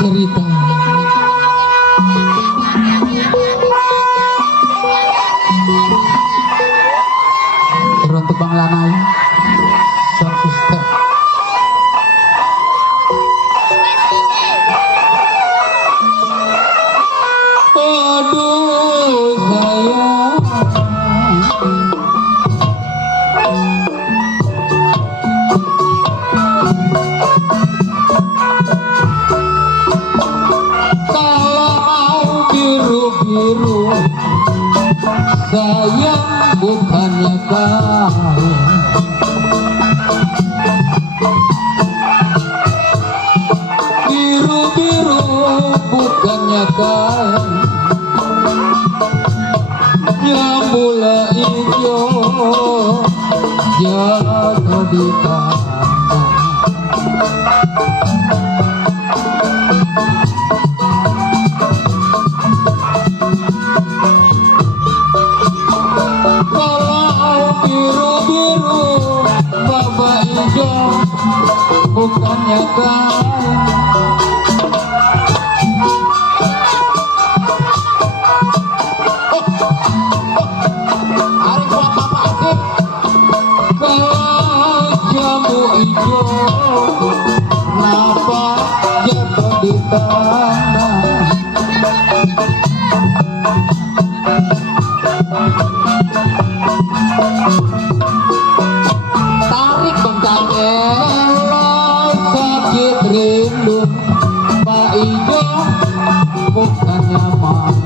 cerita. Teruntuk Bang Lanai, sang suster. Aduh sayang, kalau biru-biru sayang bukannya kau, biru-biru bukannya kau, yang mula hijau jatuh di tanah. Kalau biru-biru baba hijau bukannya kau, kenapa jatuh di tanah? Tarik bengkaknya sakit rindu, Pak Ijo bukannya main.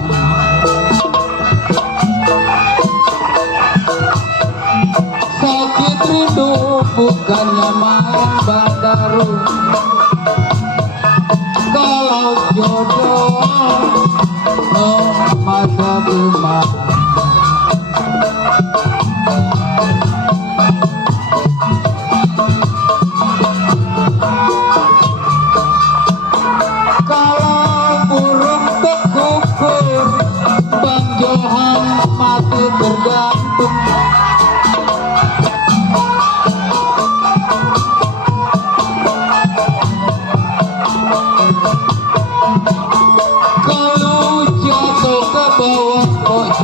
Sakit rindu bukannya main bandaru. Kalau jodoh masa kemana? Kalau burung terkukur, Bang Johan mati tergantung.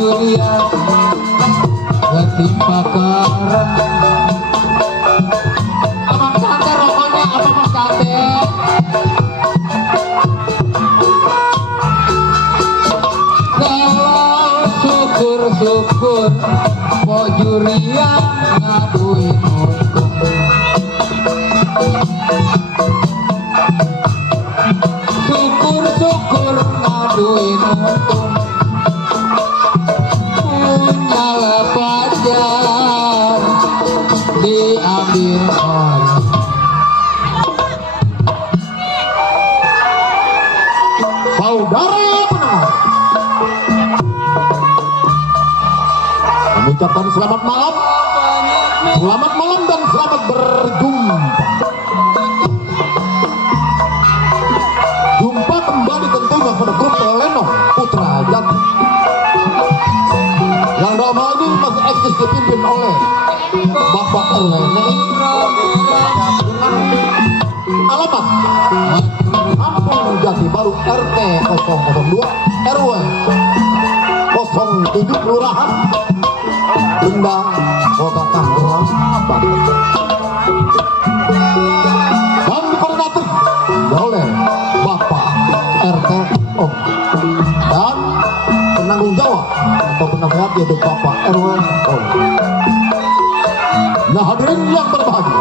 Julian ketimpa karang. Abang Kante rokoknya apa Mas Kante? Kalau syukur-syukur Pok Julian ngaduin untung. Syukur-syukur ngaduin untung. Nyala pacar diambil orang. Saudara pendengar, mengucapkan selamat malam dan selamat berjumpa. Jumpa kembali tentunya pada grup Lenong Putra Jati yang dalam hal ini masih eksis dipimpin oleh Bapak RW dengan alamat Kampung Jati Baru RT 002 RW 07 Kelurahan Benda Kota Tangerang, Banten, dan koordinator oleh Bapak RT dan penanggung jawab atau penasehat yaitu Bapak RW. Nah, hadirin yang berbahagia,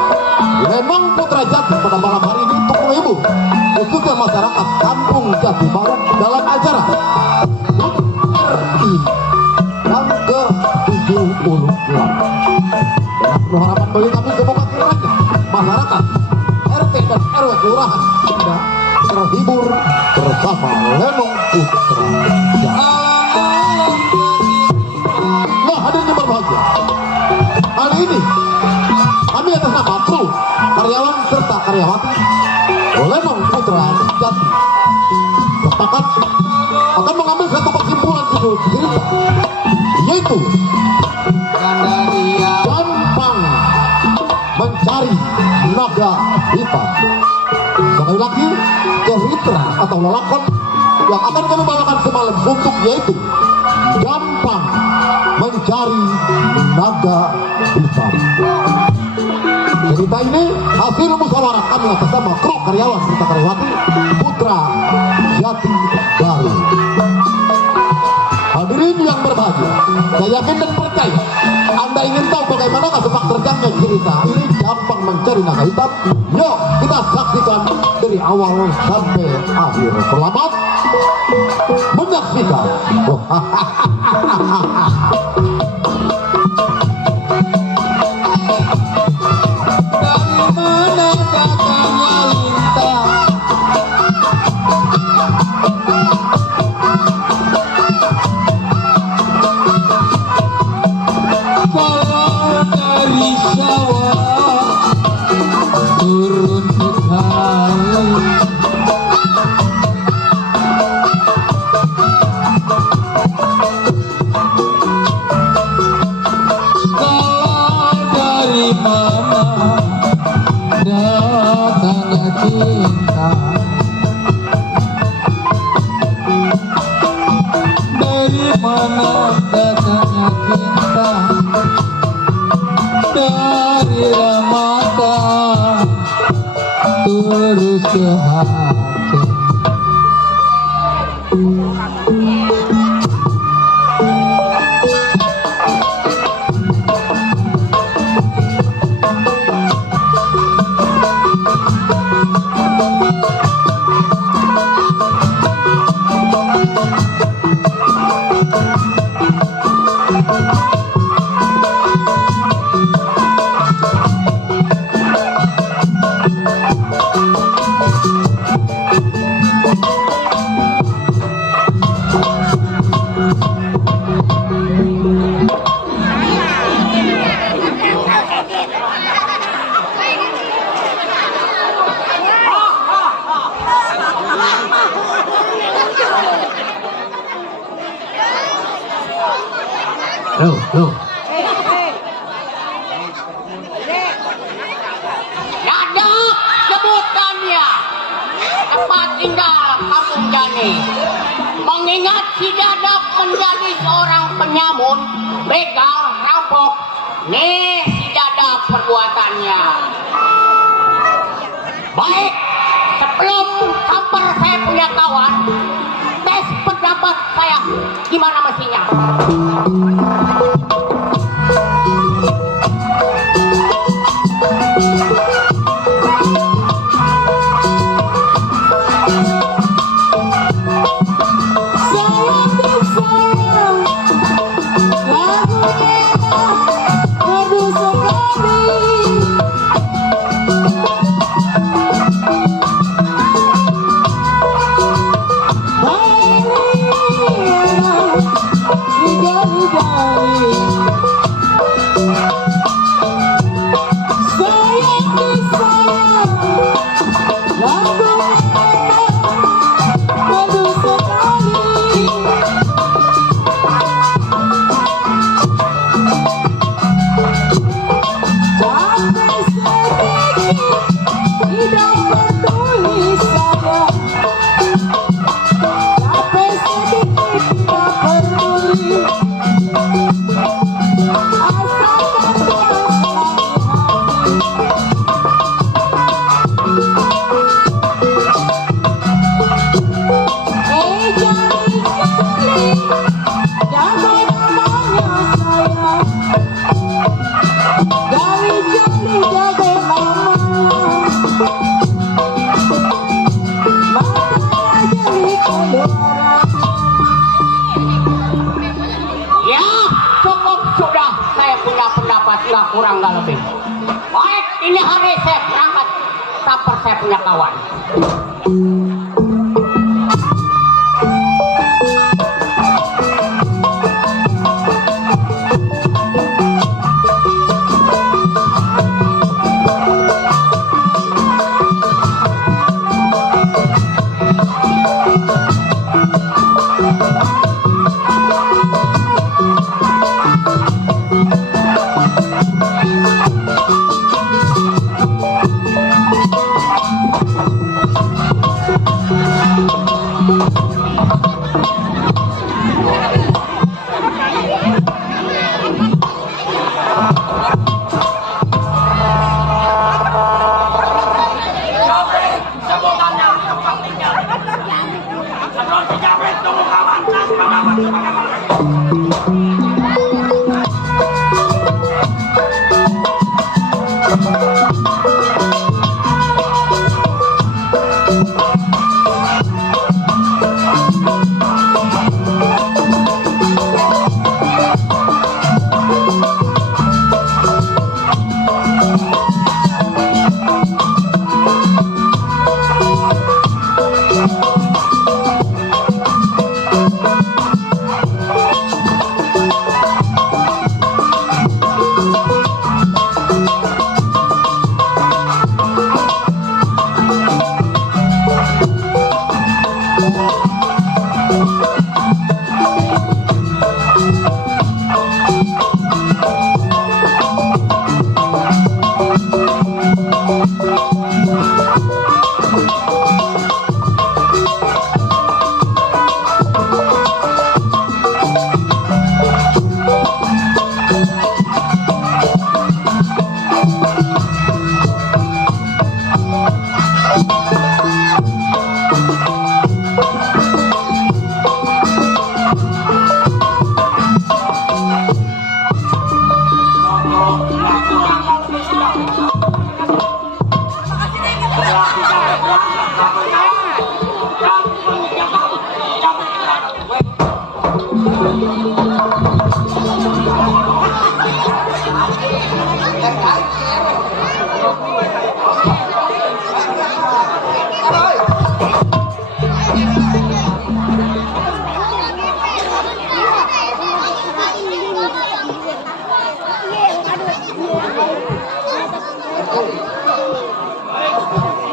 Lenong Putra Jati pada malam hari ini untuk menghibur khususnya masyarakat Kampung Jati Baru dalam acara RI yang ke-78. Dengan penuh harapan bagi kami semoga kiranya masyarakat RT dan RW Kelurahan Benda terhibur bersama Lenong Putra Jati. Hadirin berbahagia, hari ini kami atas nama kru, karyawan serta karyawati Lenong Putra Jati sepakat akan mengambil satu kesimpulan judul cerita, yaitu gampang mencari naga hitam. Sekali lagi, cerita atau lelakon yang akan kami bawakan semalam untuk yaitu gampang mencari naga hitam. Cerita ini hasil musyawarah kami atas nama kru karyawan Berita Karyawati Putra Jati Baru. Hadirin yang berbahagia, saya yakin dan percaya Anda ingin tahu bagaimana sepak terjangnya cerita ini gampang mencari naga hitam. Yuk kita saksikan dari awal sampai akhir. Selamat menyaksikan. Dari mana datangnya cinta, dari mata terus ke hati. Loh. Dadak sebutannya tempat tinggal Kampung Jani. Mengingat si Dadak menjadi seorang penyamun, begal, rampok. Nih si Dadak perbuatannya. Baik, sebelum samper saya punya kawan, tes pendapat saya gimana mestinya. Nggak kurang nggak lebih. Baik, ini hari saya berangkat sampai saya punya kawan.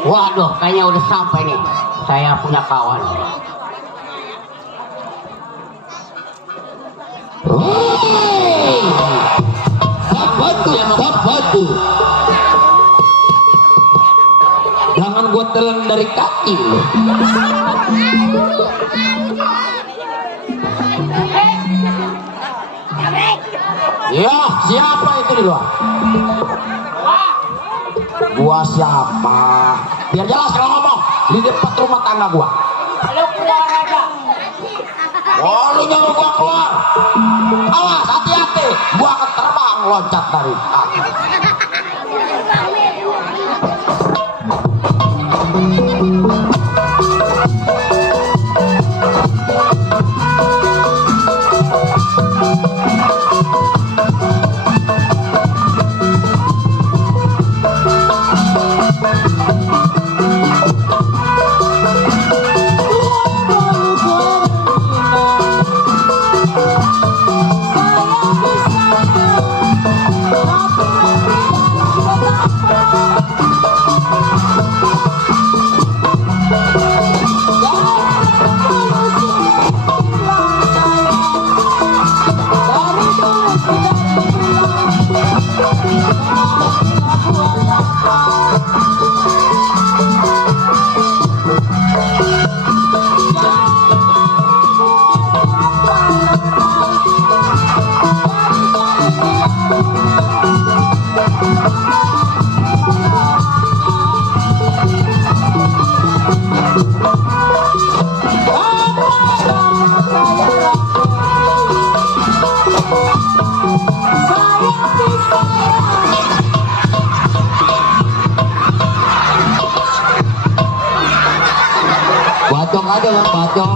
Waduh, kayaknya udah sampai nih. Saya punya kawan. Batu. Jangan gua telan dari kaki lo. Ya, siapa itu di luar? Gua siapa? Biar jelas kalau ngomong di depan rumah tangga gua. Lu keluar aja. Oh, lu nyuruh gua keluar. Awas, hati-hati. Gua akan terbang loncat dari atas. Bacok aja bang, bacok.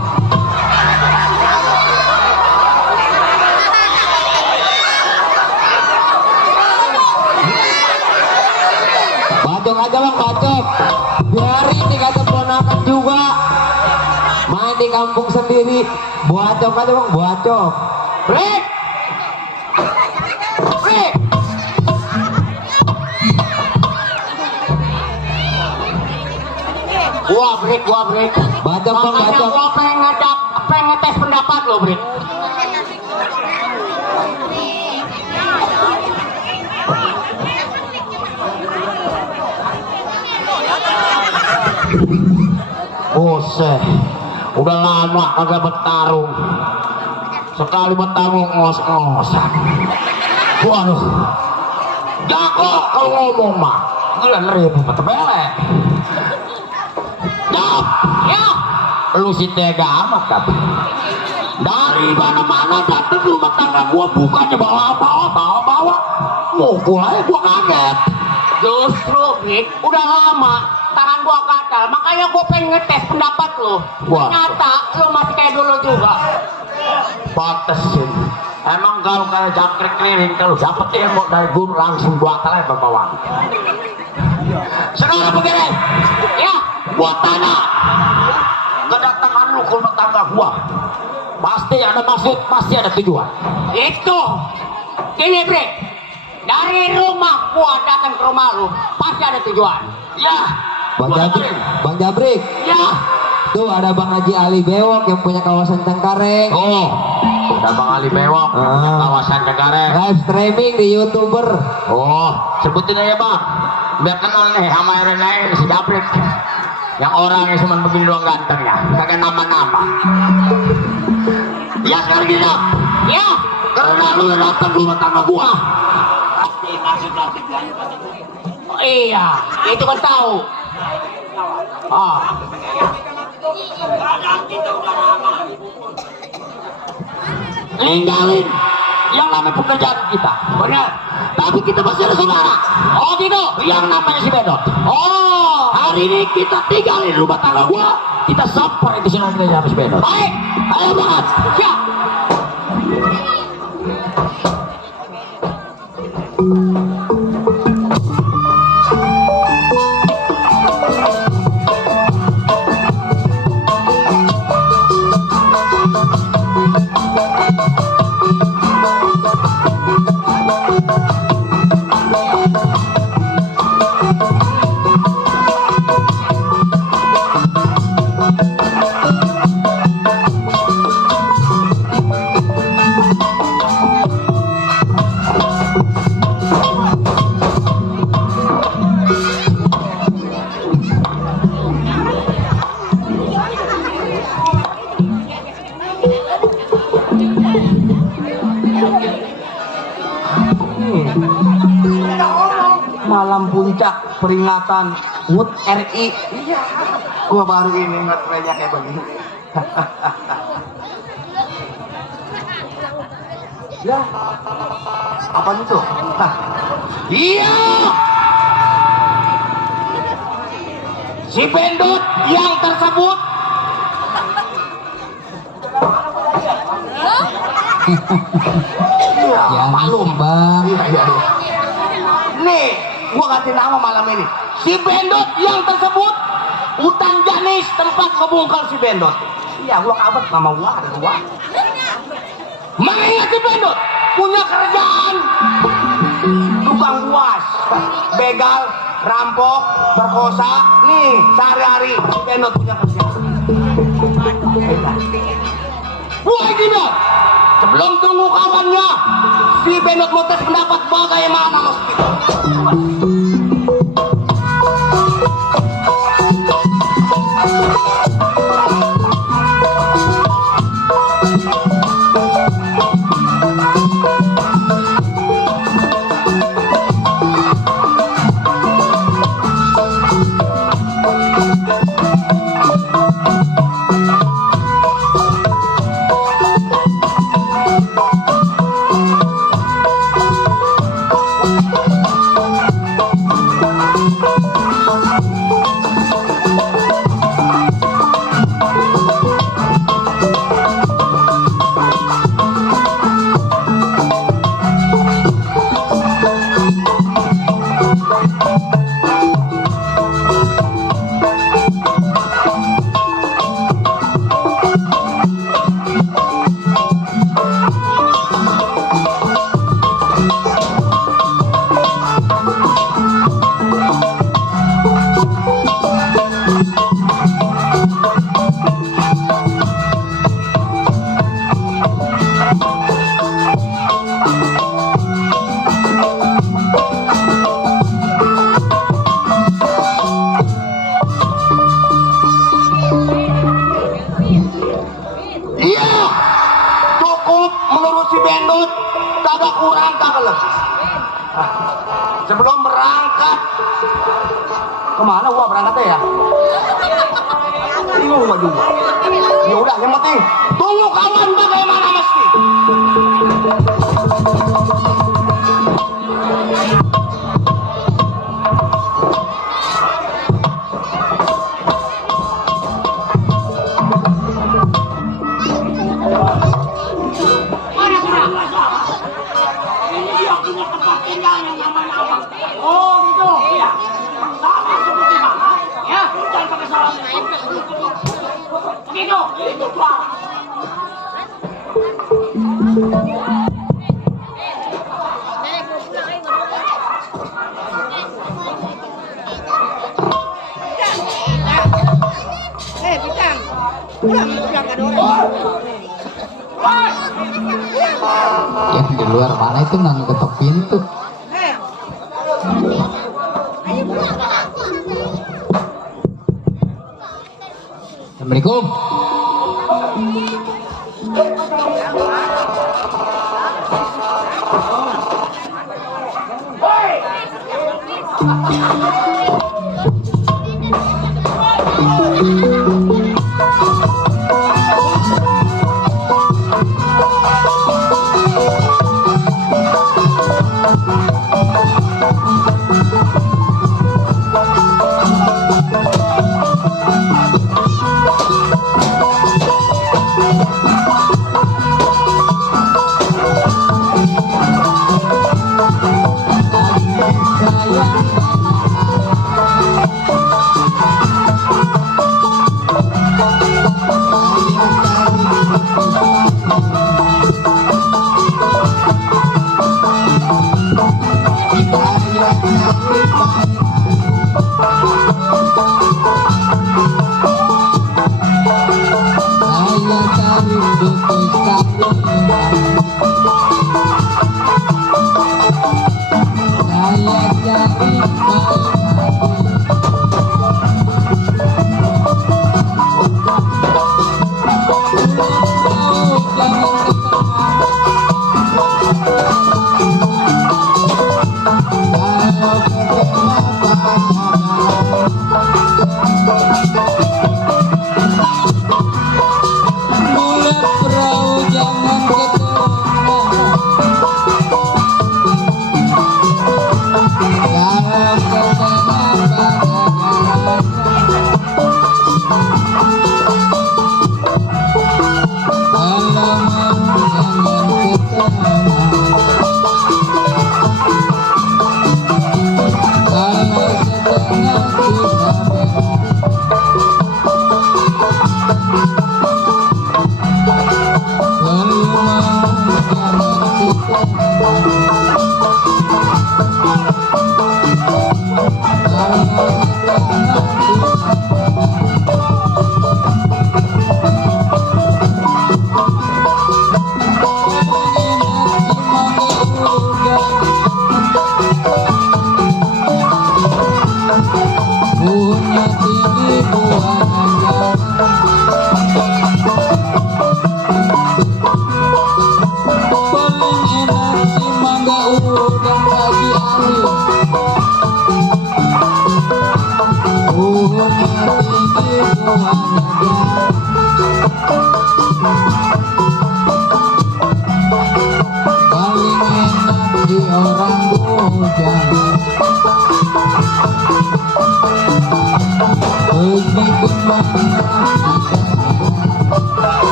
Bacok aja bang, bacok. Biarin dikata ponakan juga. Main di kampung sendiri. Bacok aja bang, bacok. Break. Break. Gua break. Bacok bang, Makanya bacok. gua pengen ngetes pendapat lo, break. Buset, udah lama kagak bertarung. Sekali bertarung ngos-ngosan. Waduh, jago kalau ngomong mah. Nggak nerima mata belek. Jawab, ya. Lu si tega amat kan. Dari mana-mana datang rumah tangga gua bukannya bawa. Mukul aja gua kaget. Justru, break, udah lama tangan gua gatal, makanya gua pengen ngetes pendapat lo. Wah. Ternyata lo masih kayak dulu juga. Pantesin. Emang kalau kayak jangkrik keliling kalau dapet ilmu dari guru langsung gua telepon bawang. Sekarang begini, Ya, gua tanya, kedatangan lu ke rumah tangga gua pasti ada maksud, pasti ada tujuan. itu. Gini, break. Dari rumah gua datang ke rumah lu, pasti ada tujuan. Ya, Bang gua Jabrik, dengerin. Bang Jabrik. Ya, Tuh ada Bang Haji Ali Bewok yang punya kawasan Cengkareng. oh, ada Bang Ali Bewok, kawasan Cengkareng. Live streaming di YouTuber. Oh, sebutin aja bang, biar kenal nih sama yang lain si Jabrik. Yang orang yang cuma begini doang ganteng ya, kagak nama-nama. Ya sekarang gini dong. Ya, karena lu datang rumah tangga gua. Oh, iya, itu kan tahu. Ah. Ninggalin yang namanya pekerjaan kita. Benar. Tapi kita masih ada saudara. Oh gitu. Yang namanya si Bedot. Oh. Hari ini kita tinggalin rumah tangga gua. Kita samper itu senang kita sama si Bedot. Baik. Ayo banget. Siap. Malam puncak peringatan HUT RI. Iya. Gua baru ini ingat banyak kayak begini. Ya. Apa itu? Iya. Si Bendot yang tersebut Ya, maklum, Bang. Iya. Nih, gua kasih nama malam ini. Si Bendot yang tersebut hutan Janis tempat ngebungkal si Bendot. Iya, gua kabar nama gua ada dua. Mengingat si Bendot punya kerjaan tukang buas, begal, rampok, berkosa. Nih, sehari-hari si Bendot punya kerjaan. Wah gila, sebelum tunggu kawannya, si Bendot mau tes pendapat bagaimana mas kita. Sebelum berangkat, kemana gua berangkatnya ya? Bingung gua juga. Ya udah, yang penting tunggu kawan bagaimana mesti. Oh gitu, iya. Sama seperti mana? Ya, jangan pakai salah. Begitu, itu Pak. Bintang. Pulang gak ada orang. Yang di luar mana itu nggak ngetok pintu. Assalamualaikum.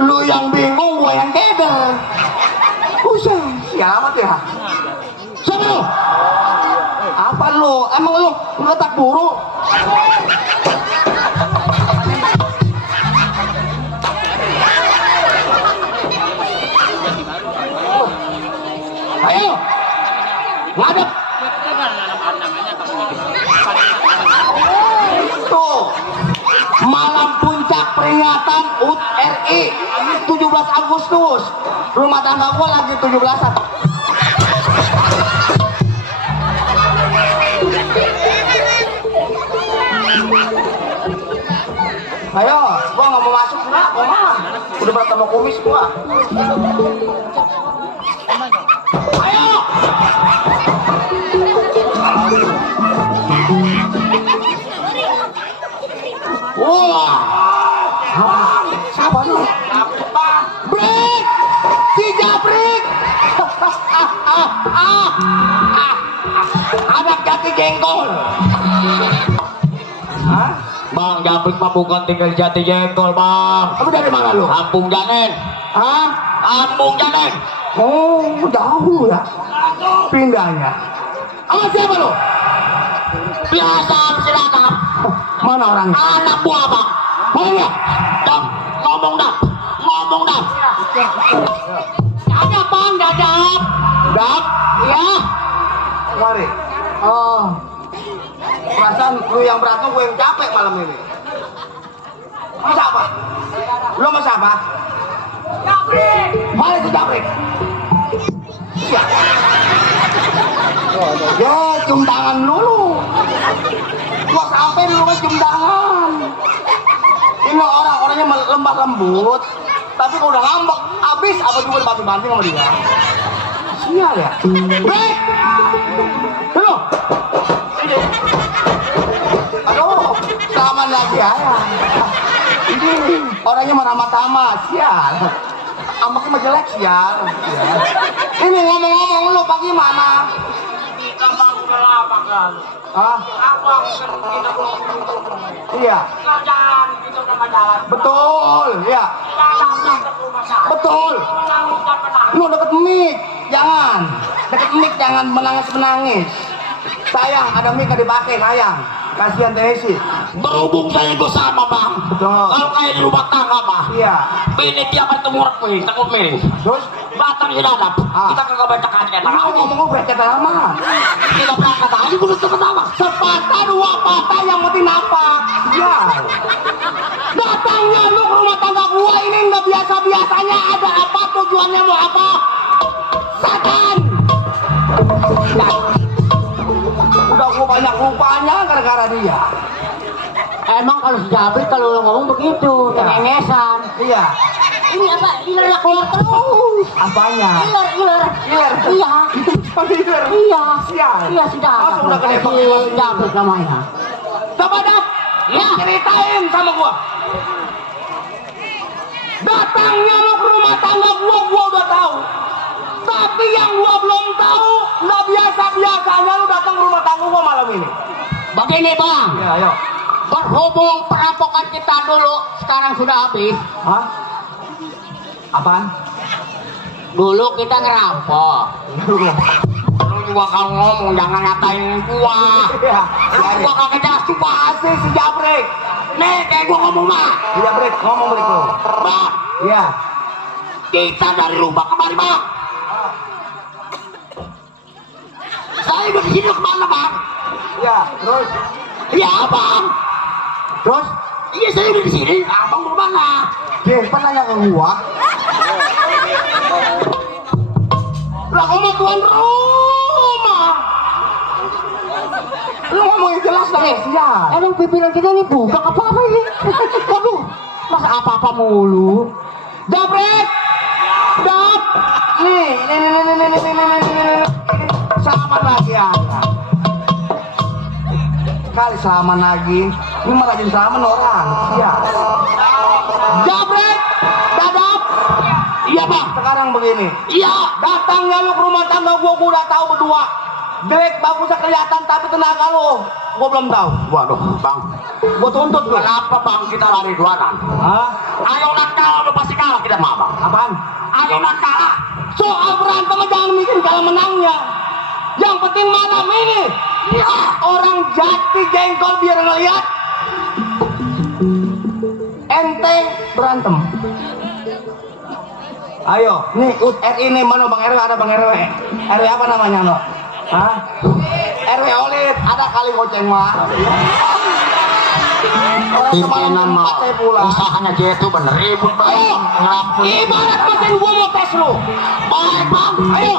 Lu yang bingung, gua yang geder. Usah, siapa ya? Siapa lu? Apa lu? Emang lu letak buru? Ayo, ngadep. Tuh, malam puncak peringatan HUT RI 17 Agustus. Rumah tangga gua lagi 17-an. Ayo, gua nggak mau masuk, nggak, gua mah. Udah bertemu kumis gua. Anak jati jengkol. Hah? Bang, Japrik mah bukan tinggal jati jengkol, Bang. Kamu dari mana lu? Kampung Janen. Hah? Kampung Janen. Oh, jauh ya. Pindahnya. Sama siapa lu? Biasa bersilakan. Mana orangnya? Anak buah, Bang. Mana? Dap, ngomong dap. Ngomong dap. Dadap, Bang, dadap. Dap? Ya. Mari. Oh. Perasaan lu yang berantem, gue yang capek malam ini. Masa apa? Lu masa apa? Japrik. Mana itu Japrik? Iya. Ya, cium tangan dulu. Gua sampai di rumah cium tangan. Ini orang-orangnya lembah lembut, tapi kalau udah ngambek, abis apa juga dibanting-banting sama dia. Sial ya. Brek! Halo! Ini. Aduh, selamat lagi ya. Ini orangnya marah-marah, sial. Ambeknya mah jelek, sial. Ini ngomong-ngomong lu bagaimana? Kita bang udah lama kan. Hah? Abang kita belum Iya. jalan, kita udah jalan. Betul, iya. Jalannya ke rumah sakit. Betul. Menangkan penang. Lu deket mic, jangan. Deket mic jangan menangis-menangis. Sayang, ada mic gak dipakai, sayang. Kasihan Tennessee. Berhubung saya gue sama, Bang. Betul. Kalau kayak di rumah tangga, Bang. Iya. Bini tiap hari tengurap nih, takut miring. Terus, Batang di dadap. Ah. Kita kagak baca kaget. lu ngomong lu bercet lama. Kita berangkat aja gue udah pertama. Sepatah dua patah yang penting napak. Ya. Datangnya lu ke rumah tangga gua ini nggak biasa-biasanya. Ada apa tujuannya mau apa? Setan. Udah gua banyak lupanya gara-gara dia. Emang kalau si Japrik kalau lu ngomong begitu, Iya. cengengesan. Iya. Ini apa? Ilernya keluar terus. Apanya? Iler. Iler. Iya. Iler. Iya. Sial. Iya sudah. Masa udah gede Si banget? Japrik namanya. Coba Dap. Iya. Ceritain sama gua. Datangnya lu ke rumah tangga gua udah tahu. Tapi yang gua belum tahu, nggak biasa-biasanya lu datang ke rumah tangga gua malam ini. Begini bang, Ya, ayo. berhubung perampokan kita dulu sekarang sudah habis. Hah? Apaan? Dulu kita ngerampok. Lu juga kalau ngomong jangan ngatain gua. Iya. Lu gua kagak jelas juga. Asik si Japrik. Nih kayak gua ngomong mah. Si Japrik ngomong balik lu. Bang, Iya. kita dari rumah kemari, Bang. Saya udah di sini kemana, Bang? Iya. Terus. Iya, Bang. Terus. Iya, saya udah di sini. Abang mau mana? Dia nanya ke gua. Lah kamu tuan rumah. Lu ngomongin jelas dong. Sial. Emang pimpinan kita ini buka apa ini? Waduh, masa apa-apa mulu? Japrik. Dap. Nih. Salaman lagi ya. Kali salaman lagi. Ini malah jadi salaman orang. Iya. Japrik. Dadap. Iya, Bang. Sekarang begini. Iya. Datangnya lu ke rumah tangga gua udah tahu berdua. Jelek bagusnya kelihatan tapi tenaga lu gua belum tahu. Waduh, Bang. Gua tuntut lu. Kenapa, Bang, kita lari duaan? Hah? Ayonan kalah udah pasti kalah kita mah, Bang. Apaan? Ayonan kalah. Soal berantem jangan mikir kalau menangnya. Yang penting malam ini. Iya. Orang jati jengkol biar ngeliat. Ente berantem. Ayo, nih RI ini mana Bang RW, ada Bang RW. RW apa namanya, no? Hah? RW Olit, ada kali goceng mah. Orang semalam Nama tempat saya pulang. usahanya dia itu bener ribut, Bang. Ayo, Ngelampun. ibarat mesin gua mau tes lu. Baik, Bang. Ayo.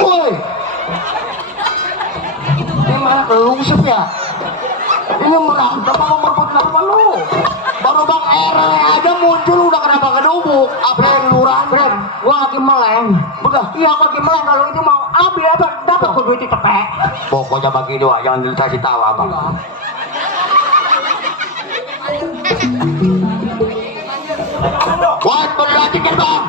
Woi. ya. Ini berantem mau merebut apa lu? Baru Bang RW aja muncul udah kenapa kedubuk? Apa yang lurah? Gua lagi meleng. Udah. Iya, gua lagi meleng. Kalau itu mau ambil apa? Dapat gua duit cepet. Pokoknya bagi dua, jangan dikasih tahu abang. Buat berlanjutin bang.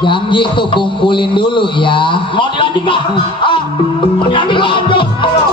Janji tuh kumpulin dulu ya. Mau dilanjut nggak? Mau dilanjut lanjut. Ayo.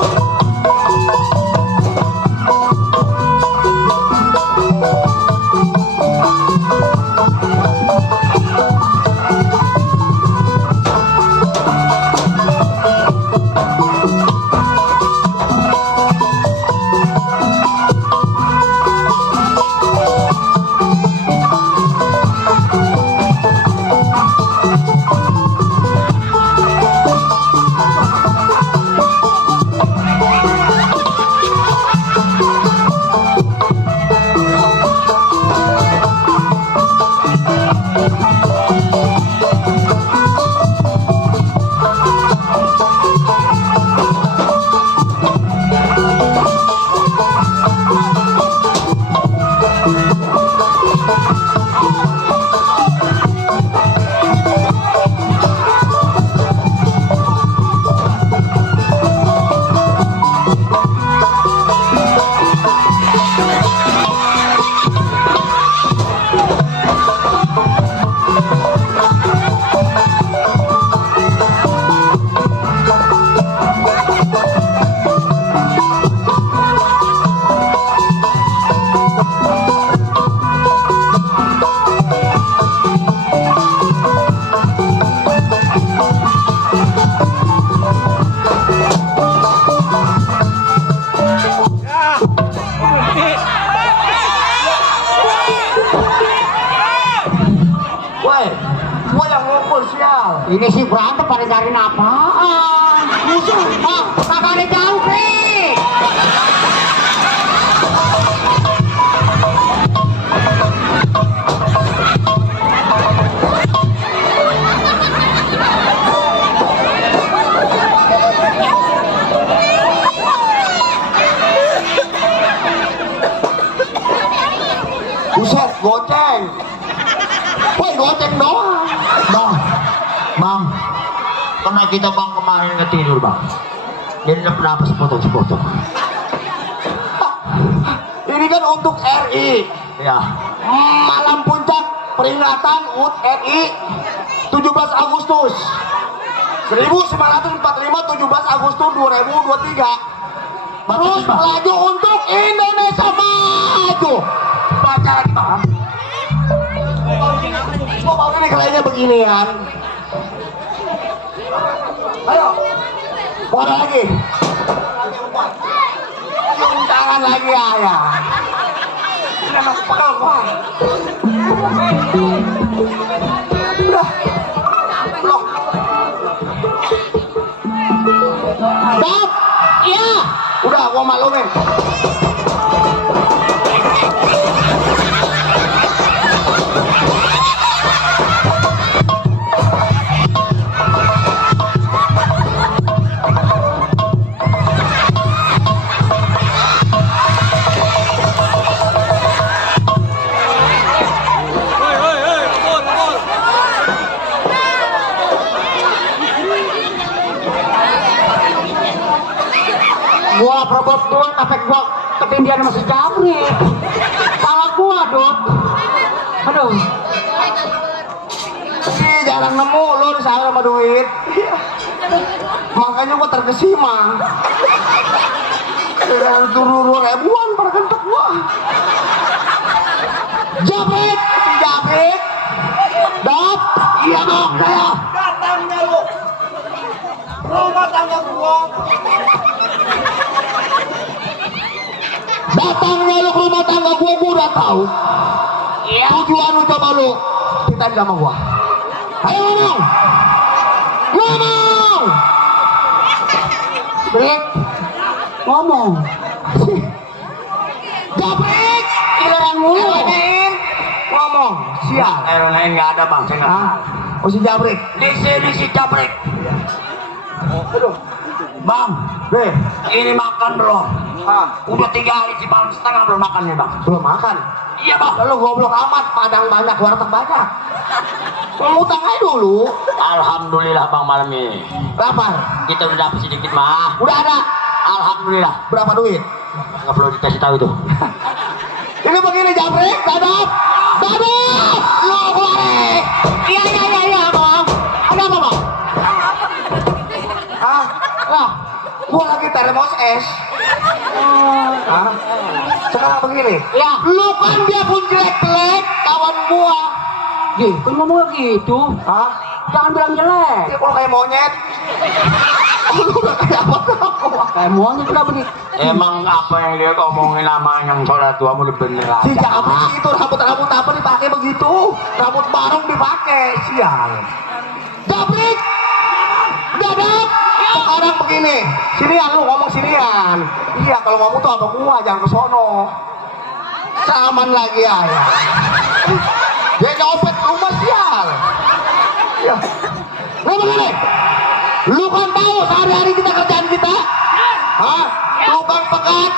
Ini sih berantem pada cari apaan? Musuh, kagak ada jauh, Pi. Buset, goceng. Woi, goceng doang. Bang, karena kita bang kemarin nggak tidur bang, jadi kenapa sepotong-sepotong? Ini kan untuk RI, ya. Malam puncak peringatan HUT RI 17 Agustus 1945, 17 Agustus 2023. Terus melaju untuk Indonesia maju. Baca lagi bang. Kok ini kayaknya beginian? Ayo, boleh lagi. Cium tangan lagi ayah. Udah, pegel gua. Udah, belum. Stop, iya. Udah, gua maklumin. Gua perbuat gua, efek gua ketindihan masih Jabri. Salah gua, Dot. Aduh. Ih, jarang nemu lo disana sama duit. Makanya gua terkesima. Turun ribuan pada kentok gua. Jabrik, si Jabrik. Dot, iya dong saya. Datangnya lu. Rumah tangga gua. Datangnya lu ke rumah tangga gua udah tahu. Iya. Tujuan lu coba lu ceritain sama gua. Ayo ngomong. Ngomong. Brik. Ngomong. Jabrik, Giliran mulu. Eronain. Ngomong. Sial. Eronain nggak ada bang, saya nggak Hah? kenal. Oh si Jabrik. Di si Jabrik. Aduh. Bang, Be, ini makan belum? Udah 3 hari malam setengah belum makan nih bang. belum makan. Iya bang. Lalu goblok amat, padang banyak, warteg banyak. Mau utang aja dulu. Alhamdulillah bang malam ini. Lapar. Kita udah dapet sedikit mah. Udah ada. Alhamdulillah. Berapa duit? Nggak perlu dikasih tahu itu. Ini begini Jabrik, dadap. Dadap. Lu balik. Iya bang. Ada apa bang? Hah? Lah, gua lagi termos es. Hah? Sekarang begini. Ya. Lu kan dia pun jelek-jelek, kawan gua. Kan ngomong gitu. Hah? Jangan bilang jelek. Dia kalau kayak monyet. Lu udah kayak apa gua? Kayak muangnya sudah begitu. Emang apa yang dia ngomongin sama yang saudara tua mau bener Si aja. Jabrik itu rambut apa dipakai begitu? Rambut barong dipakai, sial. Jabrik, dadap. Sekarang begini, sinian lu ngomong sinian. Iya, kalau ngomong tuh apa gua, jangan ke sono. Saman lagi ya. Dia nyopet rumah sial. Ya. Nah begini, lu kan tahu sehari-hari kita kerjaan kita? Hah? Tukang pekat,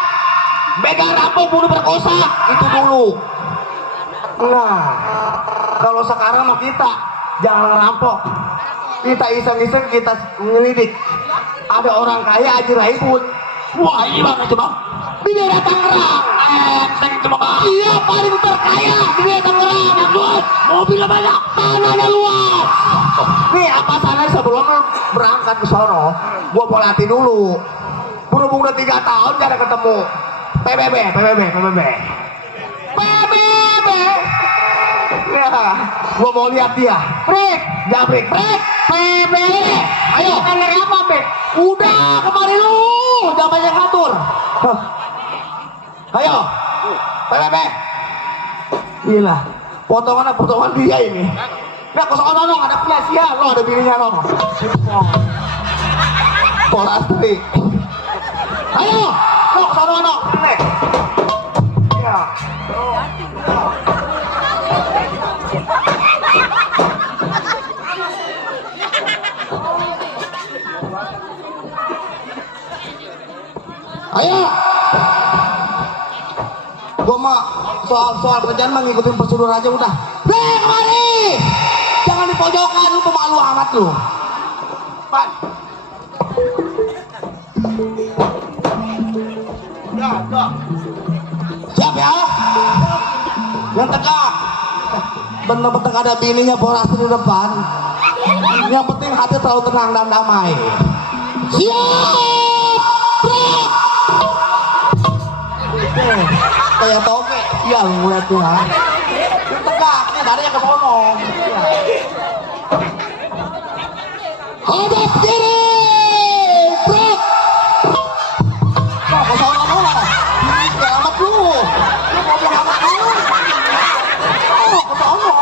begal rampok, bunuh berkosa, itu dulu. Nah, kalau sekarang mah kita jangan rampok. Kita iseng-iseng, kita menyelidik. Ada orang kaya Haji Raipun. Wah ini bang itu bang. Di daerah Tangerang. Enteng cuma bang. Dia paling terkaya di daerah Tangerang. Luas. Mobilnya banyak. Tanahnya luas. Nih apa sana sebelum lu berangkat ke sono, gua mau latih dulu. Berhubung udah 3 tahun jarang ketemu. PBB. Ya, gua mau lihat dia. Break, Jabrik, break, PBB. Ayo, Dari apa, Bek? udah kemari lu, jangan banyak ngatur. Hah. Ayo, PBB. Gila, potongan dia ini. Nah, kosong nong, ada punya sial, lo ada bininya nong. Polastri. Ayo, lo kosong nong, nih. Ya. Ayo. Gua mah soal kerjaan mah ngikutin prosedur aja udah. Hei, kemari. Jangan di pojokan, lu pemalu amat lu. Pan. Ya. Siap ya. Yang tegak. Bener-bener ada bininya Polastri di depan. Yang penting hati selalu tenang dan damai. Siap. Kayak toge, iya lu ngeliat tuh ha. Ini tegak, ini dadanya ke sono. Hadap kiri, bro. Ke sono lu lah. Ini selamat lu. Lu mau selamat lu. Oh, ke sono.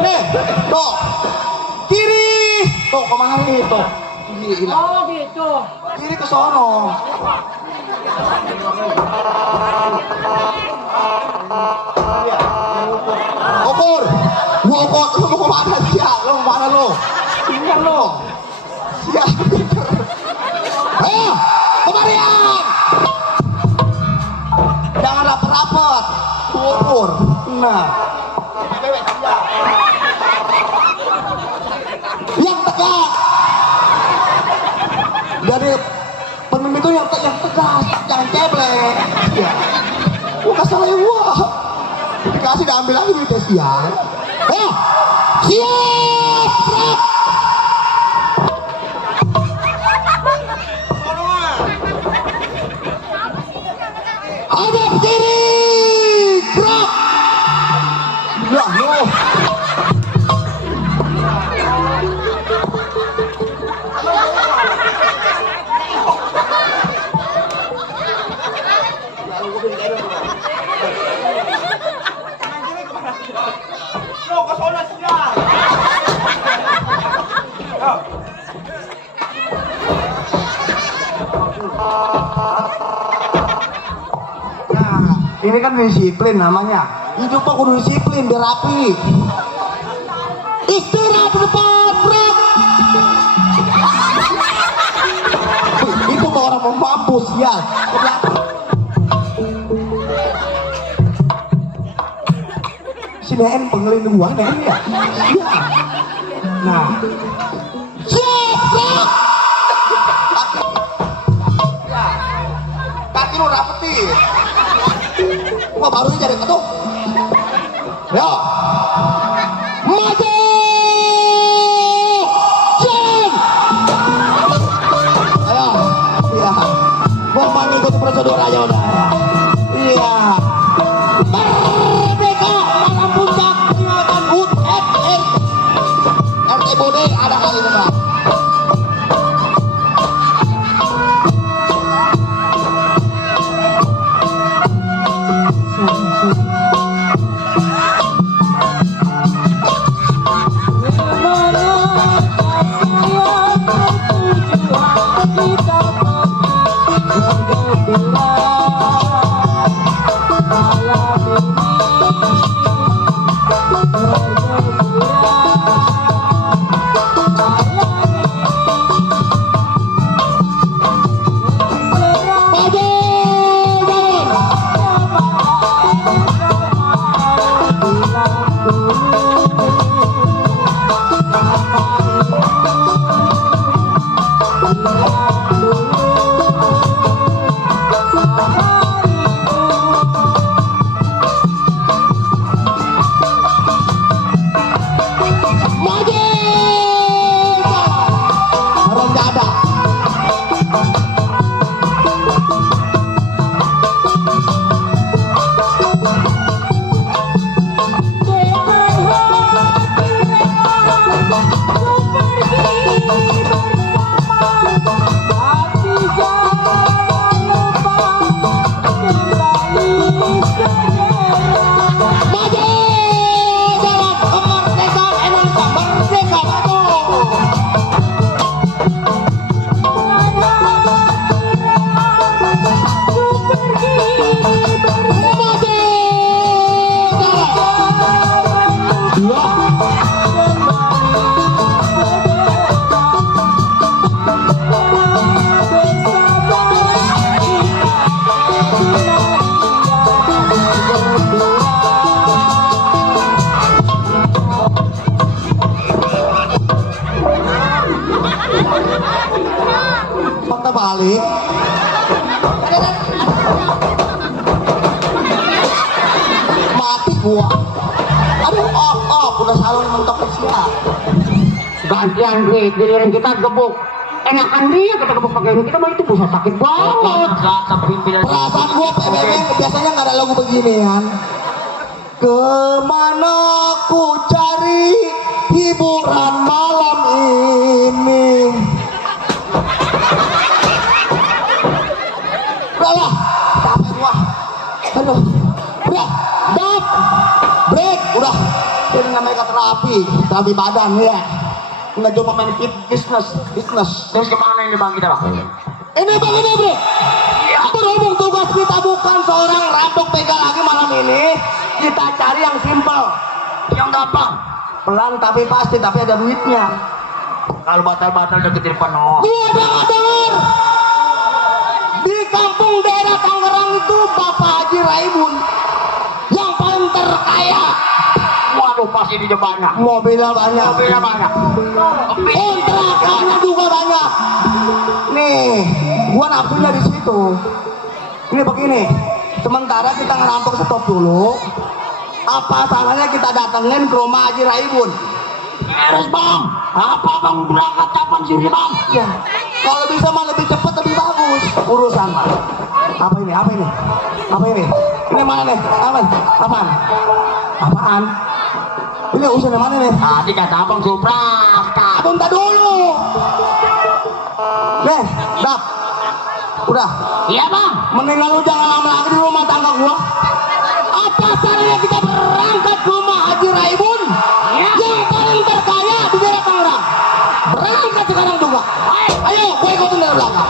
Nih, tuh. Kiri. Tuh, kemari, tuh. Gila. Oh gitu. Kiri ke sono. Ukur. Gua ukur. Lu mau kemana siap? Lu mau kemana lu? Ini lu. Siap. Ayo, kemarian. Jangan rapet-rapet. Gua ukur. Nah. Yang tegak. Dari pemimpin itu yang tegas, jangan ceblek. Ya. Gua kasih lagi gua. Dikasih diambil lagi duitnya siap. Ayo, siap, gerak. Hadap kiri, gerak. Ya, lu. Nah, ini kan disiplin namanya. Hidup mah kudu disiplin, biar rapi. Istirahat di depan, bro. sial. Ke belakang. Si Neen pengelin gua Neen ya. Iya. Nah. Siap. Kaki lu rapetin. Gua baru jadi ketuk. Yo. Maju. Jam. Ayo. Iya. Gua mengikuti prosedur aja udah. Iya. Merdeka malam puncak peringatan HUT RI. RT Bode ada kali ini, Pak. Balik. Mati gua. Aduh, udah salon mentok siap. Gantian giliran kita gebuk. Enakan dia kita gebuk pakai ini, kita mah itu bisa sakit banget. Perasaan gua PBB biasanya nggak ada lagu beginian. Kemana ku cari hiburan malam ini? Udahlah, capek gua. Aduh, udah, stop, break, udah. Ini namanya terapi badan ya. Nggak cuma main business. Terus kemana ini bang kita bang? Ini bang ini bre. Berhubung tugas kita bukan seorang rampok begal lagi malam ini, kita cari yang simpel, Yang gampang. pelan tapi pasti, tapi ada duitnya. Kalau batal-batal deketin penuh. Gua dengar di kampung daerah Tangerang itu Bapak Haji Raimun yang paling terkaya. Waduh pasti di banyak. Mobilnya banyak. Kontrakannya juga banyak. Nih, gua nafsunya di situ. Ini begini, sementara kita ngerampok stop dulu. Apa salahnya kita datengin ke rumah Haji Raimun? Beres bang. Apa bang berangkat kapan sih bang? Ya, kalau bisa mah lebih cepat lebih bagus urusan. Apa ini? Ini mana nih? Apaan? Ini urusan yang mana nih? Tadi kata abang suruh berangkat. Abang tak dulu. Nih, dap. Udah. Iya bang. Mendingan lu jangan lama lagi di rumah tangga gua. Apa salahnya kita berangkat ke rumah Haji Raimun yang paling terkaya di daerah Tangerang? Berangkat sekarang juga. Ayo, gue ikutin dari belakang.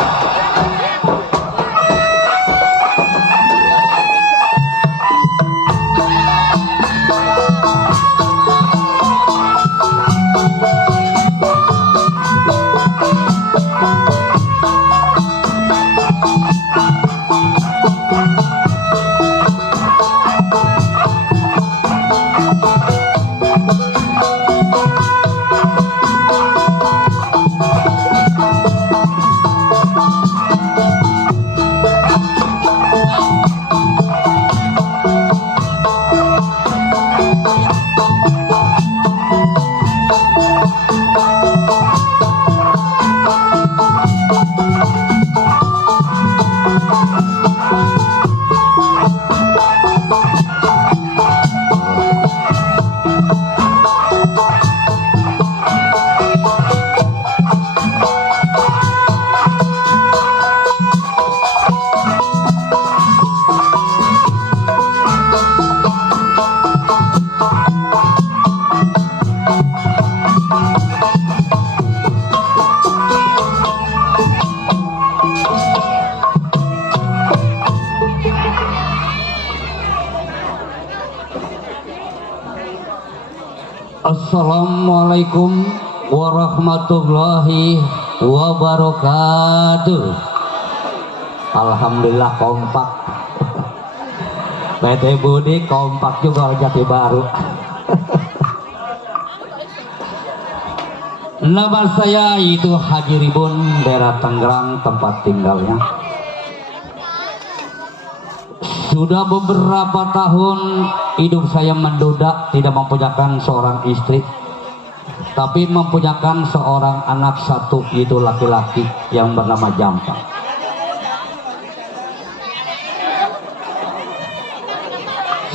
Assalamualaikum warahmatullahi wabarakatuh. Alhamdulillah kompak. PT Budi kompak juga Jati Baru. Nama saya itu Haji Ribun, daerah Tangerang tempat tinggalnya. Sudah beberapa tahun hidup saya menduda, tidak mempunyakan seorang istri, tapi mempunyakan seorang anak satu, yaitu laki-laki yang bernama Jampang.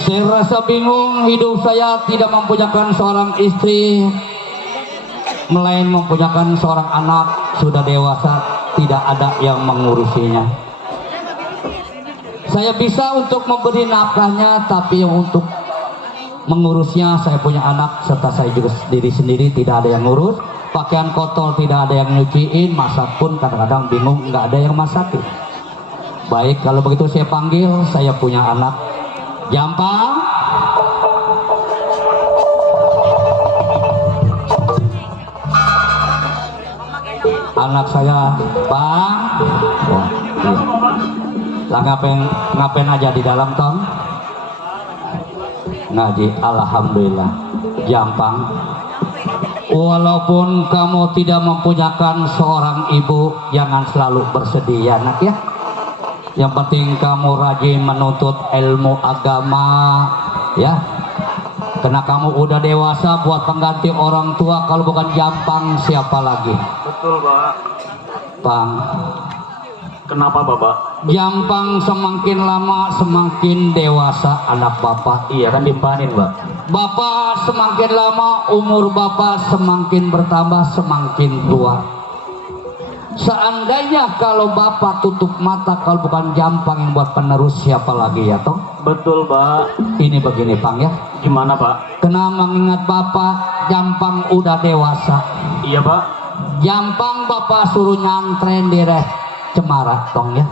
Saya rasa bingung, hidup saya tidak mempunyakan seorang istri, melainkan mempunyakan seorang anak sudah dewasa, tidak ada yang mengurusinya. Saya bisa untuk memberi nafkahnya, tapi untuk mengurusnya saya punya anak, serta saya juga sendiri tidak ada yang ngurus. Pakaian kotor tidak ada yang nyuciin, masak pun kadang-kadang bingung, nggak ada yang masakin. Baik, kalau begitu saya panggil, saya punya anak Jampang. Anak saya, Bang. Oh, iya. Lah ngapain aja di dalam, Tom? Ngaji. Alhamdulillah. Jampang, walaupun kamu tidak mempunyakan seorang ibu, jangan selalu bersedih ya nak ya. Yang penting kamu rajin menuntut ilmu agama ya, karena kamu udah dewasa buat pengganti orang tua. Kalau bukan Jampang siapa lagi? Betul, Pak. Bang, Kenapa, Bapak? Jampang semakin lama semakin dewasa anak bapak. Iya kan dimpanin, Pak. Bapak semakin lama umur bapak semakin bertambah, semakin tua. Seandainya kalau bapak tutup mata, kalau bukan Jampang yang buat penerus, siapa lagi ya toh? Betul, Pak. Ini begini Pang ya, Gimana, Pak? kena mengingat bapak Jampang udah dewasa. Iya, Pak. Jampang bapak suruh nyantren di Cemara tong ya.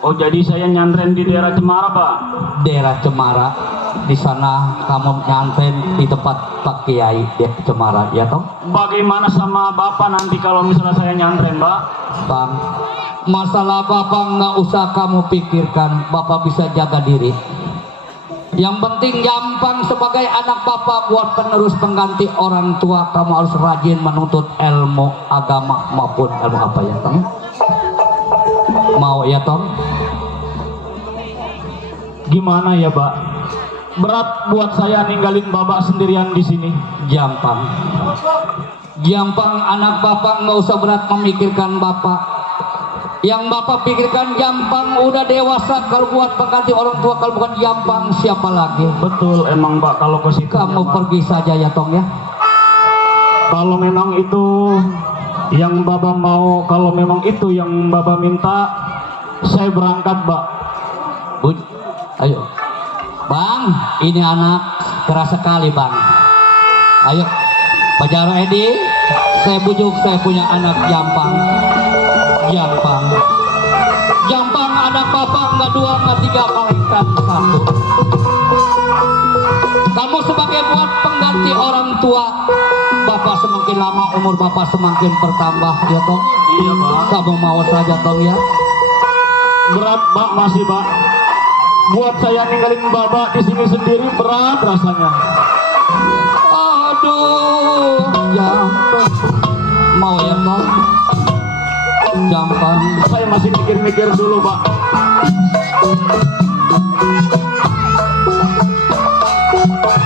Oh, jadi saya nyantren di daerah Cemara, Pak. Daerah Cemara, di sana kamu nyantren di tempat Pak Kiai di Cemara ya toh? Bagaimana sama Bapak nanti kalau misalnya saya nyantren, Pak? Bang, masalah bapak nggak usah kamu pikirkan, bapak bisa jaga diri. Yang penting Jampang sebagai anak bapak buat penerus pengganti orang tua, kamu harus rajin menuntut ilmu agama maupun ilmu apa ya Tong? Mau ya Tong? Gimana ya, Pak? Berat buat saya ninggalin Bapak sendirian di sini. Jampang, Jampang anak bapak nggak usah berat memikirkan bapak. Yang bapak pikirkan Jampang udah dewasa, kalau buat pengganti orang tua, kalau bukan Jampang siapa lagi? Betul, emang Pak, kalau ke situ Kamu Pak. pergi saja ya Tong ya. Kalau memang itu yang Bapak mau, kalau memang itu yang Bapak minta, saya berangkat, Pak. Bud, ayo. Bang, ini anak keras sekali Bang. Ayo, Pak Jaro Edi, saya bujuk, saya punya anak Jampang. Jampang, Jampang anak bapak nggak dua, nggak tiga, melainkan satu. Kamu sebagai buat pengganti orang tua, bapak semakin lama umur bapak semakin bertambah ya Tong. Iya, Pak. Kamu mau saja Tong ya. Berat, Pak, masih, Pak. Buat saya ninggalin Bapak di sini sendiri berat rasanya. Aduh, Mau ya toh? Jampang. Saya masih mikir-mikir dulu, Pak.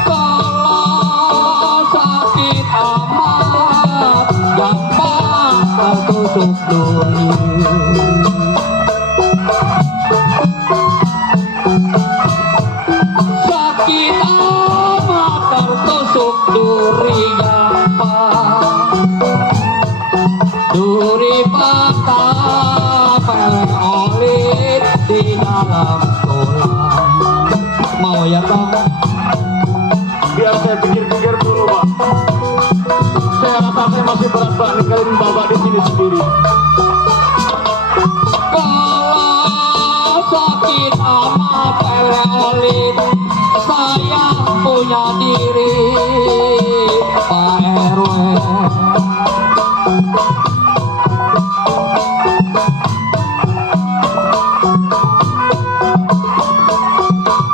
Kalau sakit amat, Jampang tertusuk duri. Sakit amat tertusuk duri Jampang. Duri patah perolit di dalam tulang. Mau ya toh? Biar saya pikir-pikir dulu, Pak. Saya rasa saya masih berat, Pak, ninggalin Bapak di sini sendiri. Kalau sakit amat perolit, saya punya diri Pak RW.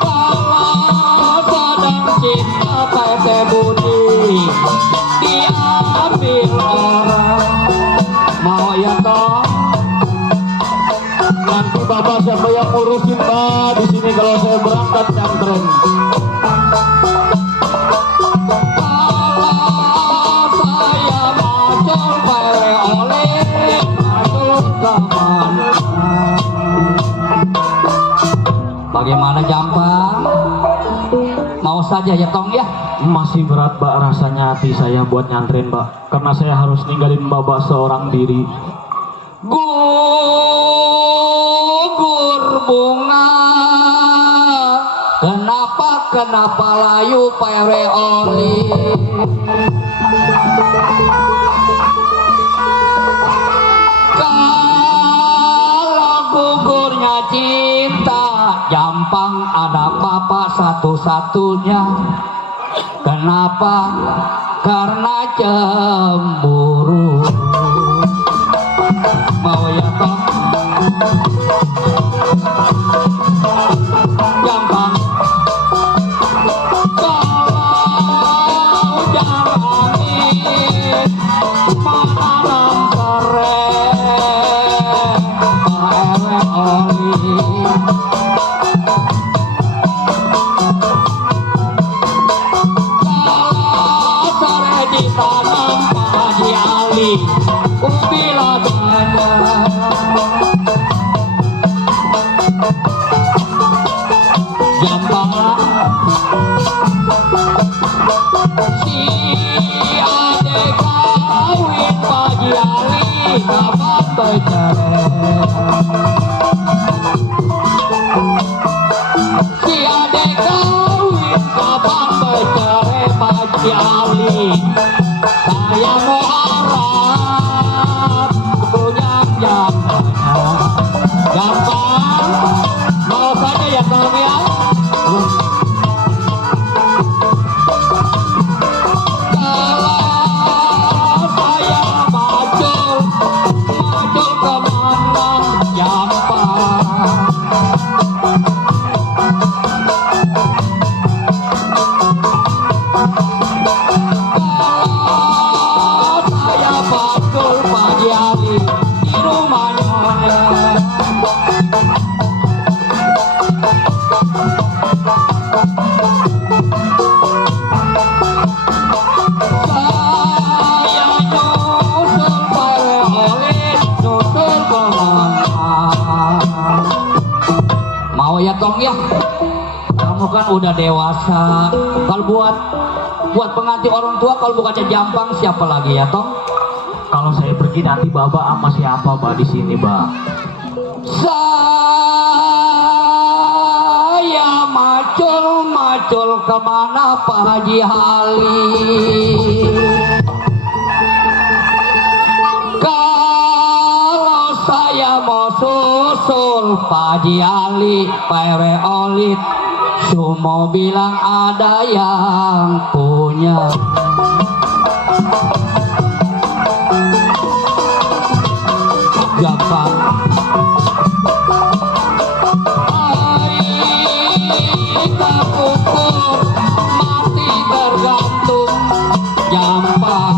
Kalau sedang cinta pakai budi, diambil orang. Mau ya toh? Nanti Bapak siapa yang ngurusin, Pak, di sini kalau saya berangkat nyantren. Kalau saya macul pere oleh macul zaman. Bagaimana Jampang? Mau saja ya Tong ya? Masih berat, Pak, rasanya hati saya buat nyantren, Pak. Karena saya harus ninggalin Bapak seorang diri. Gugur bunga, kenapa layu pere oli? Kalau gugurnya cinta, Jampang anak bapak satu-satunya. Kenapa? Karena cemburu. Mau ya toh? Jampang. Kalau hujan angin menanam serai, paewe oli. Kalau serai ditanam Pak Haji Ali, ubi ladanya. Jampang, si adek kawin pagi hari kapan bercerai. Si adek kawin kapan bercerai pagi hari. Saya mau harap punya jampangnya. Jampang, mau saja ya Tom ya. Kalau saya macul kemana Jampang. Kalau saya macul pagi hari di rumah nyonya. Saya nyusul pare oleh nyusul kemana. Mau ya Tong ya? Kamu kan udah dewasa. Kalau buat pengantin orang tua, kalau bukannya Jampang siapa lagi ya Tong? Kalau saya pergi nanti Bapak sama siapa, Pak, di sini, Pak? Saya macul kemana Pak Haji Ali? Kalau saya mau susul Pak Haji Ali, pere olit, semua bilang ada yang punya. Jampang. Kita ukur mati tergantung Jampang.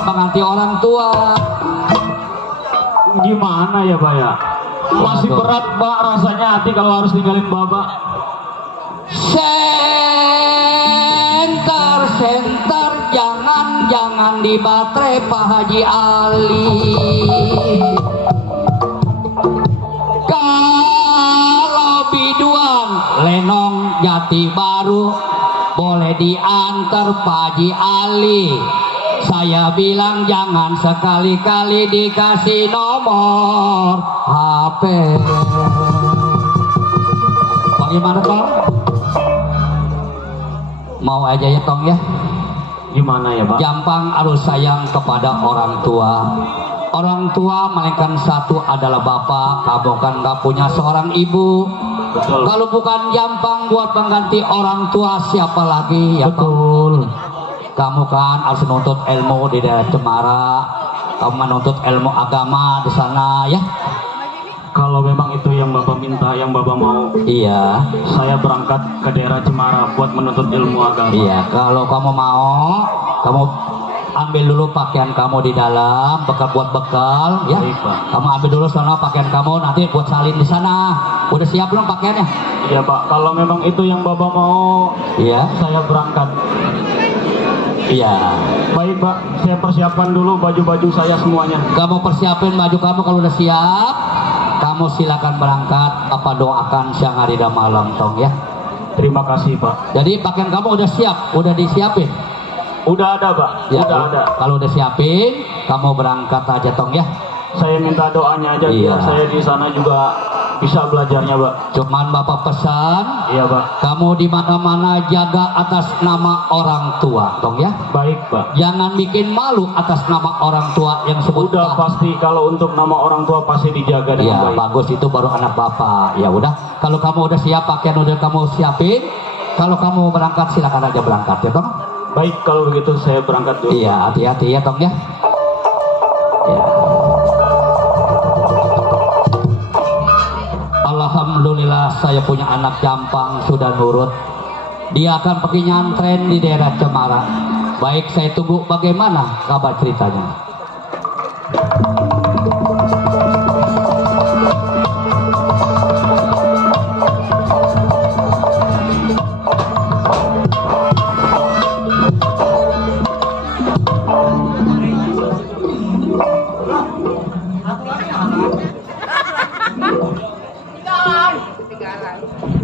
buat pengganti orang tua. Gimana ya, Pak ya? Masih Waduh. berat, Pak, rasanya hati kalau harus ninggalin Bapak. Senter, jangan di baterai Pak Haji Ali. Kalau biduan Lenong Jati Baru boleh diantar Pak Haji Ali. Saya bilang jangan sekali-kali dikasih nomor HP. Bagaimana Tong? Mau aja ya Tong ya? Gimana ya, Pak? Gampang harus sayang kepada orang tua. Orang tua melainkan satu adalah bapak. Kamu kan gak punya seorang ibu. Betul. Kalau bukan Jampang buat pengganti orang tua, siapa lagi ya Tong? Betul. Kamu kan harus menuntut ilmu di daerah Cemara. Kamu menuntut ilmu agama di sana ya. Kalau memang itu yang Bapak minta, yang Bapak mau, Iya. saya berangkat ke daerah Cemara buat menuntut ilmu agama. Iya, kalau kamu mau, kamu ambil dulu pakaian kamu di dalam, bekal buat bekal, ya. Baik, Pak. Kamu ambil dulu sana pakaian kamu, nanti buat salin di sana. Udah siap belum pakaiannya? Iya, Pak. Kalau memang itu yang Bapak mau, Iya, saya berangkat. iya. Baik, Pak. Saya persiapkan dulu baju-baju saya semuanya. Kamu persiapin baju kamu kalau udah siap. Kamu silakan berangkat. Apa doakan siang hari dan malam, Tong ya. Terima kasih, Pak. Jadi pakaian kamu udah siap, udah disiapin. Udah ada, Pak. Ya, Udah ada. kalau udah siapin, kamu berangkat aja, Tong ya. Saya minta doanya aja Iya. biar saya di sana juga bisa belajarnya, Pak. Cuman Bapak pesan, Iya, Pak. kamu di mana-mana jaga atas nama orang tua, Tong ya. Baik, Pak. Jangan bikin malu atas nama orang tua yang sebut Udah Pak. pasti kalau untuk nama orang tua pasti dijaga dengan Ya baik. bagus, itu baru anak bapak. Ya udah, kalau kamu udah siap, pakaian udah kamu siapin. Kalau kamu berangkat silakan aja berangkat ya Tong. Baik, kalau begitu saya berangkat dulu. Iya, hati-hati ya Tong ya. Ya. Alhamdulillah saya punya anak Jampang sudah nurut. Dia akan pergi nyantren di daerah Cemara. Baik, saya tunggu bagaimana kabar ceritanya.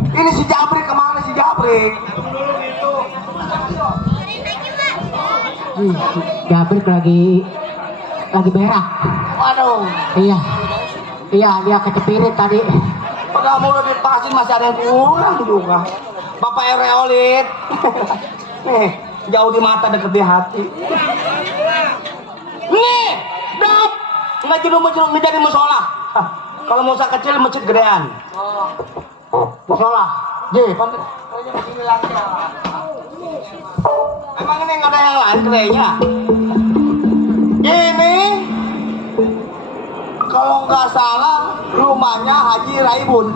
Ini si Jabrik kemana si Jabrik? Jabrik lagi berak. Waduh, Iya. Iya, dia kecepirit tadi. padahal mulu dipasin masih ada yang kurang juga. Bapak Ereolit. Nih, jauh di mata deket di hati. Nih, dap. Nggak jadi musola. Hah, kalau musola kecil masjid gedean. Musola. Ye, pantai. Emang ini nggak ada yang lain kayaknya. Ini kalau nggak salah rumahnya Haji Raibun.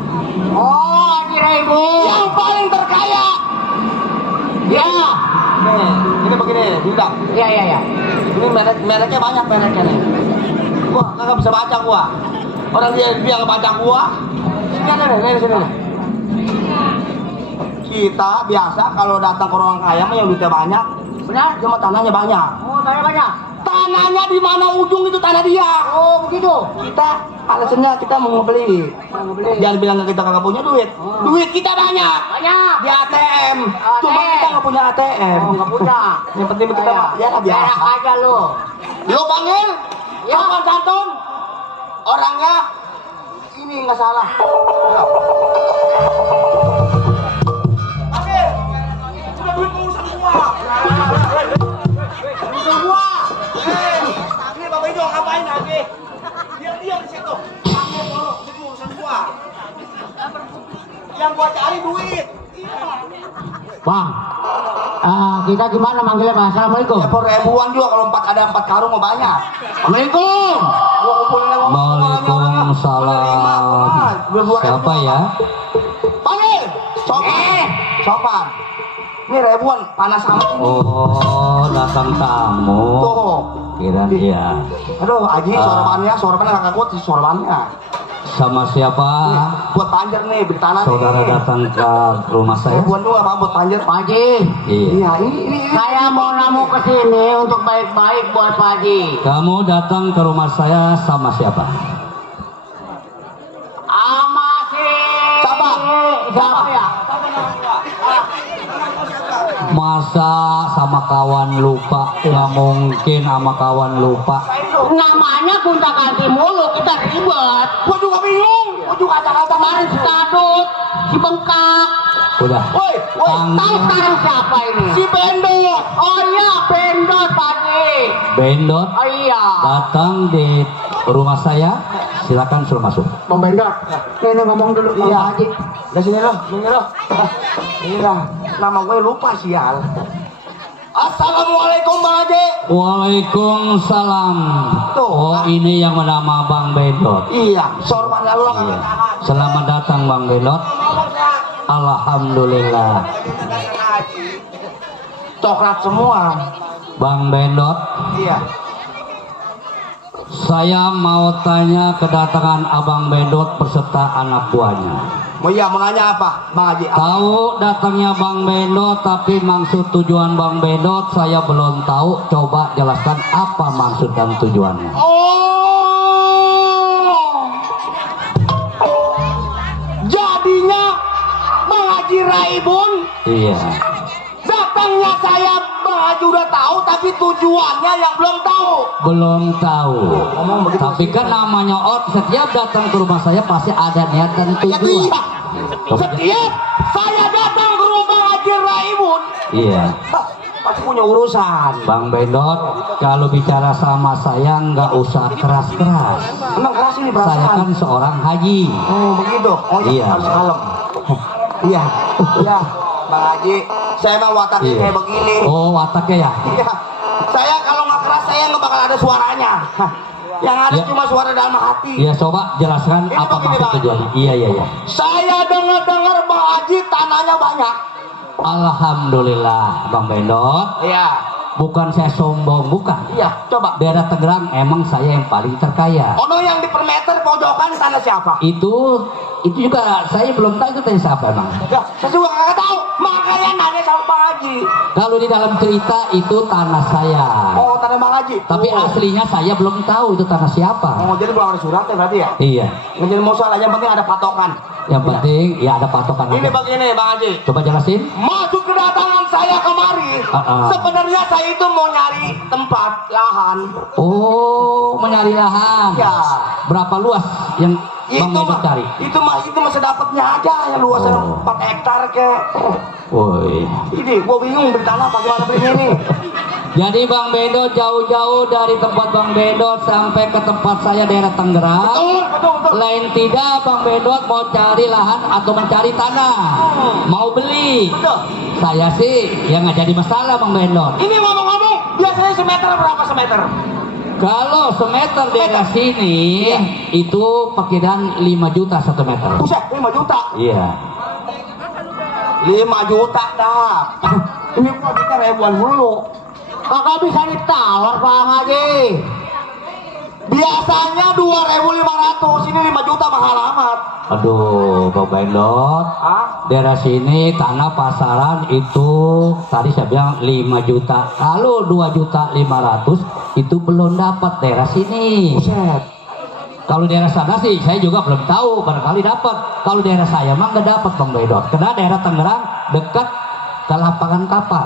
Oh, Haji Raibun. Yang paling terkaya. Ya. Nih, ini begini, tidak. Iya, iya, iya. Ini mereknya banyak mereknya nih. Gua kagak bisa baca gua. Orang dia nggak baca gua. Sini sini. Kita biasa kalau datang ke orang kaya mah yang duitnya banyak. Benar, cuma tanahnya banyak. Oh, tanya banyak. Tanahnya di mana ujung itu tanah dia. Oh, begitu. Kita alasannya kita mau ngebeli. Jangan bilang kita kagak punya duit. Duit kita banyak. Banyak. Di ATM. ATM. Cuma kita nggak punya ATM. Oh, nggak punya. Yang penting kita mah ya Enak biasa. aja lu. Lo panggil? Ya. Sopan santun. Orangnya ini nggak salah. Ya. Panggil. Udah duit urusan gua. Urusan gua. Ini Bapak Ijo ngapain lagi? Diam di situ. Panggil dulu. Ini urusan gua. Yang gua cari duit. Bang, kita gimana manggilnya Bang? Assalamualaikum. Ya ribuan juga kalau ada 4 karung mah banyak. Assalamualaikum. Gua kumpulin sama Waalaikumsalam. Siapa ya? Panggil. Sopan. Sopan. Ini ribuan panas amat ini. Oh, datang tamu. Tuh. Kira dia. Aduh, Aji sorbannya nggak kuat sih sorbannya. Sama siapa? Buat panjer nih, beli tanah Saudara nih. datang ke rumah saya. Ribuan juga Pak buat panjer. Pak Haji, Iya. Iya, ini. saya mau namu ke sini untuk baik-baik buat Pak Haji. Kamu datang ke rumah saya sama siapa? Ama si siapa ya? Masa sama kawan lupa? Nggak mungkin sama kawan lupa. Namanya gonta ganti mulu, kita ribet. Gua juga bingung. Gua juga kata-kata Kemarin si Kadut, si Bengkak. Udah. Woi, Tahu sekarang siapa ini? si Bendo. Oh iya, Bendot Pak Haji. Bendot Oh iya. datang di rumah saya. Silakan suruh masuk. Bang Bendot. Ini ngomong dulu Pak Iya. Haji. Udah sini loh. Iya, nama gue lupa sial. Assalamualaikum Bang Haji. Waalaikumsalam. Tuh. Oh, ini yang bernama Bang Bendot. Iya, sorban lalu lah. Iya. Selamat datang Bang Bendot. Alhamdulillah. Coklat semua. Bang Bendot, Iya. saya mau tanya kedatangan Abang Bendot beserta anak buahnya. Mau nanya apa, Bang Haji? Tahu datangnya Bang Bendot, tapi maksud tujuan Bang Bendot saya belum tahu. Coba jelaskan apa maksud dan tujuannya. Oh, jadinya Bang Haji Raibun Iya. datangnya saya Bang Haji udah tahu, tapi tujuannya yang belum tahu. Belum tahu. Ngomong begitu Tapi kan namanya setiap datang ke rumah saya pasti ada niat dan Ya tujuan. iya. Setiap saya datang ke rumah Bang Haji Raibun, Iya. pasti punya urusan. Bang Bendot, kalau bicara sama saya nggak usah keras-keras. Emang keras ini Saya perasaan. kan seorang haji. Oh begitu. Oh Iya. harus kalem. Iya. Iya. Bang Haji, saya emang wataknya Iya. kayak begini. Oh, wataknya ya? Iya. Saya kalau nggak keras saya nggak bakal ada suaranya. Hah. Yang ada Ya. cuma suara dalam hati. Iya, coba jelaskan Ini apa begini, maksud Bang. tujuannya. Iya, iya, iya. Saya dengar Bang Haji tanahnya banyak. Alhamdulillah, Bang Bendot. Iya. Bukan saya sombong, bukan. Iya. Coba. Daerah Tangerang emang saya yang paling terkaya. Ono yang di per meter pojokan tanah siapa? Itu juga saya belum tahu itu dari siapa emang. Ya, saya juga nggak tahu. Makanya nanya sama Bang Haji. Kalau di dalam cerita itu tanah saya. Oh, tanah Bang Haji. Tapi Oh. aslinya saya belum tahu itu tanah siapa. Oh, jadi belum ada suratnya berarti ya? Iya. Nggak jadi masalah, yang penting ada patokan. Yang penting ya ada patokan Ini aja. begini Bang Haji. Coba jelasin. Maksud kedatangan saya kemari, sebenarnya saya itu mau nyari tempat lahan. Oh, mencari lahan. Ya. Berapa luas yang Bang Itu Bendot mah, cari? itu mah sedapatnya aja yang luasnya Oh. 4 hektar ke. Woi. Ini gua bingung beli tanah bagaimana belinya ini. Jadi Bang Bendot jauh-jauh dari tempat Bang Bendot sampai ke tempat saya daerah Tangerang. Betul. Lain tidak Bang Bendot mau cari lahan atau mencari tanah. Mau beli. Betul. Saya sih yang nggak jadi masalah Bang Bendot. Ini ngomong-ngomong, biasanya semeter berapa semeter? Kalau semeter daerah sini Iya. itu perkiraan 5 juta 1 meter. Buset, 5 juta. Iya. 5 juta dah. Ini gua kita ribuan mulu. Kagak bisa ditawar Bang Haji. Biasanya 2.500, ini 5 juta mahal amat. Aduh, Bang Bendot. Hah? Daerah sini tanah pasaran itu tadi saya bilang 5 juta. Kalau 2.500.000 itu belum dapat daerah sini. Buset. Kalau daerah sana sih saya juga belum tahu, barangkali dapat. Kalau daerah saya mah nggak dapat Bang Bendot. Karena daerah Tangerang dekat ke lapangan kapal.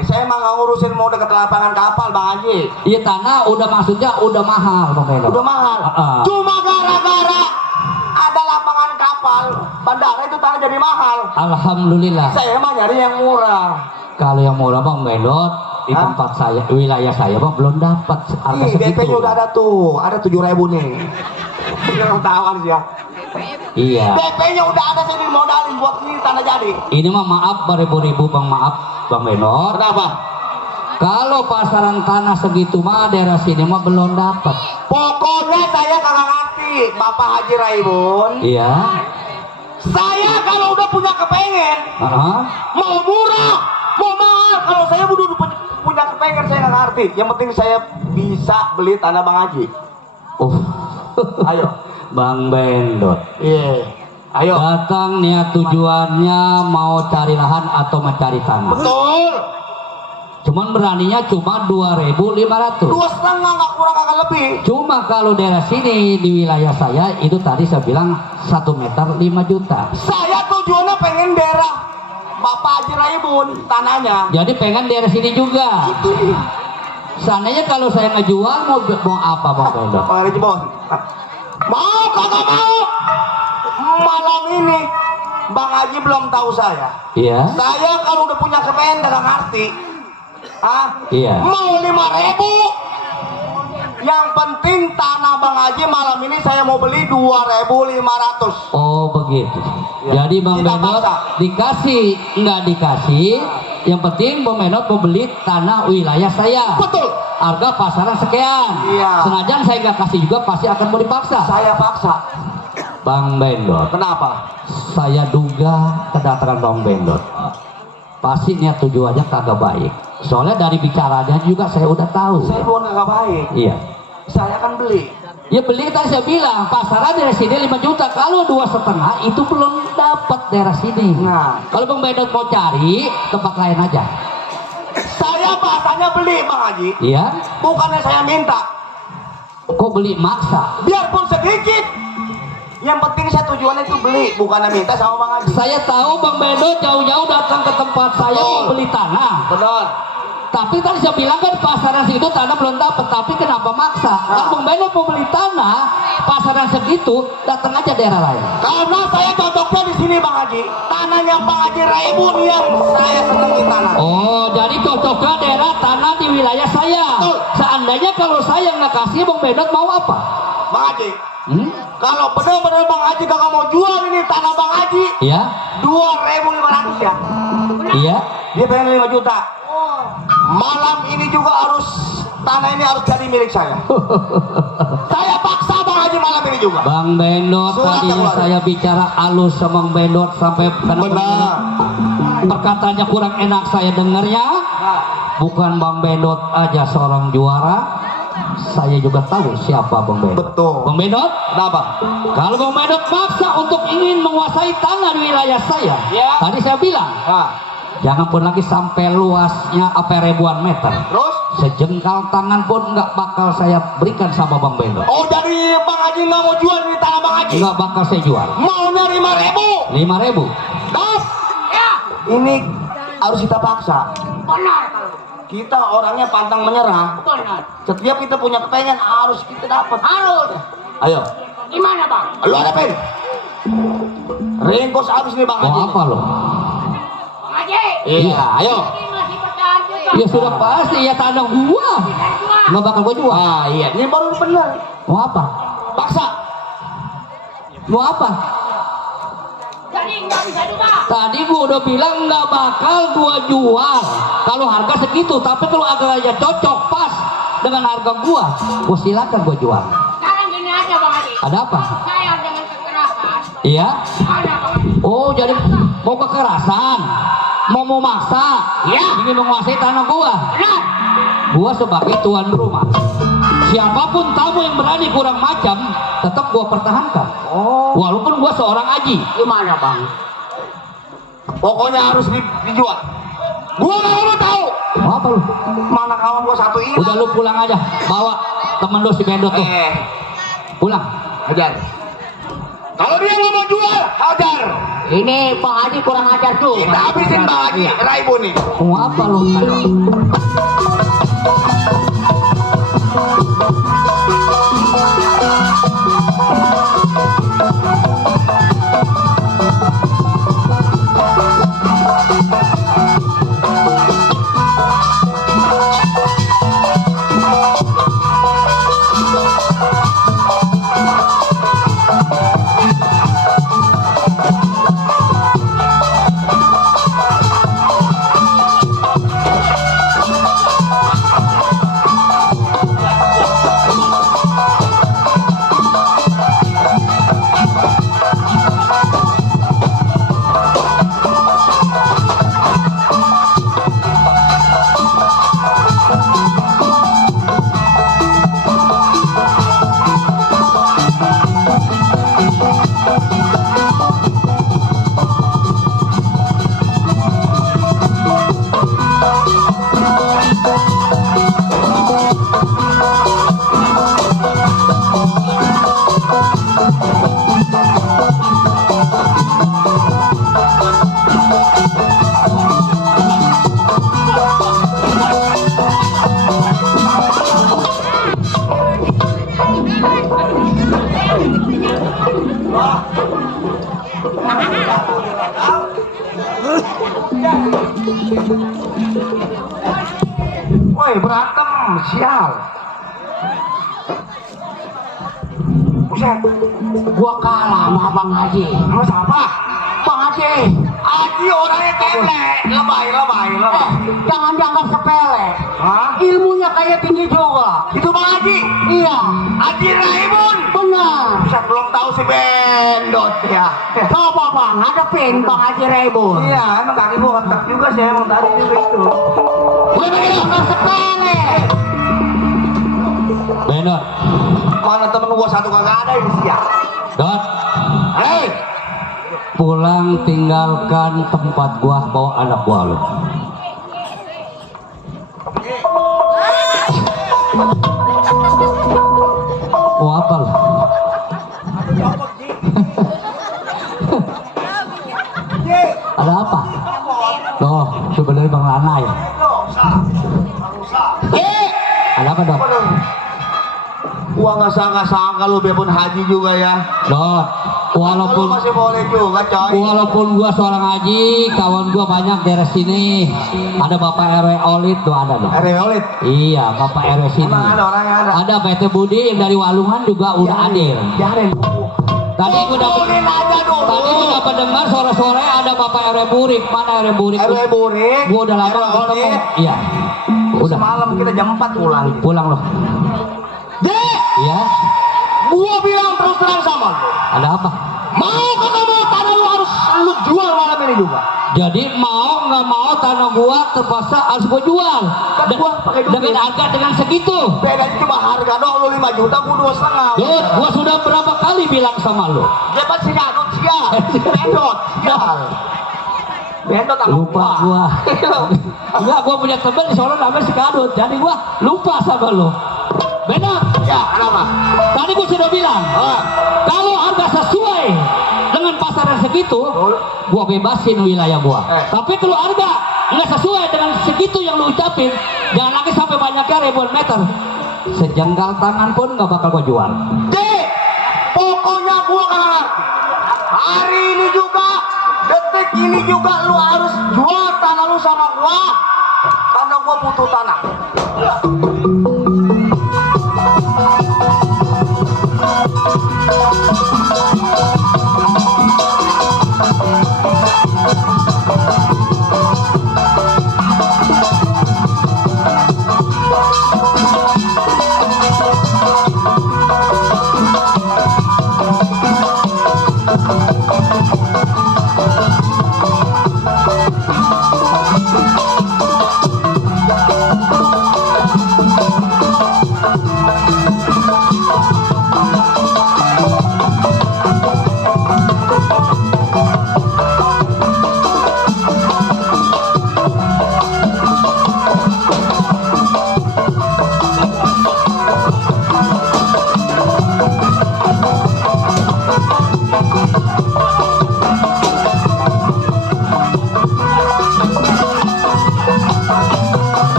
Saya emang nggak ngurusin mau deket lapangan kapal Bang Haji. Iya tanah udah maksudnya udah mahal Bang Bendot. Udah mahal. Cuma gara-gara ada lapangan kapal, bandara itu tanah jadi mahal. Alhamdulillah. Saya emang nyari yang murah. Kalau yang murah Bang Bendot di Hah? tempat saya, wilayah saya Bang belum dapat harga Ih, DP-nya segitu. udah ada tuh, ada 7.000 nih. Jangan tawan sih ya. Iya. DP-nya udah ada, saya dimodalin buat ini tanah jadi. Ini mah maaf beribu-ribu Bang, maaf Bang Bendot. Kenapa? Kalau pasaran tanah segitu mah daerah sini mah belum dapat. Pokoknya saya kagak ngerti, Bapak Haji Raibun. Iya. Saya kalau udah punya kepengen, Heeh. mau murah, udah punya kepengen, saya nggak ngerti. Yang penting saya bisa beli tanah Bang Haji. Oh. Ayo. Bang Bendot. Iya. Ayo. Datang niat tujuannya mau cari lahan atau mencari tanah. Betul. Cuman beraninya cuma 2.500. 2,5 nggak kurang akan lebih. Cuma kalau daerah sini di wilayah saya itu tadi saya bilang 1 meter 5 juta. Saya tujuannya pengen daerah Bapak Haji Raibun tanahnya. Jadi pengen daerah sini juga. Itu. Seandainya kalau saya ngejual mau apa Bang Bendot? Bang Haji Bon. Mau kagak mau? Malam ini Bang Haji belum tahu saya. Iya. Saya kalau udah punya kepengen gak ngerti. Iya. Mau 5.000. Yang penting tanah Bang Haji malam ini saya mau beli 2.500. Oh begitu. Ya. Jadi Bang Tidak Bendot paksa. dikasih nggak dikasih, yang penting Bang Bendot mau beli tanah wilayah saya. Betul. Harga pasaran sekian. Iya. Senajan saya nggak kasih juga pasti akan mau dipaksa. Saya paksa. Bang Bendot, Kenapa? saya duga kedatangan Bang Bendot pasti niat tujuannya kagak baik. Soalnya dari bicaranya juga saya udah tahu. Saya bukan kagak baik. Iya. Saya akan beli. Ya beli tadi saya bilang pasaran dari sini 5 juta. Kalau 2,5 itu belum dapat daerah sini. Nah. Kalau Bang Bendot mau cari tempat lain aja. Saya bahasanya beli Bang Haji. Iya. Bukannya saya minta. Kok beli maksa? Biarpun sedikit. Yang penting saya tujuannya itu beli, bukannya minta sama Bang Haji. Saya tahu Bang Bendot jauh-jauh datang ke tempat saya mau beli tanah. Benar. Tapi tadi saya bilang kan pasaran situ tanah belum dapat, tapi kenapa maksa? Kalau Bang Bendot mau beli tanah, pasaran segitu, datang aja daerah lain. Karena saya cocoknya di sini Bang Haji. Tanahnya Bang Haji Raibun yang saya senangi tanah. Oh, jadi cocoknya daerah tanah di wilayah saya. Betul. Seandainya kalau saya nggak kasih, Bang Bendot mau apa? Bang Haji, Hmm? kalau benar-benar Bang Haji gak mau jual ini tanah Bang Haji, Iya, 2.500 ya. iya. Dia pengen 5 juta. Malam ini juga harus tanah ini harus jadi milik saya. Saya paksa Bang Haji malam ini juga. Bang Bendot, Surat tadi keluar. saya bicara halus sama Bang Bendot sampai Benar. perkataannya kurang enak saya dengarnya. Nah, Bukan Bang Bendot aja seorang juara, saya juga tahu siapa Bang Bendot. betul. Bang Bendot, Kenapa? kalau Bang Bendot maksa untuk ingin menguasai tanah di wilayah saya, Ya. tadi saya bilang, Nah, jangan pun lagi sampai luasnya apa ribuan meter. terus? Sejengkal tangan pun nggak bakal saya berikan sama Bang Bendot. Oh, jadi Bang Haji nggak mau jual ini tanah Bang Haji? Nggak bakal saya jual. Maunya 5.000. 5.000. Stop. Ini harus kita paksa. Benar kalau Kita orangnya pantang menyerah. benar. Setiap kita punya kepengen harus kita dapat. Harus. Ayo, Gimana Bang? lu hadapin. Ringkos habis nih Bang Haji. Mau apa lo? Bang Haji. Iya, ayo. Ini masih bertahan juga. Ya sudah pasti ya tanah gua. Bisa jual. Nggak bakal gua jual. Ah, iya, ini baru benar. Mau apa? Paksa. Mau apa? Jadi nggak bisa juga. Tadi gua udah bilang nggak bakal gua jual kalau harga segitu. Tapi kalau harganya cocok pas dengan harga gua silakan gua jual. Sekarang gini aja Bang Haji. Ada apa? Saya dengan kekerasan. Iya? Ada Bang Haji. Oh jadi mau kekerasan, mau maksa, Ya. ingin menguasai tanah gua. Benar. Gua sebagai tuan rumah. Siapapun tamu yang berani kurang macam, tetap gua pertahankan. Oh, Walaupun gua seorang haji. Gimana Bang? pokoknya harus dijual. Gua nggak mau tahu. Mau apa lu? Mana kawan gua satu ini. Udah lu pulang aja, bawa temen lu si Bendot tuh. Pulang. Hajar. Kalau dia nggak mau jual, hajar. Ini Bang Haji kurang ajar tuh. Kita habisin Bang Haji Raibun nih. Mau apa lu? Woi, berantem, sial. Buset, Gua kalah sama Bang Haji. sama siapa? Bang Haji, Haji orangnya keplek, lebay. jangan dianggap sepele. Hah? Ilmunya kayak tinggi juga. Itu Bang Haji? Iya, Haji Raimun? benar. Buset, belum tahu si Bendot ya. Coba Bang, hadapin Bang Haji Rebun. Iya, emang kaki gua ketak juga sih, emang tadi juga itu. Udah dianggap sepele. Benor, Mana temen gua satu kagak ada ini sih ya. Dot, Hei, pulang tinggalkan tempat gua, bawa anak gua lu. Oh apa lu? Ada apa? Loh, sebenarnya Bang Lana ya. Ada apa dong? gua nggak sangka lu biarpun haji juga ya. Dot, Lu walaupun masih boleh juga coy. walaupun gua seorang haji, kawan gua banyak daerah sini. Ada Bapak RW Olit tuh ada dong. Reolit. Iya, Bapak RW sini. Emang ada orangnya ada. Ada PT Budi yang dari Walungan juga udah hadir. Biarin. Tadi gua dapat Kumpulin aja dulu. Tadi gua dapat dengar sore-sore ada Bapak RW Burik. Mana RW Burik? RW Burik. Gua udah lama RW nggak ketemu. Olit. Iya. Udah Semalam kita jam 4 pulang. pulang loh. Dek, Iya. gua bilang terus terang sama lu. Ada apa? Mau kagak mau tanah lu harus lu jual malam ini juga. Jadi mau nggak mau tanah gua terpaksa harus gua jual. Kan gua pakai duit. Dengan harga dengan segitu. Bedanya cuma harga doang, lu 5 juta, gua 2,5. Dut, gua sudah berapa kali bilang sama lu. Dia pasti nyadut sial. Bendot sial. Bendot sama Lupa gua. Enggak, gua punya temen di Solo namanya si Kadut. Jadi gua lupa sama lu. Benar. Ya, kenapa? Tadi gua sudah bilang, kalau harga sesuai dengan pasaran segitu, gua bebasin wilayah gua. Tapi kalau harga nggak sesuai dengan segitu yang lu ucapin, jangan lagi sampai banyaknya ribuan meter. Sejengkal tangan pun nggak bakal gua jual. Dek, pokoknya gua kagak ngerti. Hari ini juga, detik ini juga lu harus jual tanah lu sama gua. Karena gua butuh tanah.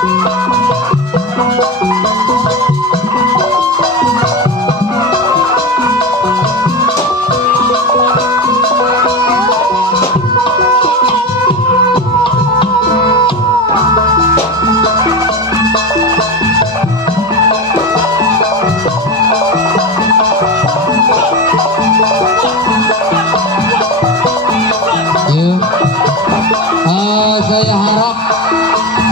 Yuk. Saya harap,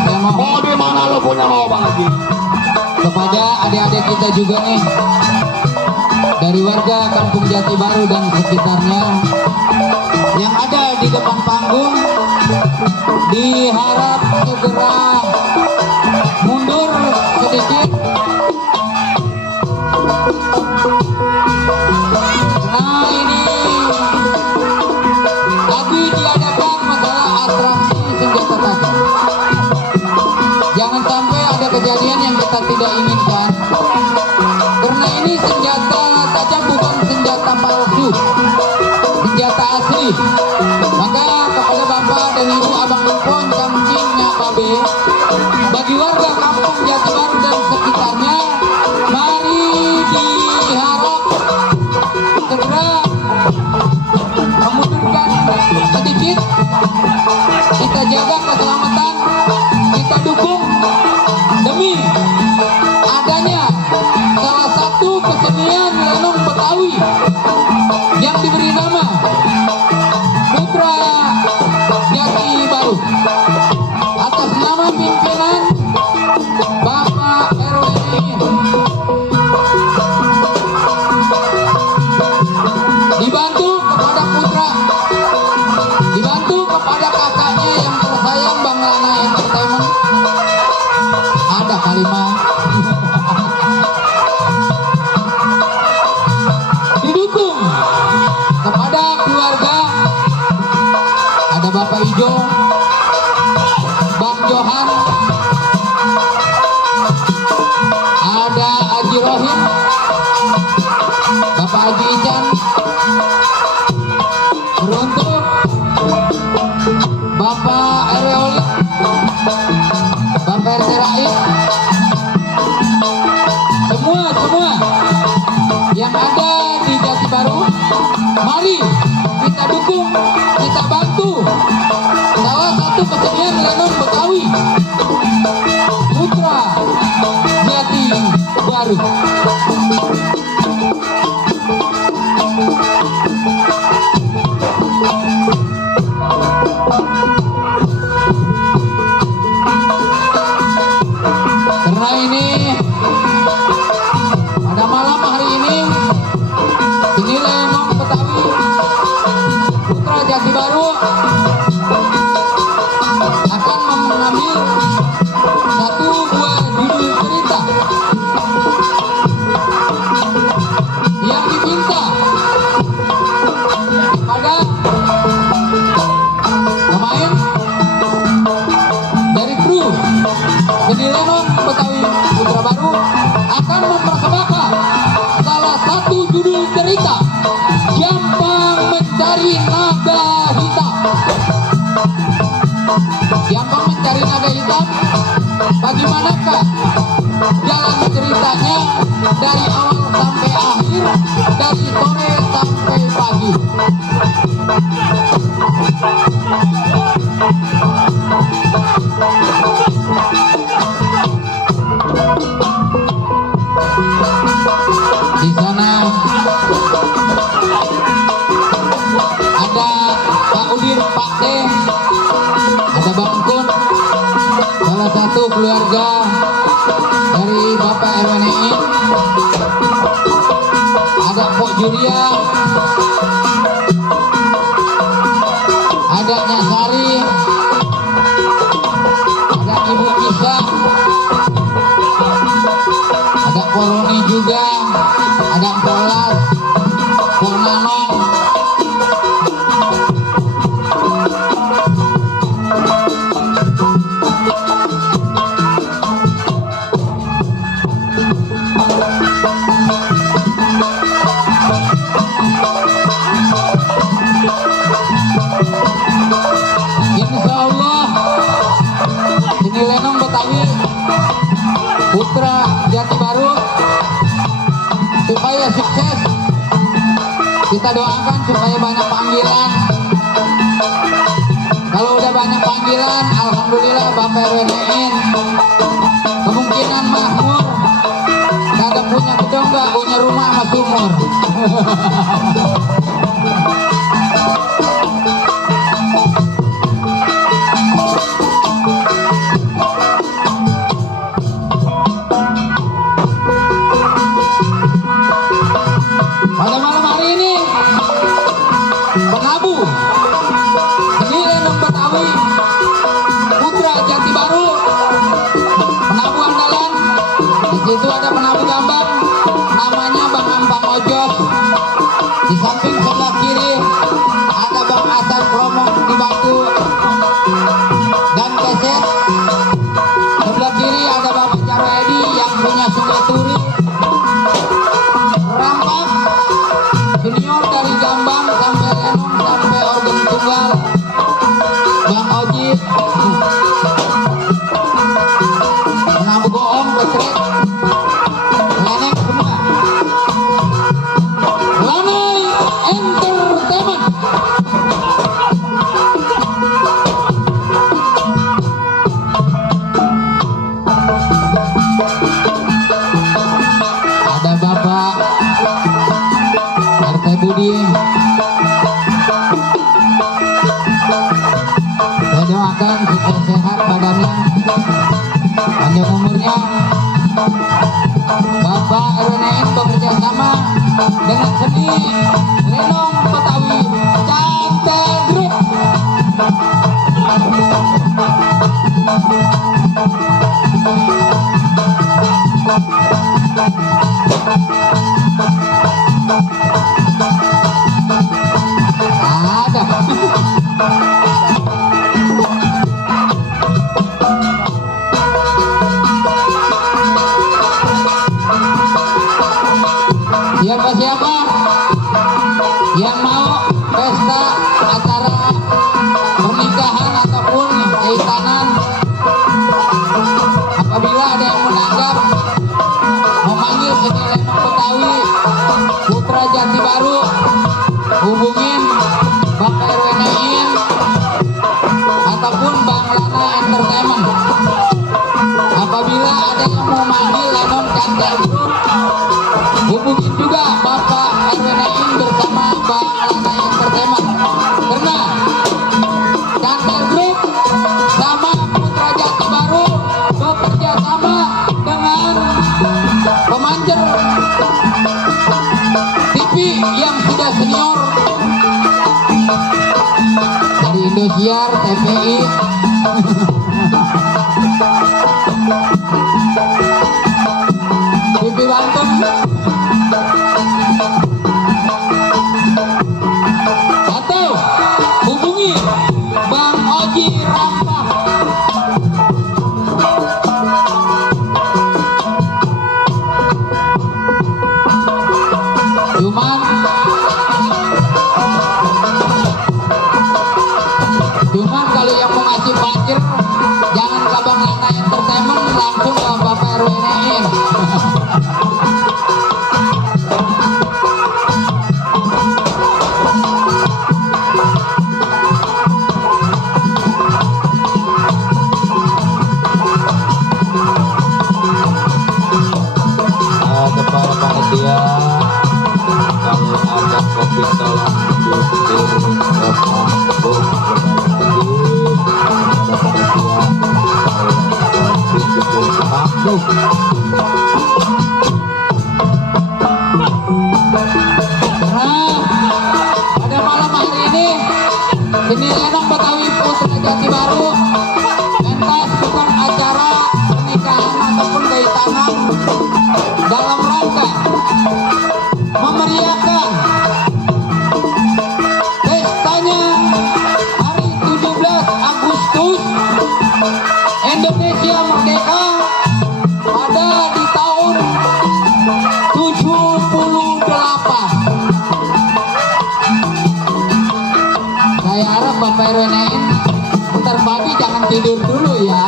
saya mohon Mau di mana lu punya mau Bang Haji? kepada adik-adik kita juga nih dari warga Kampung Jati Baru dan sekitarnya yang ada di depan panggung, diharap segera mundur sedikit. Nah, ini lagi diadakan masalah atraksi senjata tajam. Jangan sampai ada kejadian yang kita tidak inginkan. Karena ini senjata tajam bukan senjata palsu, senjata asli. Maka kepada Bapak dan Ibu, Abang Empon, Kamcing, Nyak Babe, bagi warga Kampung Jati Baru dan sekitarnya, mari diharap segera memundurkan sedikit. Kita jaga keselamatan, kita dukung demi adanya salah satu kesenian lenong Betawi yang diberi nama Putra Jati Baru atas nama pimpinan Bapak RW dibantu kepada putra, dibantu kepada kakaknya yang tersayang Bang Lana Entertainment. Ada kalimat didukung kepada keluarga, ada Bapak Ijo, Bang Johan, ada Haji Rohim, Bapak Haji Ican, beruntuk Bapak RW Olit, Bapak RT Rais, semua yang ada di Jati Baru, mari kita dukung, kita bantu salah satu kesenian lenong Betawi, Putra Jati Baru. Karena ini pada malam hari ini seni lenong Betawi Putra Jati Baru akan mengambil satu buah judul cerita yang diminta kepada pemain dari kru seni lenong Betawi Putra Baru akan mempersembahkan salah satu judul cerita Jampang Mencari Naga Hitam. Jampang Mencari Naga Hitam, bagaimanakah jalan ceritanya dari awal sampai akhir, dari sore sampai pagi. Di sana ada Pak Udir, Pak D, ada Bang Kun, salah satu keluarga dari Bapak RWNI, ada Pok Juria, ada Nyasari, ada Ibu Isa, ada Poroni juga, ada Polas, Purnanong, kita doakan supaya banyak panggilan. Kalau udah banyak panggilan, alhamdulillah Bapak RW-in kemungkinan makmur. Kagak punya gedung, gak punya rumah sama sumur. Pada malam hari ini penabu seni lenong Betawi Putra Jati Baru, penabu andalan. Di situ ada penabu gambang namanya Bang Ampang Ojok. Di samping sebelah kiri ada Bang Hasan Kromong di batu dan keset. Sebelah kiri ada Bapak Jarwo Edi yang punya Sungai Turi. Rampak senior dari gambang sampai lenong sampai organ tunggal Bang Ojit. Penabu goong kesret lenek semua. Lanai Entertainment. Ada Bapak RT Budi. Saya doakan supaya sehat badannya, panjang umurnya. Bapak RW-in bekerja sama dengan seni lenong Betawi Cantel Group. Ada. Siapa-siapa yang mau pesta acara pernikahan ataupun kehitanan, apabila ada yang menanggap memanggil seni lenong Betawi Putra Jati Baru, hubungin Bapak RW-in ataupun Bang Lana Entertainment. Apabila ada yang mau manggil lenong Cantel Group, hubungin juga Bapak RW-in bersama Bang Lana Entertainment. Karena Cantel Group sama Putra Jati Baru bekerja sama dengan pemancer TV yang sudah senior dari Indosiar, TVI. TV Banten. Atau hubungi Bang Oji Rampak. Cuman kalau yang mau ngasih parkir jangan ke Bang Lana Entertainment, langsung ke Bapak RW-in. Kepada panitia kami ajak kopi tolong Pada malam hari ini seni lenong Betawi Putra Jati Baru pentas bukan acara pernikahan ataupun kehitanan, dalam rangka memeriahkan pestanya hari 17 Agustus Indonesia Merdeka pada di tahun 78. Saya harap Bapak RW-in ntar pagi jangan tidur dulu ya.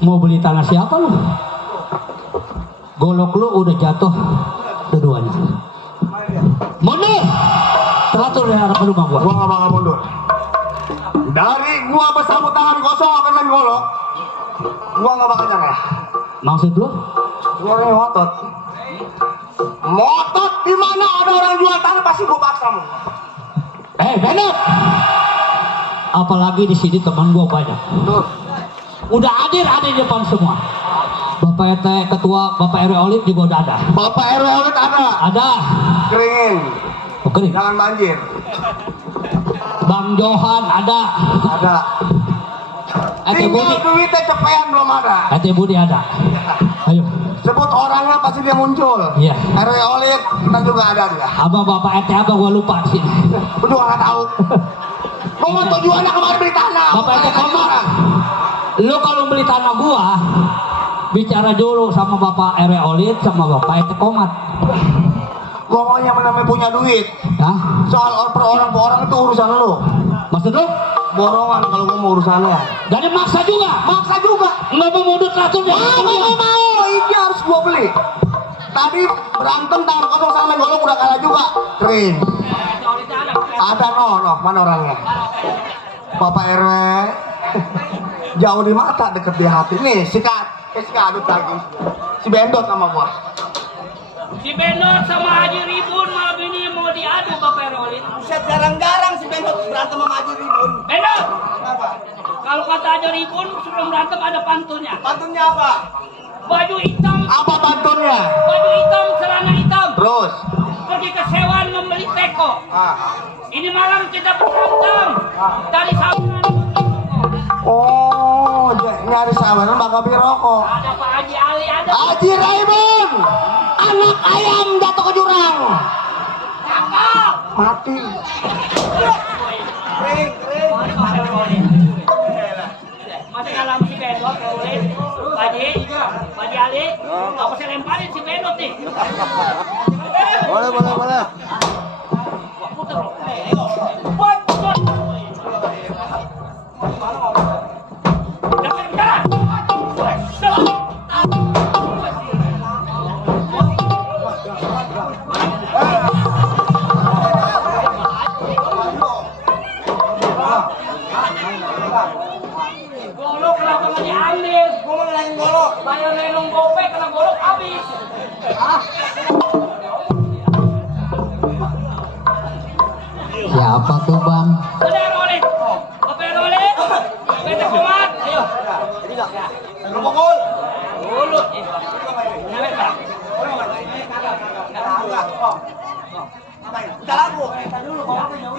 Mau beli tanah siapa lu? Golok lu udah jatuh keduanya. Mundur! Teratur dari arah rumah gua. Gua gak bakal mundur. Dari gua bersambut tangan kosong akan main golok. Gua gak bakal nyerah. Maksud lu? Gua orangnya ngotot. Motot di mana ada orang jual tanah pasti gua paksa mu. Bener. Apalagi di sini teman gua banyak. Tuh. Udah hadir ada di depan semua. Bapak RT ketua, Bapak RW Olip juga udah ada. Bapak RW Olit ada. Ada. Keringin. Oke. Jangan banjir. Bang Johan ada. Ada. Ate Budi. Tinggal duitnya cepean belum ada. Ate Budi ada. Ayo. Sebut orangnya pasti dia muncul. Iya. RW Olit kita juga ada dia. Abang Bapak RT apa gua lupa di sini. Gua juga nggak tahu. Gua mau tujuannya kemarin beli tanah. Bapak RT Bukan Komar. orang. Lu kalau beli tanah gua bicara dulu sama Bapak RW Olit sama Bapak RT Komat. Gua maunya namanya punya duit. Hah? Soal per orang itu urusan lu. Maksud lu? Borongan kalau gua mau urusannya. Jadi maksa juga. Maksa juga. Nggak mau mundur teratur ya? Mau. Ini harus gua beli. Tadi berantem tangan kosong sama main golok udah kalah juga. Keren. Ada no, mana orangnya? Bapak RW. Jauh di mata, deket di hati. Nih, sikat adut lagi. Si Bendot sama gua. Si Bendot sama Haji Ribun malam ini mau diadu Bapak Rolin. Buset, jarang-jarang si Bendot berantem sama Haji Ribun. Bendot, Kenapa? kalau kata Haji Ribun sebelum berantem ada pantunnya. Pantunnya apa? Baju hitam, Apa pantunnya? baju hitam, celana hitam. Terus? Pergi ke Sewan membeli teko. Ah. Ini malam kita berantem dari sawangan. Oh, nyari sabaran bakal beli rokok. Ada Pak Haji Ali, ada Haji Raimun, anak ayam jatuh ke jurang. Cakep. Mati. Masih kalah si Bendot, Rolin. Pak Haji Ali, apa saya lemparin si Bendot nih? Boleh. Puter loh. Buat. Jangan bicara. Golok kenapa nggak diambil? Gua mau ngelain golok. Bayar nenong gopek kena golok habis. Siapa tuh bang? Sudah Rolin. Bapak Rolin. Kita kuat. Ayo. Lu pukul. Dulu. Nyampe Pak. Kita lagu.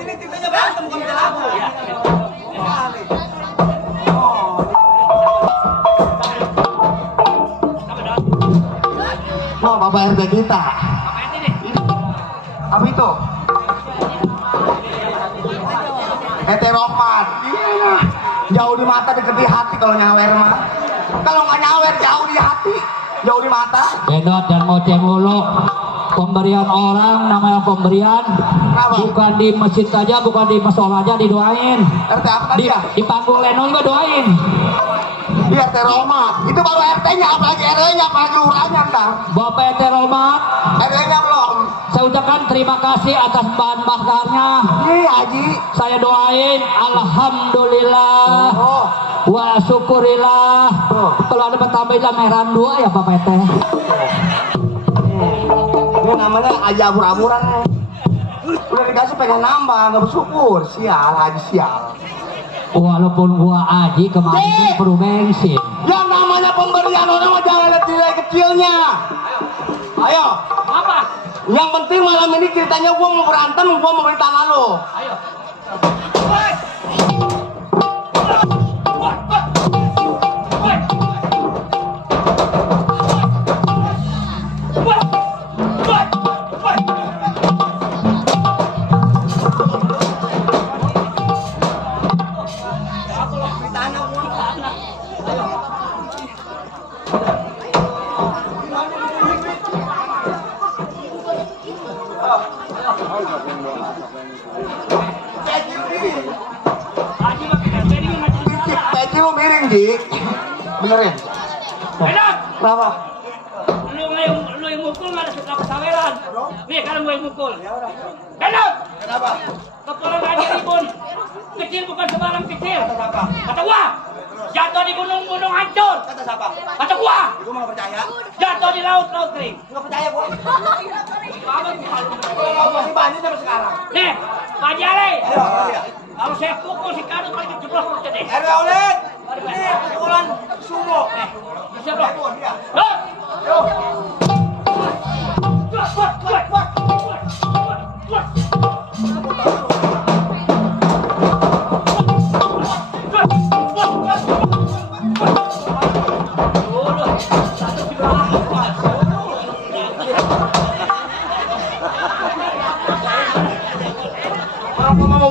Ini timnya berantem bukan kita lagu. Nah, Bapak RT kita. Apa ini nih? Apa itu? RT Rohman. Iya. Jauh di mata deket di hati kalau nyawer mah. Kalau nggak nyawer jauh di hati, jauh di mata. Bendot dan ngoceh mulu. Pemberian orang namanya pemberian. Kenapa? Bukan di masjid aja, bukan di musola aja didoain. RT apa tadi ya? Di panggung Leno juga doain. Iya RT Rohman. Itu baru RT-nya, apalagi RW-nya, apalagi lurahnya ntar. Bapak RT Romat, RW-nya belum. saya ucapkan terima kasih atas bahan bakarnya. Iya Haji. Saya doain alhamdulillah Oh. wa syukurillah. Kalau ada bertambahin meran 2 ya Bapak RT. Ini namanya aja abur-aburan. Udah dikasih pengen nambah, nggak bersyukur. Sial, Haji sial. Walaupun gua aji kemarin kan perlu bensin. Yang namanya pemberian orang mah jangan lihat nilai kecilnya. Ayo. Apa? Yang penting malam ini ceritanya gua mau berantem, gua mau beli tangan lo. Ayo. Haji pakai piring, Peci lu miring, Ji. Benerin. Bedot! Kenapa? Lu yang mukul nggak ada suka pesaweran. Nih, sekarang gue yang mukul. Bedot! Kenapa? Kepala aja ribun. Kecil bukan sembarang kecil. Kata gua. Jatuh di gunung-gunung hancur. Kata siapa? Kata gua. Gue mau percaya. Jatuh di laut-laut kering. Nggak percaya gue. Banget. Masih banyak sampai sekarang. Nih, Pak Jale. Ayo, ya. Kalau saya pukul si Kardus paling jeblos perutnya deh. RW Aulit. Ini pukulan sumo. Bisa bro. Iya. Loh. Yo.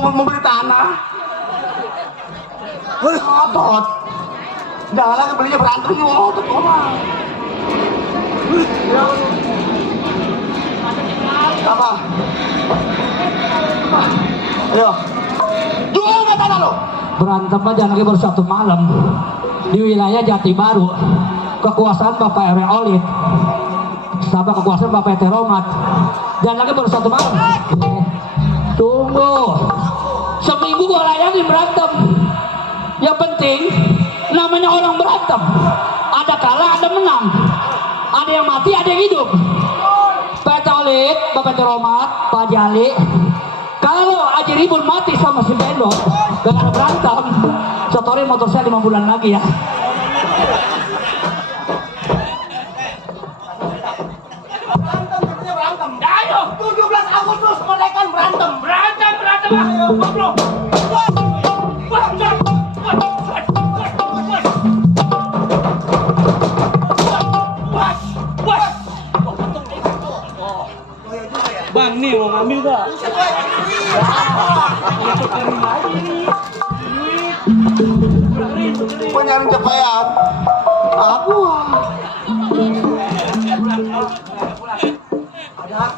Orang mau beli tanah. Ngotot. Jangan lagi belinya berantem nih, ngotot orang. Apa? Ayo. Jual nggak tanah lo? Berantem aja lagi baru 1 malam di wilayah Jati Baru, kekuasaan Bapak RW Olit sama kekuasaan Bapak RT Romat. Dan lagi baru 1 malam. Tunggu, seminggu gua layani berantem. Yang penting namanya orang berantem, ada kalah ada menang, ada yang mati ada yang hidup. Pak RT Olit, Bapak RT Romat, Pak Jali, kalau Aji Ribun mati sama si Bedot gak ada berantem, setori motor saya 5 bulan lagi ya. Ayo. 17 Agustus mereka berantem. Berantem. Ayo, bro. Bang nih mau ngambil gak? Gue nyari capaian. Aku.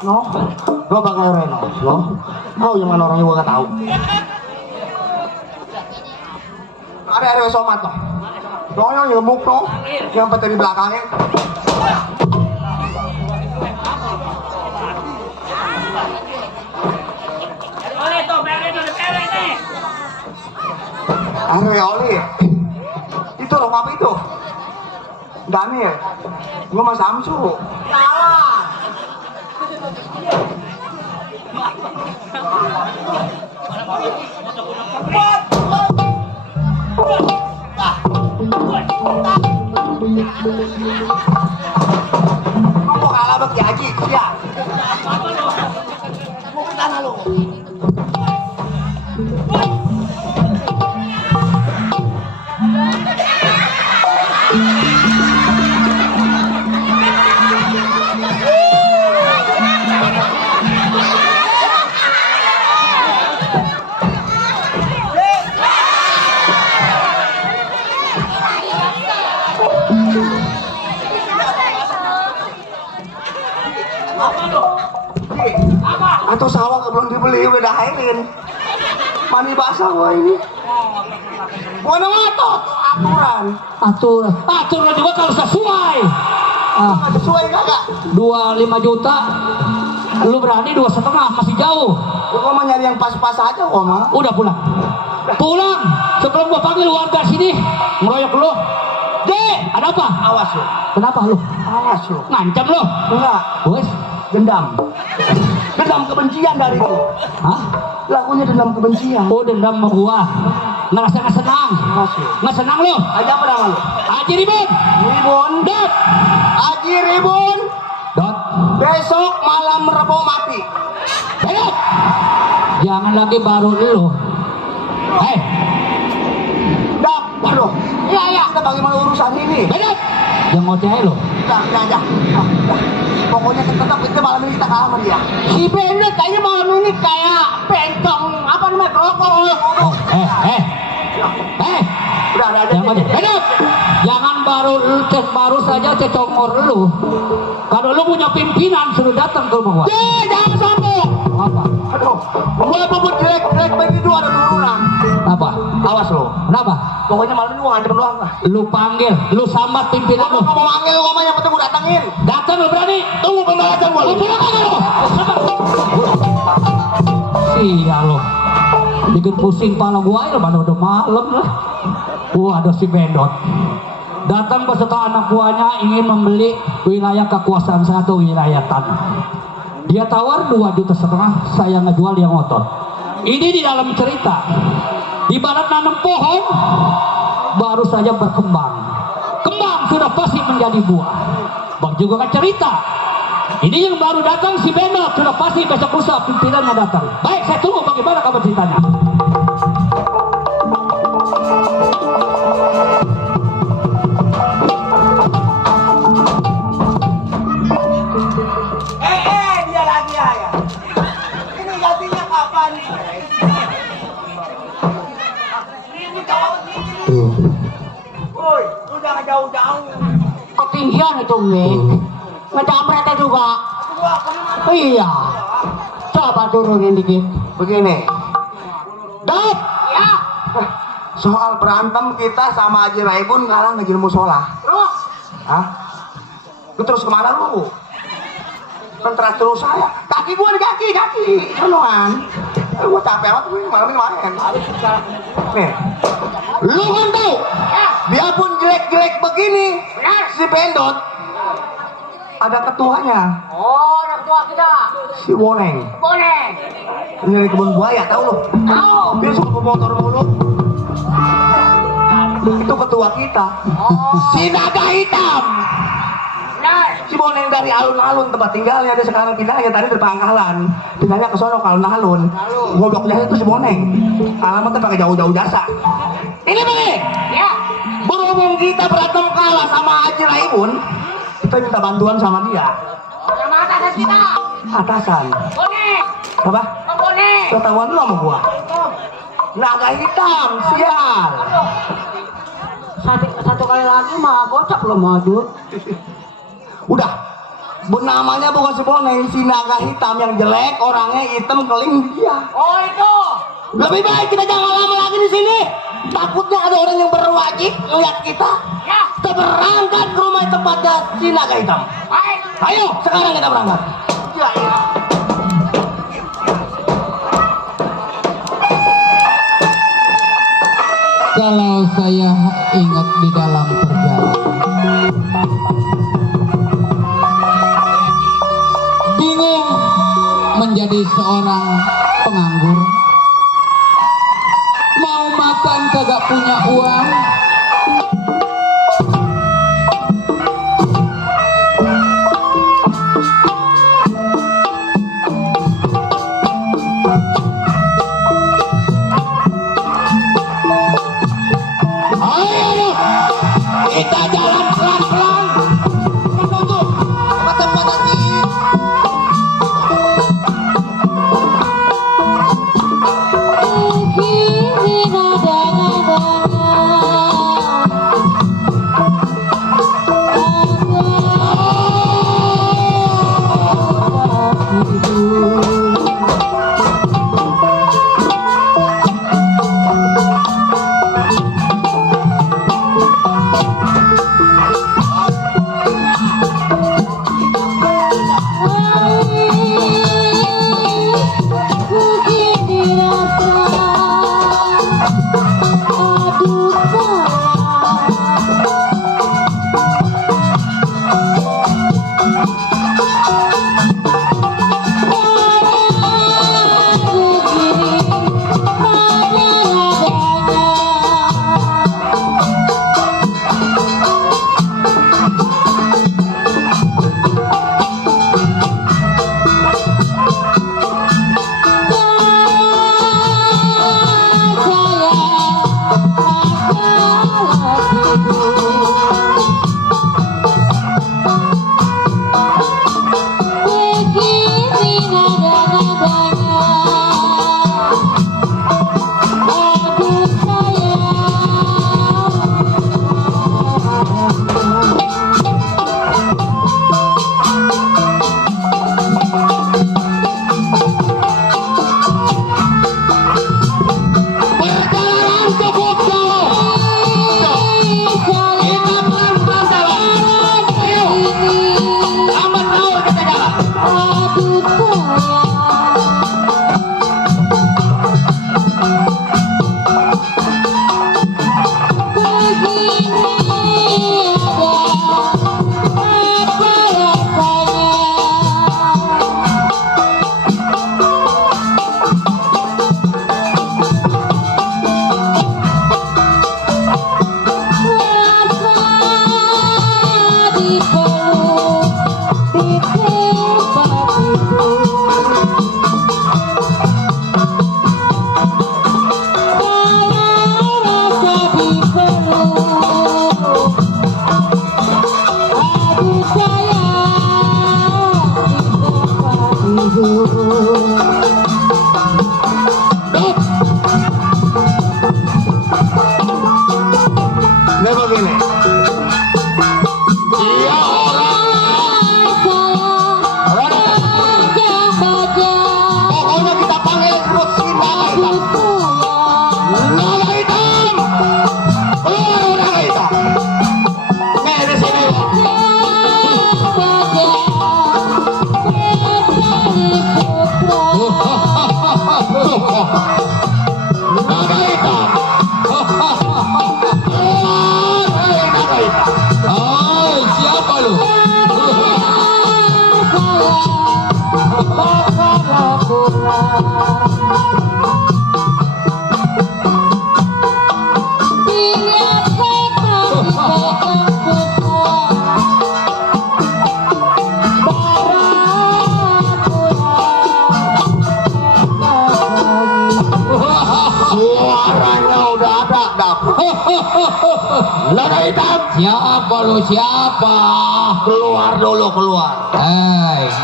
No, gue bakal renov lo. Tahu yang mana orangnya gue gak tahu. Ada RW Somat loh. Soalnya nyemuk no, yang petir di belakangnya. Oleh tuh, pelek nih. RW Oli. Itu rumah apa itu? Dami ya? Gue sama Samsu. Salah. Mau kalah bagi Haji, siap. Mau ke tanah lo. Atau sawah belum dibeli udah dahain. Mani basah gua ini. Gua ngotot Aturan juga kalau sesuai. sesuai kagak? 25 juta, lu berani 2,5 masih jauh. Gua mau nyari yang pas-pas aja gua mah. Udah pulang. Sebelum gua panggil warga sini ngeroyok lu. Ada apa? Awas lu. Kenapa lu? Awas lu. Ngancam lu? Enggak, Wes, dendam. Dendam kebencian dari gua. hah? Lakunya dendam kebencian. Oh, dendam sama gua. Ngerasa nggak senang? Awas lu. Nggak senang lu? Aja apa nama lu? Haji Ribun. Ribun. Dot. Haji Ribun. Dot. Besok malam Rebo mati. Belok. Jangan lagi baru lu. Dak, waduh. Iya. Kita bagaimana urusan ini? Belok. Jangan ngoceh lu. Dah. Pokoknya tetap itu malam ini kita kalah sama dia. Si Bennett kayaknya malam ini kayak pentong apa namanya krokol. Udah. Jangan Belok. Jangan baru saja cecongor lu. Kalau lu punya pimpinan suruh datang ke rumah gua. Jangan sombong. Apa? Aduh, gua bubut jelek begitu ada turunan. Apa? Awas lo. Kenapa? Pokoknya malam ini gua ngancam doang. Lu panggil, lu sambat pimpinan lu. Kamu manggil gua mah yang penting gua datengin. Datang lu berani? Tunggu pembalasan gua. Lu bilang aja lu. Iya lo. Bikin pusing pala gua ya, mana udah malam lah. Ada si Bendot. Datang beserta anak buahnya ingin membeli wilayah kekuasaan satu wilayah tanah. Dia tawar 2,5 juta, saya ngejual yang ngotot. Ini di dalam cerita. Ibarat nanam pohon baru saja berkembang. Kembang sudah pasti menjadi buah. Bang juga kan cerita. Ini yang baru datang si Bendot, sudah pasti besok lusa pimpinannya datang. Baik, saya tunggu bagaimana kabar ceritanya. Dia lagi ya. Ini gantinya kapan? Ini kawan ini. Woi, lu jangan jauh-jauh. Ketinggian itu, Min. Ngejamret juga. Iya. Coba turunin dikit. Begini. Dap. Ya. Soal berantem kita sama Haji Raibun kalah ngejil musola. Terus. Hah? Lu terus kemana lu? Kontras terus saya. Kaki gua di kaki. Sonoan. Gua capek banget gue malam ini main. Nih. Lu kan tahu? Biarpun jelek-jelek begini, si Bendot ada ketuanya. Oh, ada ketua kita. Si Boneng. Boneng. Ini dari kebun buaya, tahu lu? Tahu. Dia suka motor mulu. Itu ketua kita. Si Naga Hitam. Si Boneng dari alun-alun tempat tinggalnya, dia sekarang pindahnya tadi dari Pangkalan. Pindahnya ke sono ke alun-alun. Gobloknya itu si Boneng. Alamatnya pakai jauh-jauh jasa. Ini begini. Ya. Berhubung kita berantem kalah sama Haji Raibun, kita minta bantuan sama dia. Sama atasan kita. Atasan. Boneng. Apa? Boneng. Ketahuan lu sama gua. Naga Hitam, sial. Satu kali lagi mah kocak lo maju. Udah, namanya bukan si Boneng, si Naga Hitam yang jelek, orangnya hitam keling dia. Oh itu. Lebih baik kita jangan lama lagi di sini. Takutnya ada orang yang berwajib lihat kita. Ya. Kita berangkat ke rumah tempatnya si Naga Hitam. Baik. Ayo, sekarang kita berangkat. Ya, ya. Kalau saya ingat di dalam perjalanan, bingung menjadi seorang penganggur, mau makan kagak punya uang, kita jalan pelan-pelan menuju ke tempat tadi. Aduh Naga hitam. Siapa lu siapa? Keluar dulu, keluar.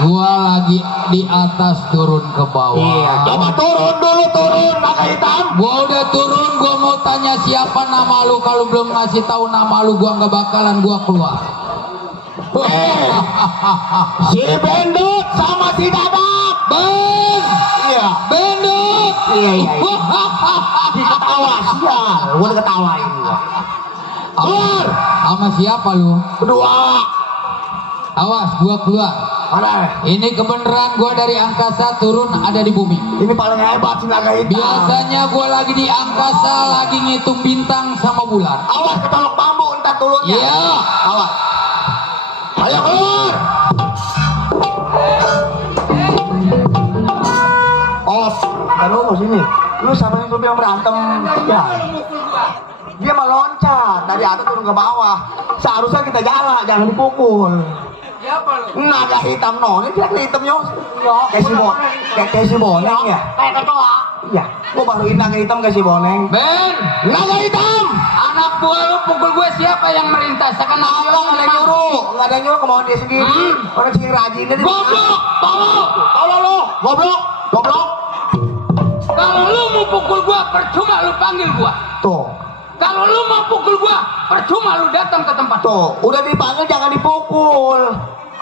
Gua lagi di atas turun ke bawah. Iya, coba turun dulu, turun naga hitam. Gua udah turun, gua mau tanya siapa nama lu. Kalau belum ngasih tahu nama lu, gua nggak bakalan gua keluar. Si Bendut sama si Dadap. Ben, Iya. Bendut. Iya. Diketawa, sial. Gua diketawain gua. Keluar. Sama siapa lu? Berdua. Awas, gua keluar. Mana? Ini kebenaran gua dari angkasa turun ada di bumi. Ini paling hebat si naga hitam. Biasanya gua lagi di angkasa, lagi ngitung bintang sama bulan. Awas ketolok bambu entar turunnya. Iya. Awas. Ayo keluar. Oh, taruh sini. Lu sama yang yang berantem. Ya. Dia mau loncat dari atas turun ke bawah. Seharusnya kita galak, jangan dipukul. Naga hitam no, ini dia hitamnya. Kayak si boneng ya. Kayak kecoa. Iya, gua baruin naga hitam kayak si boneng. Ben, Naga hitam. anak buah lu pukul gue siapa yang merintah? Seakan Nggak ada nyuruh, nggak ada nyuruh kemauan dia sendiri. Orang sih rajinnya dia. Goblok, Tolong lu, goblok. kalau lu mau pukul gua, percuma lu panggil gua. Tuh, Kalau lu mau pukul gua, percuma lu datang ke tempat. tuh, udah dipanggil jangan dipukul.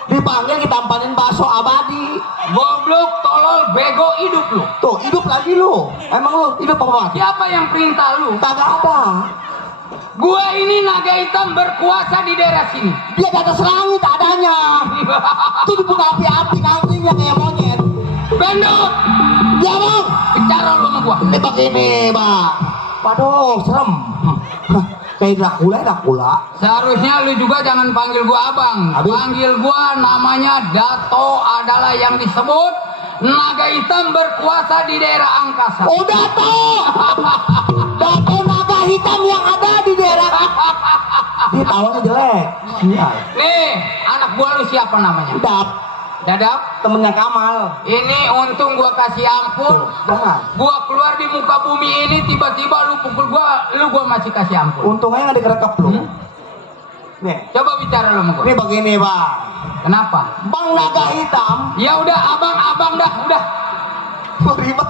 Dipanggil kita tampanin bakso abadi. Goblok, tolol, bego, hidup lu. Tuh, hidup lagi lu. Emang lu hidup apa mati? Siapa yang perintah lu? Kagak ada. Gua ini naga hitam berkuasa di daerah sini. Dia di atas langit adanya. Tuh dibuka api-api kancingnya kayak monyet. Bendut, Ya bang, bicara lu sama gua. ini begini bang. Waduh, serem. Kayak Dracula. Seharusnya lu juga jangan panggil gua abang. Habis? Panggil gua namanya Dato, adalah yang disebut naga hitam berkuasa di daerah angkasa. Oh Dato naga hitam yang ada di daerah. Dia tawanya jelek. Sial. Nih, anak gua lu siapa namanya? Dadap. Temennya Kamal. Ini untung gua kasih ampun. Jangan. Gua keluar di muka bumi ini tiba-tiba lu pukul gua masih kasih ampun. Untungnya nggak digerekep lu. Nih. Coba bicara lu sama gua. Ini begini bang. Kenapa? Bang naga hitam. Ya udah, abang dah, udah. Ribet.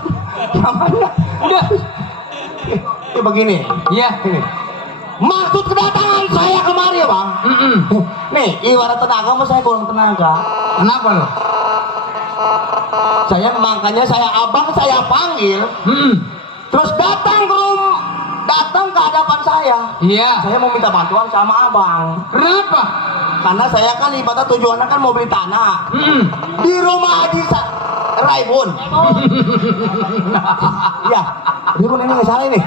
Namanya. Udah. Ini begini. Iya. Ini. Maksud kedatangan saya kemari ya bang. Nih ibarat tenaga mas saya kurang tenaga. Kenapa lu? Makanya saya abang saya panggil. Terus datang ke hadapan saya. Iya. Saya mau minta bantuan sama abang. Kenapa? Karena saya kan ibarat tujuannya kan mau beli tanah. Di rumah Haji Raibun. Iya. Raibun ini nggak salah ini.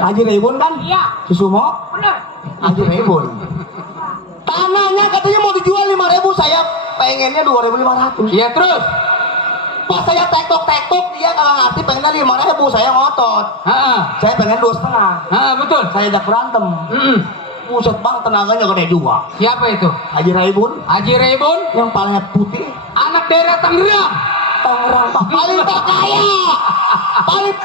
Haji Raibun kan? Iya. Si Sumo? Bener. Haji Raibun. Tanahnya katanya mau dijual 5.000, saya pengennya 2.500. Iya, terus? Pas saya tektok dia kalau ngerti pengennya 5.000, saya ngotot. Saya pengen 2,5. Betul. Saya ajak berantem. Buset bang, tenaganya gede juga. Siapa itu? Haji Raibun Haji Raibun, yang palanya putih. anak daerah Tangerang. Tangerang Pak. Paling tak kaya. Paling.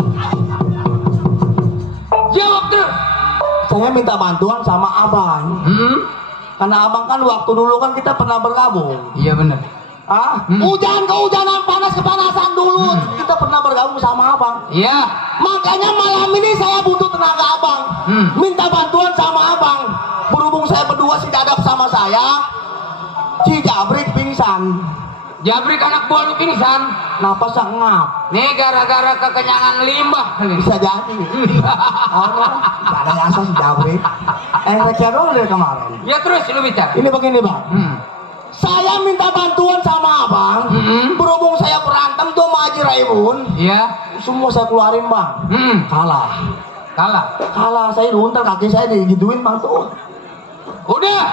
Jawab terus. Saya minta bantuan sama abang. Karena abang kan waktu dulu kan kita pernah bergabung. Iya benar. Hujan kehujanan, panas kepanasan dulu. Kita pernah bergabung sama abang. Iya. Makanya malam ini saya butuh tenaga abang. Minta bantuan sama abang. Berhubung saya berdua si Dadap sama saya, si Jabrik pingsan. Jabrik anak buah lu pingsan. Napas ngap. Nih gara-gara kekenyangan limbah kali. Bisa jadi. Allah, gak ada rasa si Jabrik. Enaknya doang dari kemarin. Ya terus lu bicara. Ini begini bang. Saya minta bantuan sama abang. Berhubung saya berantem tuh sama Haji Raibun. Iya. Semua saya keluarin bang. Kalah. Saya luntar, kaki saya digituin bang tuh. Udah.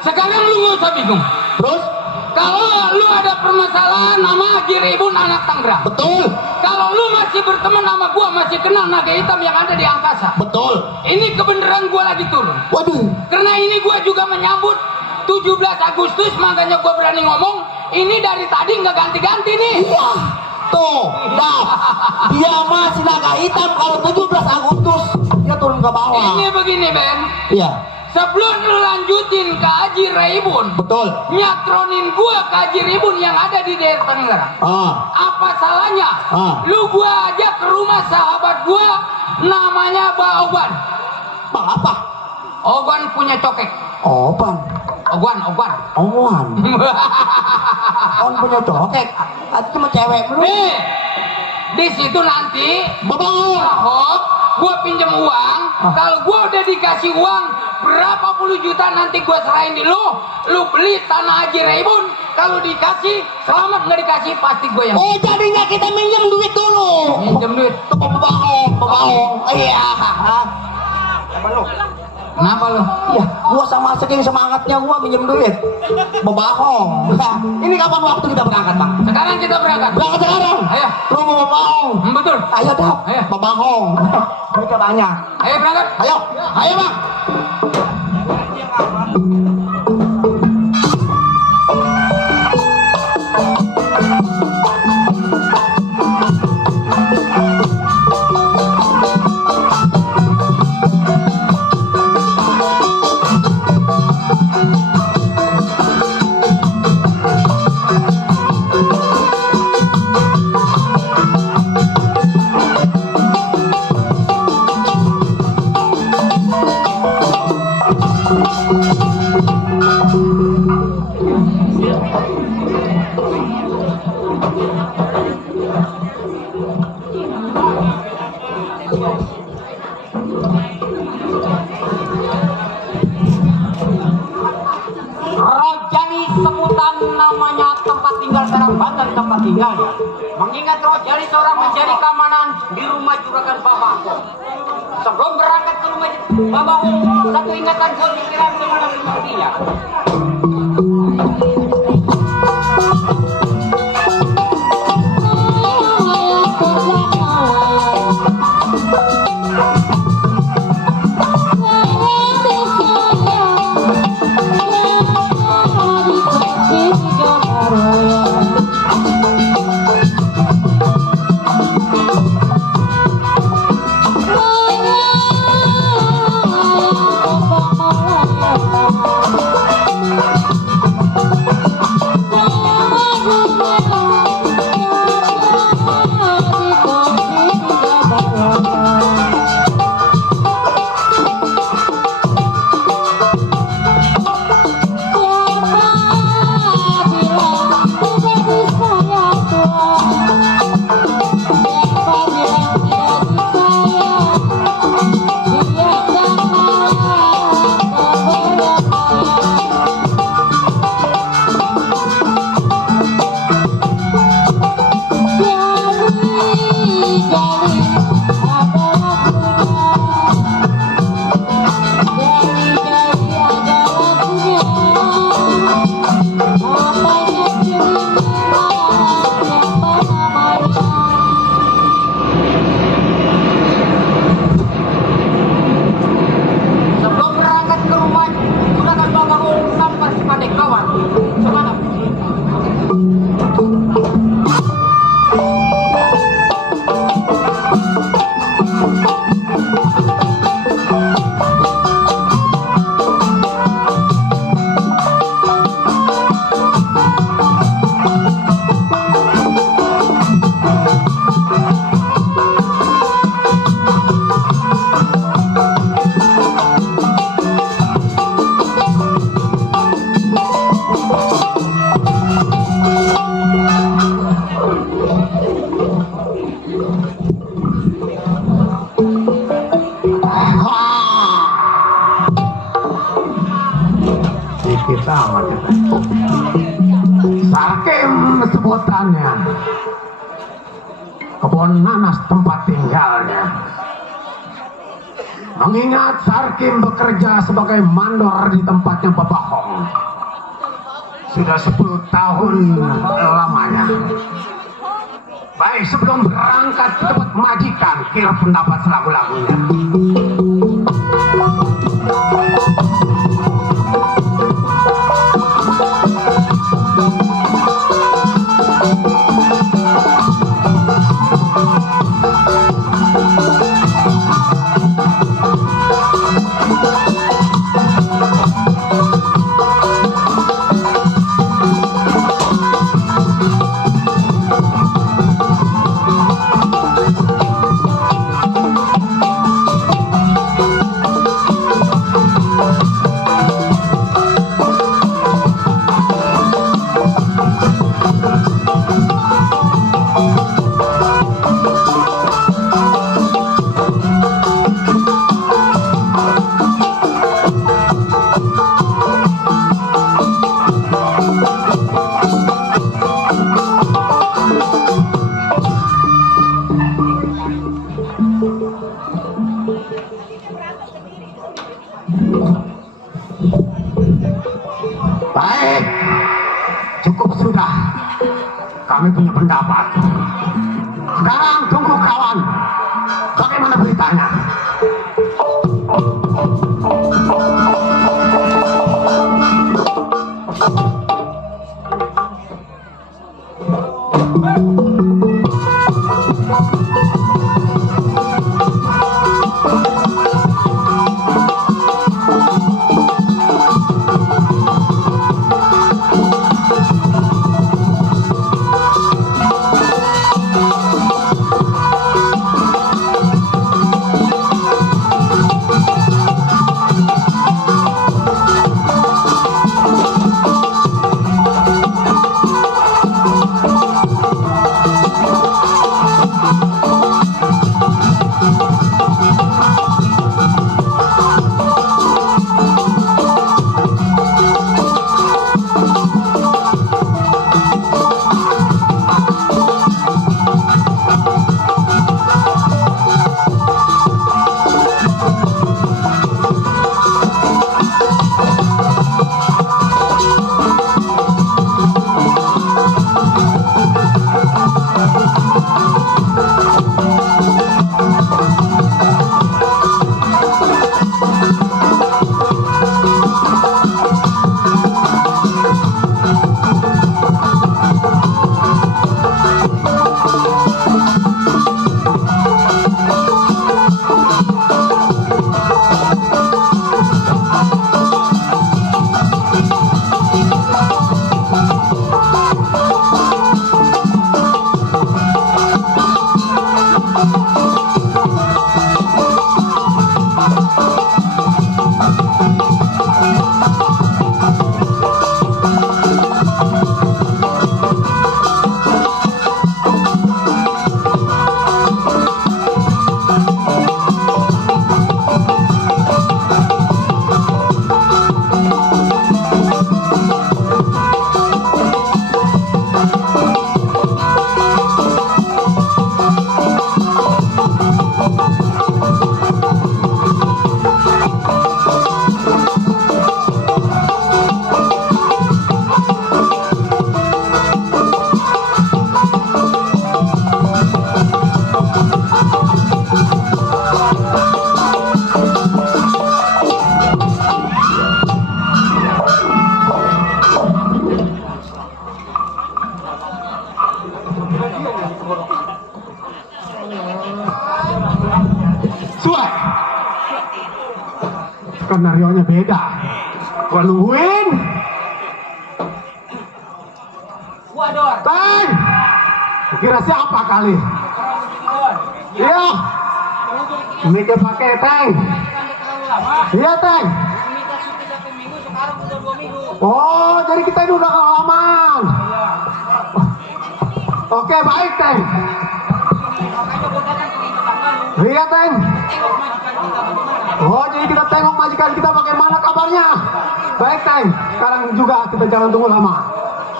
Sekarang lu gak usah bingung. Terus? Kalau lu ada permasalahan sama Haji Raibun anak Tangerang. Betul. Kalau lu masih berteman sama gua, masih kenal naga hitam yang ada di angkasa. Betul. Ini kebenaran gua lagi turun. Waduh. Karena ini gua juga menyambut 17 Agustus, makanya gua berani ngomong. Ini dari tadi nggak ganti-ganti nih. Iya. Tuh, dah. Dia masih naga hitam kalau 17 Agustus dia turun ke bawah. Ini begini Ben, Iya, sebelum lu lanjutin ke Haji Raibun, betul. nyatronin gua ke Haji Ribun yang ada di daerah Tangerang. Apa salahnya? Lu gua ajak ke rumah sahabat gua namanya Mbak Ogan. Bang apa? Ogan punya cokek. Oban. Ogan. Owan. On punya cokek. Itu cuma cewek belum. Nih, di situ nanti Ahok gua pinjam uang. Kalau gua udah dikasih uang berapa puluh juta nanti gua serahin di lu beli tanah Haji Raibun. Kalau dikasih selamat, nggak dikasih pasti gua yang. Oh, jadinya kita minjem duit dulu. Minjem duit. Itu pembohong. Iya. Apa lu? Kenapa lu? Iya, gua sama saking semangatnya gua minjem duit. Bebohong. Nah, ini kapan waktu kita berangkat, Bang? Sekarang kita berangkat. Berangkat sekarang. Ayo. Lu mau bebohong. Betul. Ayo, Dap. Ayo. Bebohong. Duitnya banyak. Ayo berangkat. Ayo, Bang. Rojali sebutan namanya tempat tinggal sekarang Banten tempat tinggalnya. Mengingat Rojali seorang mencari keamanan di rumah juragan Babako. Sebelum berangkat ke rumah Babako, satu ingatan pemikiran mengenai sepertinya. Sarkim sebutannya. Kebun nanas tempat tinggalnya. Mengingat Sarkim bekerja sebagai mandor di tempatnya Babahong. Sudah 10 tahun lamanya. Baik, sebelum berangkat ke tempat majikan, kira pendapat selagu-lagunya. kawan. Bagaimana beritanya? Suai. Skenario-nya beda. Gua nungguin. Waduh. Teng. Kira siapa kali? Iya. Ini dia pakai Teng. Iya Teng. Minta cuti sampai minggu, sekarang udah 2 minggu. Oh, jadi kita ini udah kelamaan. Oke, baik Teng. Makanya gua datang ke tetangga lu. Iya Teng. Tengok majikan kita bagaimana. Oh, jadi kita tengok majikan kita bagaimana kabarnya. Baik Teng. Sekarang juga kita jangan tunggu lama.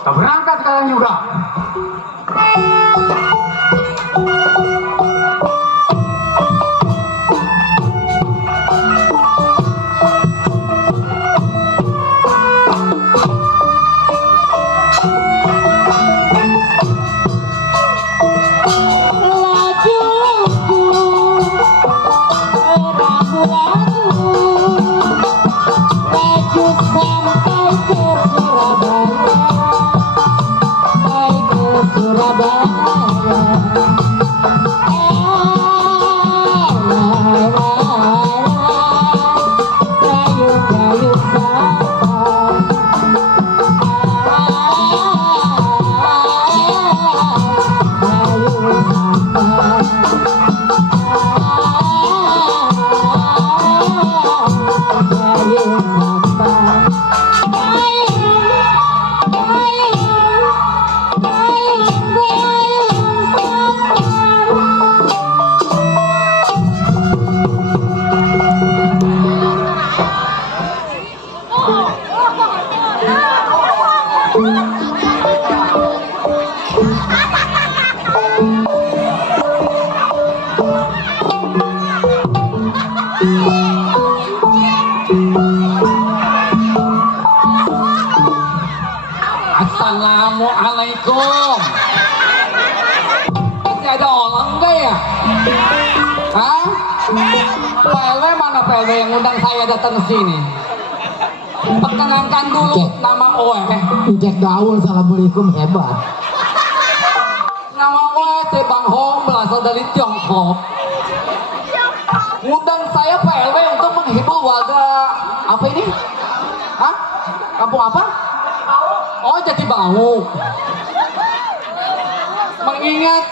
Kita berangkat sekarang juga. Assalamualaikum. Masih ada orang enggak ya? Hah? PLW mana PLW yang undang saya datang ke sini? Perkenalkan dulu nama Oe. Cek gaul, assalamualaikum, hebat. Nama Oe teh Bang Hong, berasal dari Tiongkok. Undang saya PLW untuk menghibur warga apa ini? Hah? Kampung apa? Oh, Jatibau. Mengingat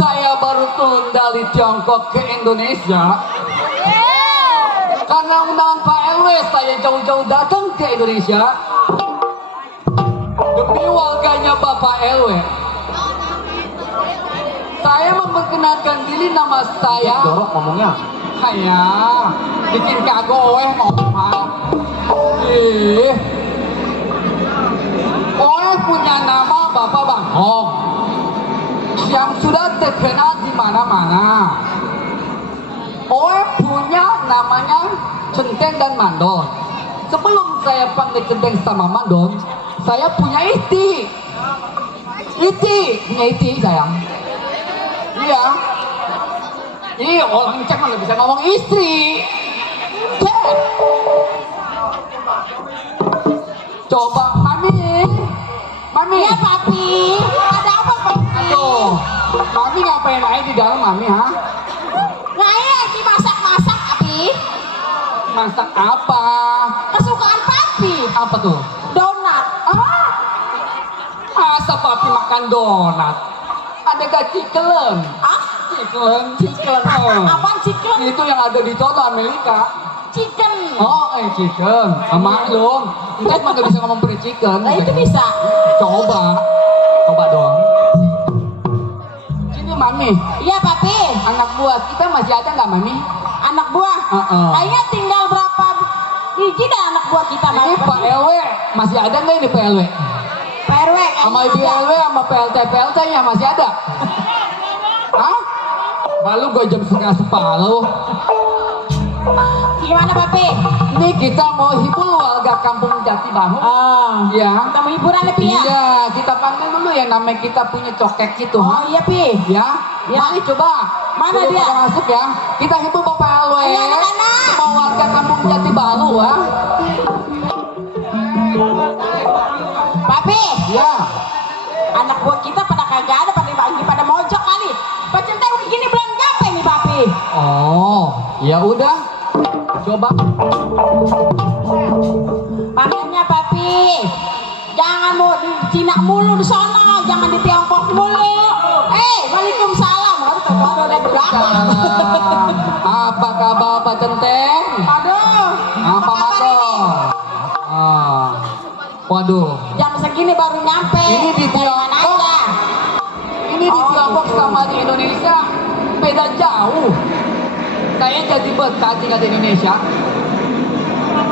saya baru turun dari Tiongkok ke Indonesia, karena undangan Pak RW saya jauh-jauh datang ke Indonesia demi warganya Bapak RW. Saya memperkenalkan diri, nama saya Jorok ngomongnya. Hanya bikin kagok ngomong. Oe punya nama Bapak Bang Hong yang sudah terkenal di mana-mana. Oe punya namanya Centeng dan Mandon. Sebelum saya panggil Centeng sama Mandon, saya punya Iti. Punya Iti sayang. Iya. Ini orang cek mana bisa ngomong istri. Cek. Coba Mami. Ya papi, ada apa papi? Aduh, Mami ngapain aja di dalam Mami, ha? Nah ini lagi masak-masak papi. Masak apa? Kesukaan papi. Apa tuh? Donat. Masa papi makan donat? Ada gak cikelen? Ah? Cikelen. Oh. Apaan chicken? Itu yang ada di Toto Amerika. Chicken. Oh, chicken. Maklum. Kita emang gak bisa ngomong pre chicken. Nah itu bisa. Coba dong. Sini Mami. Iya papi. Anak buah kita masih ada nggak Mami? Anak buah. Kayaknya tinggal berapa biji dah anak buah kita. Ini Pak LW masih ada nggak ini Pak LW? Pak RW. Sama Ibu LW sama PLT nya masih ada? Hah? Malu gue jam 3:30. Gimana papi? Ini kita mau hibur warga kampung Jatibahu. Ya. Kita mau hiburan lebih ya? Iya, kita panggil dulu ya, namanya kita punya cokek gitu. Oh iya pi. Ya. Ya. Mari coba. Mana Suruh dia? pada masuk ya. Kita hibur Bapak LW. Ayo anak-anak. Mau warga kampung Jatibahu ya. Papi. Ya. Anak buah kita pada kagak ada, pada mojok kali. Pacenteng begini belum nyampe nih papi. Oh, ya udah. Coba. Panggilnya papi. Jangan mau di Cina mulu di sana, jangan di Tiongkok mulu. Waalaikumsalam. Harus terbawa dari belakang. Apa kabar Pak Centeng? Aduh. Apa kabar ini? Waduh. Jam segini baru nyampe. Ini di Dari mana Tiongkok. aja? Ini di Tiongkok sama di Indonesia beda jauh. Saya jadi betah tinggal di Indonesia.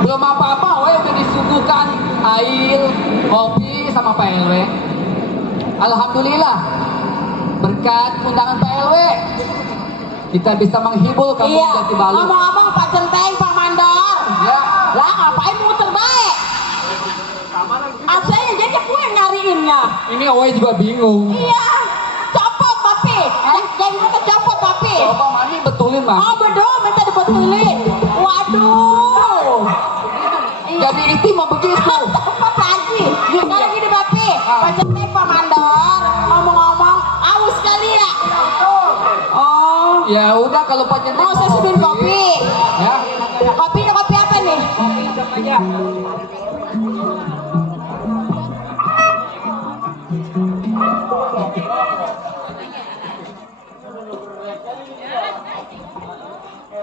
Belum apa-apa, udah disuguhkan air, kopi sama Pak LW. Alhamdulillah, berkat undangan Pak LW, kita bisa menghibur kampung Iya. Jatibahu. Ngomong-ngomong Pak Centeng, Pak Mandor. Ya. Lah ngapain muter baik? Saya jadi aku yang nyariinnya. Ini Owe juga bingung. Iya. Copot papi. Jangan minta copot papi. Coba Mami betulin Bang. Oh betul, minta dibetulin. Waduh. Jadi itu mau begitu. Tempat lagi. Kalau gini papi, Pak Centeng, Pak Mandor. Ngomong-ngomong, aus kali ya. Oh. Ya udah kalau Pak Centeng Mau saya seduhin kopi. Ya. Kopi apa nih?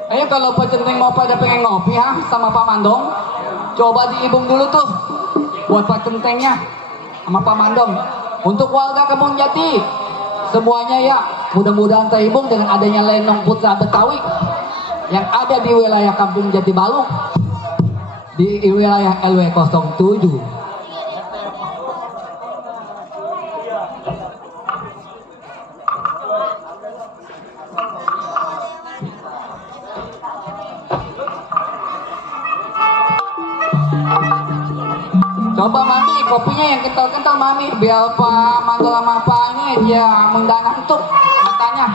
Ayo kalau Pak Centeng mau pada pengen ngopi ha sama Pak Mandong, coba diibung dulu tuh buat Pak Centengnya sama Pak Mandong. Untuk warga Kampung Jati semuanya ya, mudah-mudahan terhibur dengan adanya lenong putra Betawi yang ada di wilayah Kampung Jati Balu di wilayah LW 07. Coba Mami, kopinya yang kental-kental Mami, biar Pak Mandor sama Pak ini dia menggak ngantuk matanya.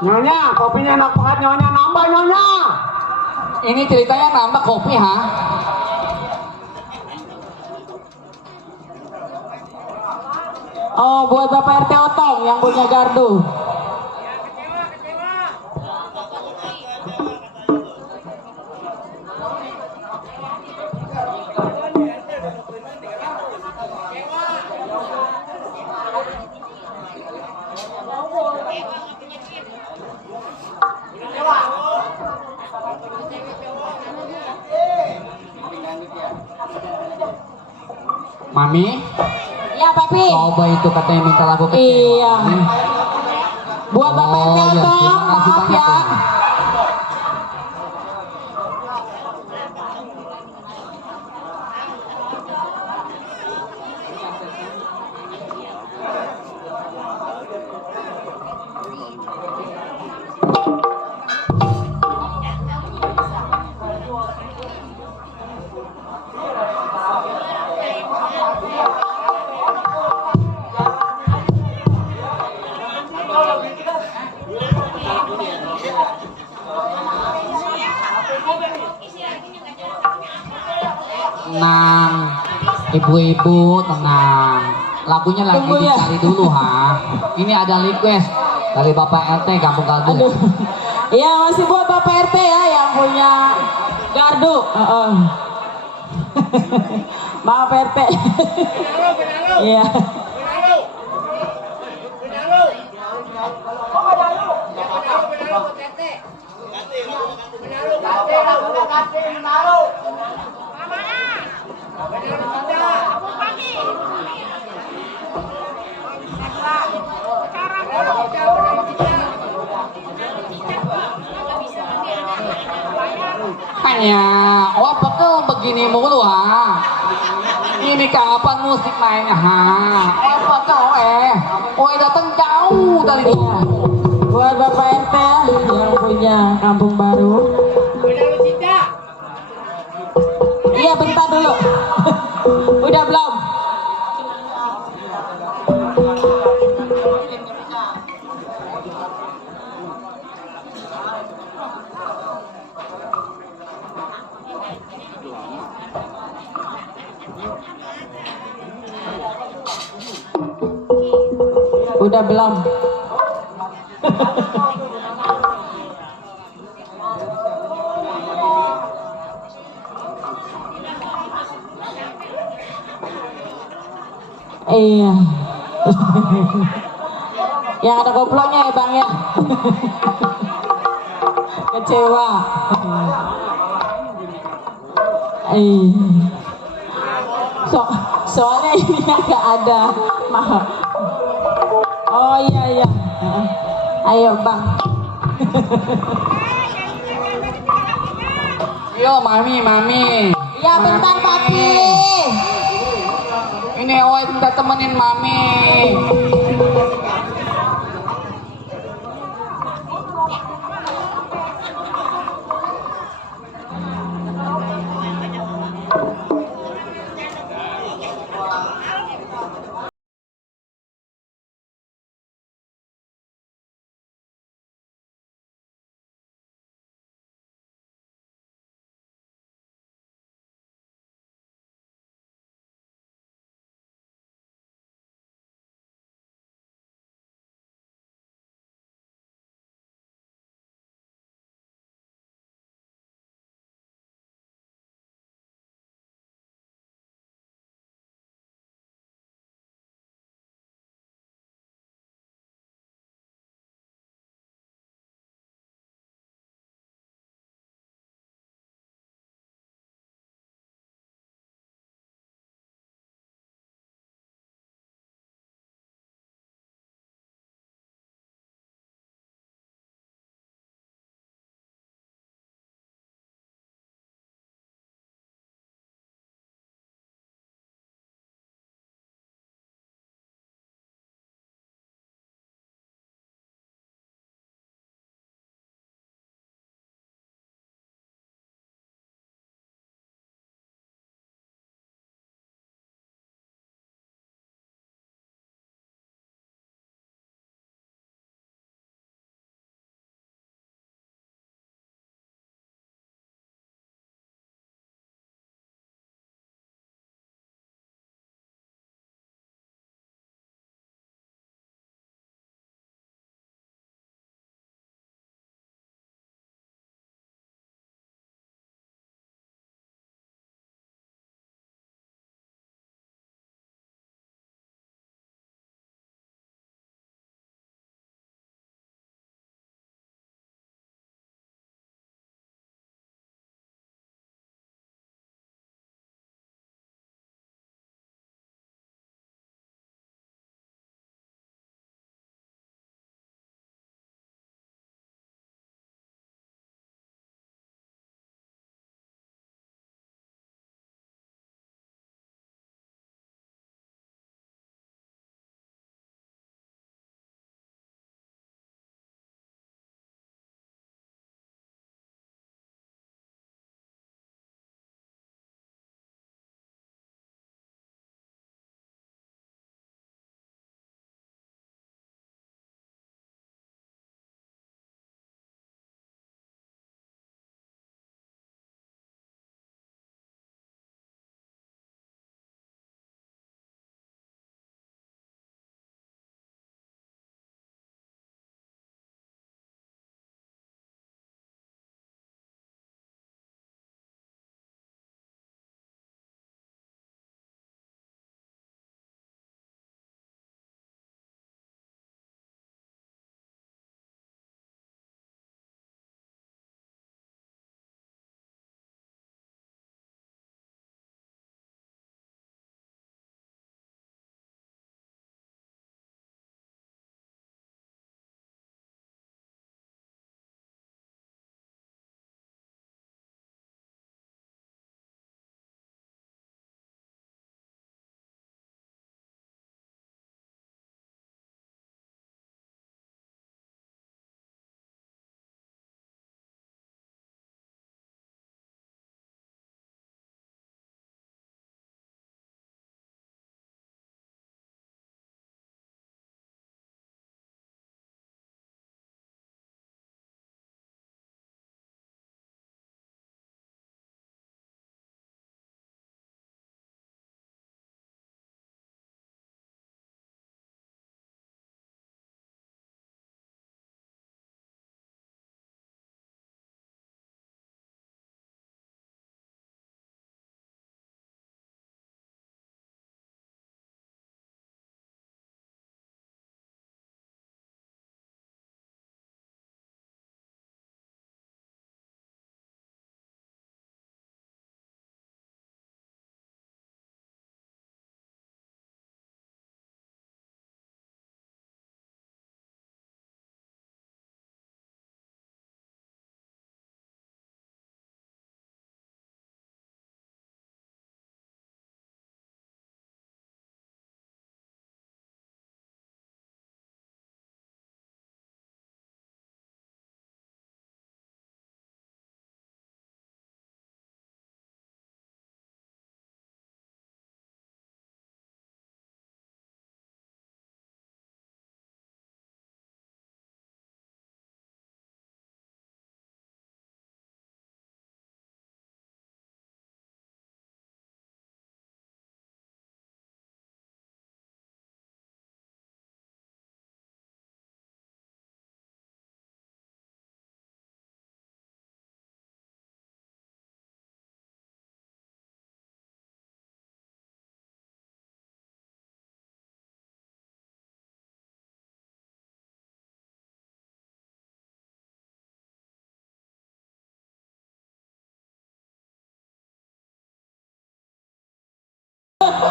Nyonya, kopinya enak banget nyonya, nambah nyonya. Ini ceritanya nambah kopi ha? Oh, buat Bapak RT Otong yang punya gardu. Mami, Ya, Papi. coba itu katanya minta lagu kecewa. Iya. Buat Bapak RT Oh, iya, Otong, terima kasih maaf banyak, ya. Om. Tenang, ibu-ibu tenang. Lagunya lagi Tunggu ya. dicari dulu ha. Ini ada request dari Bapak RT Kampung Kaldu. Aduh. Iya, masih buat Bapak RT ya yang punya gardu. Maaf RT. Iya. Hanya, oh betul begini mulu ha. Ini kapan musik mainnya ha? Oh betul oh datang jauh dari Iya. itu. Buat Bapak RT yang punya kampung baru. Iya, bentar dulu. Udah belum? Udah belum? Iya. Yang ada koplonya ya Bang ya. Kecewa. Soalnya ini nggak ada. Maaf. Oh iya iya. Ayo Bang. Yo mami. Ya bentar Papi. Ini Oe minta temenin mami.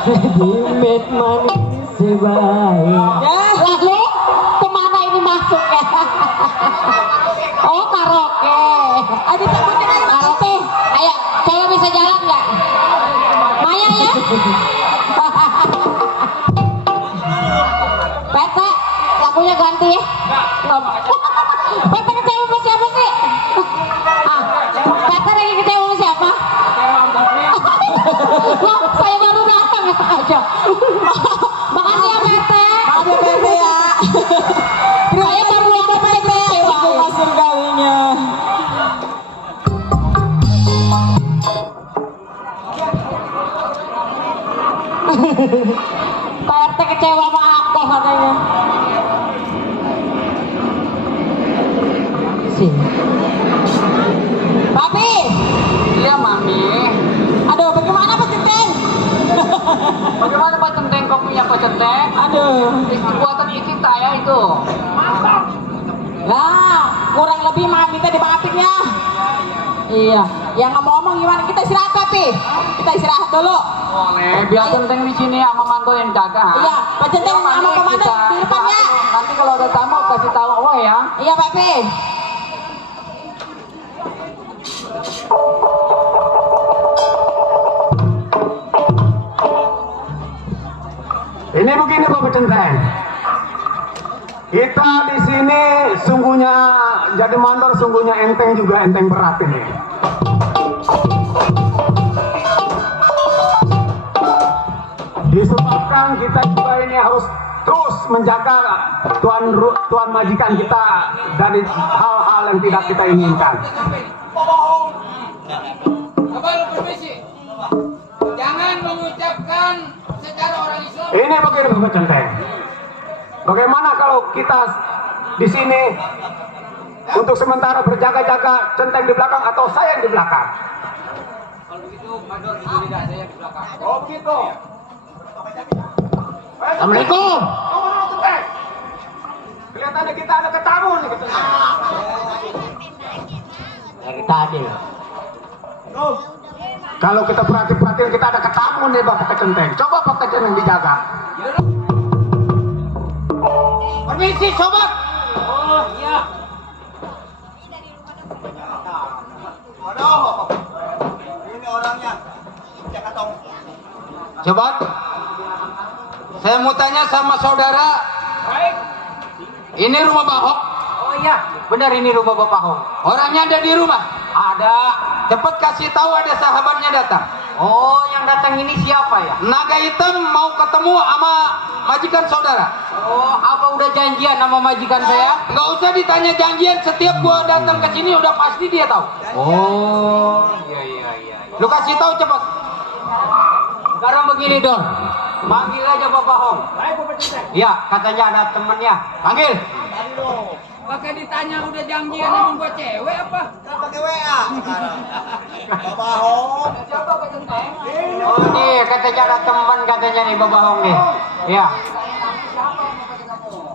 Dimit manis sebaik. Ya, lalu kemana ini masuknya? Oh, karaoke. Ayo sebutin aja karaoke. Ayo, coba bisa jalan nggak? Maya ya? Pete, lagunya ganti ya? Pete kecewa sama siapa sih? Ah, Pete lagi kecewa sama siapa? Wah, saya baru datang aja. Makasih ya Pete. Makasih Pete ya. Saya baru datang Pete. Masuk kalinya. Pak RT kecewa sama aku katanya. Sini. Papi. Iya mami. Aduh, bagaimana Pak Centeng? Bagaimana Pak Centeng kau punya Pak Centeng? Aduh. Istri buatan istri saya itu. Lah, kurang lebih mah minta dimaafin ya. Iya, yang ngomong-ngomong gimana? Kita istirahat Papi. Kita istirahat dulu. Boleh, biar Centeng di sini sama mantu yang jaga. Iya, Pak Centeng sama komandan di depannya. Nanti kalau ada tamu kasih tahu oh ya. Iya Papi. Ini begini Bapak Centeng. Kita di sini sungguhnya jadi mandor, sungguhnya enteng juga enteng berat ini. Disebabkan kita juga ini harus terus menjaga tuan majikan kita dari hal-hal yang tidak kita inginkan. Jangan mengucapkan secara orang Islam. Ini begini Bapak Centeng. Bagaimana kalau kita di sini untuk sementara berjaga-jaga, Centeng di belakang atau saya yang di belakang? Kalau begitu, mandor itu tidak ada yang di belakang. Oh begitu. Assalamualaikum. Tunggu dulu Centeng. Kelihatannya kita ada ketamu nih Centeng. Dari tadi. Kalau kita perhatiin kita ada ketamu nih Bapak Centeng. Coba Bapak Centeng dijaga. Permisi sobat. Oh iya. Ini orangnya. Sobat, saya mau tanya sama saudara. Baik. Ini rumah Bahok. Oh iya, benar ini rumah Bapak Hong. Orangnya ada di rumah? Ada. Cepat kasih tahu ada sahabatnya datang. Oh, yang datang ini siapa ya? Naga hitam mau ketemu sama majikan saudara. Oh, apa udah janjian sama majikan saya? Nggak usah ditanya janjian, setiap gua datang ke sini udah pasti dia tahu. Oh, iya. Lu kasih tahu cepat. Sekarang begini Don, panggil aja Bapak Hong. Iya, katanya ada temennya. Panggil. Pakai ditanya udah janjian emang buat cewek apa? Pakai WA sekarang. Bapak Hong. Oh nih, katanya ada teman katanya nih Bapak Hong nih. Iya.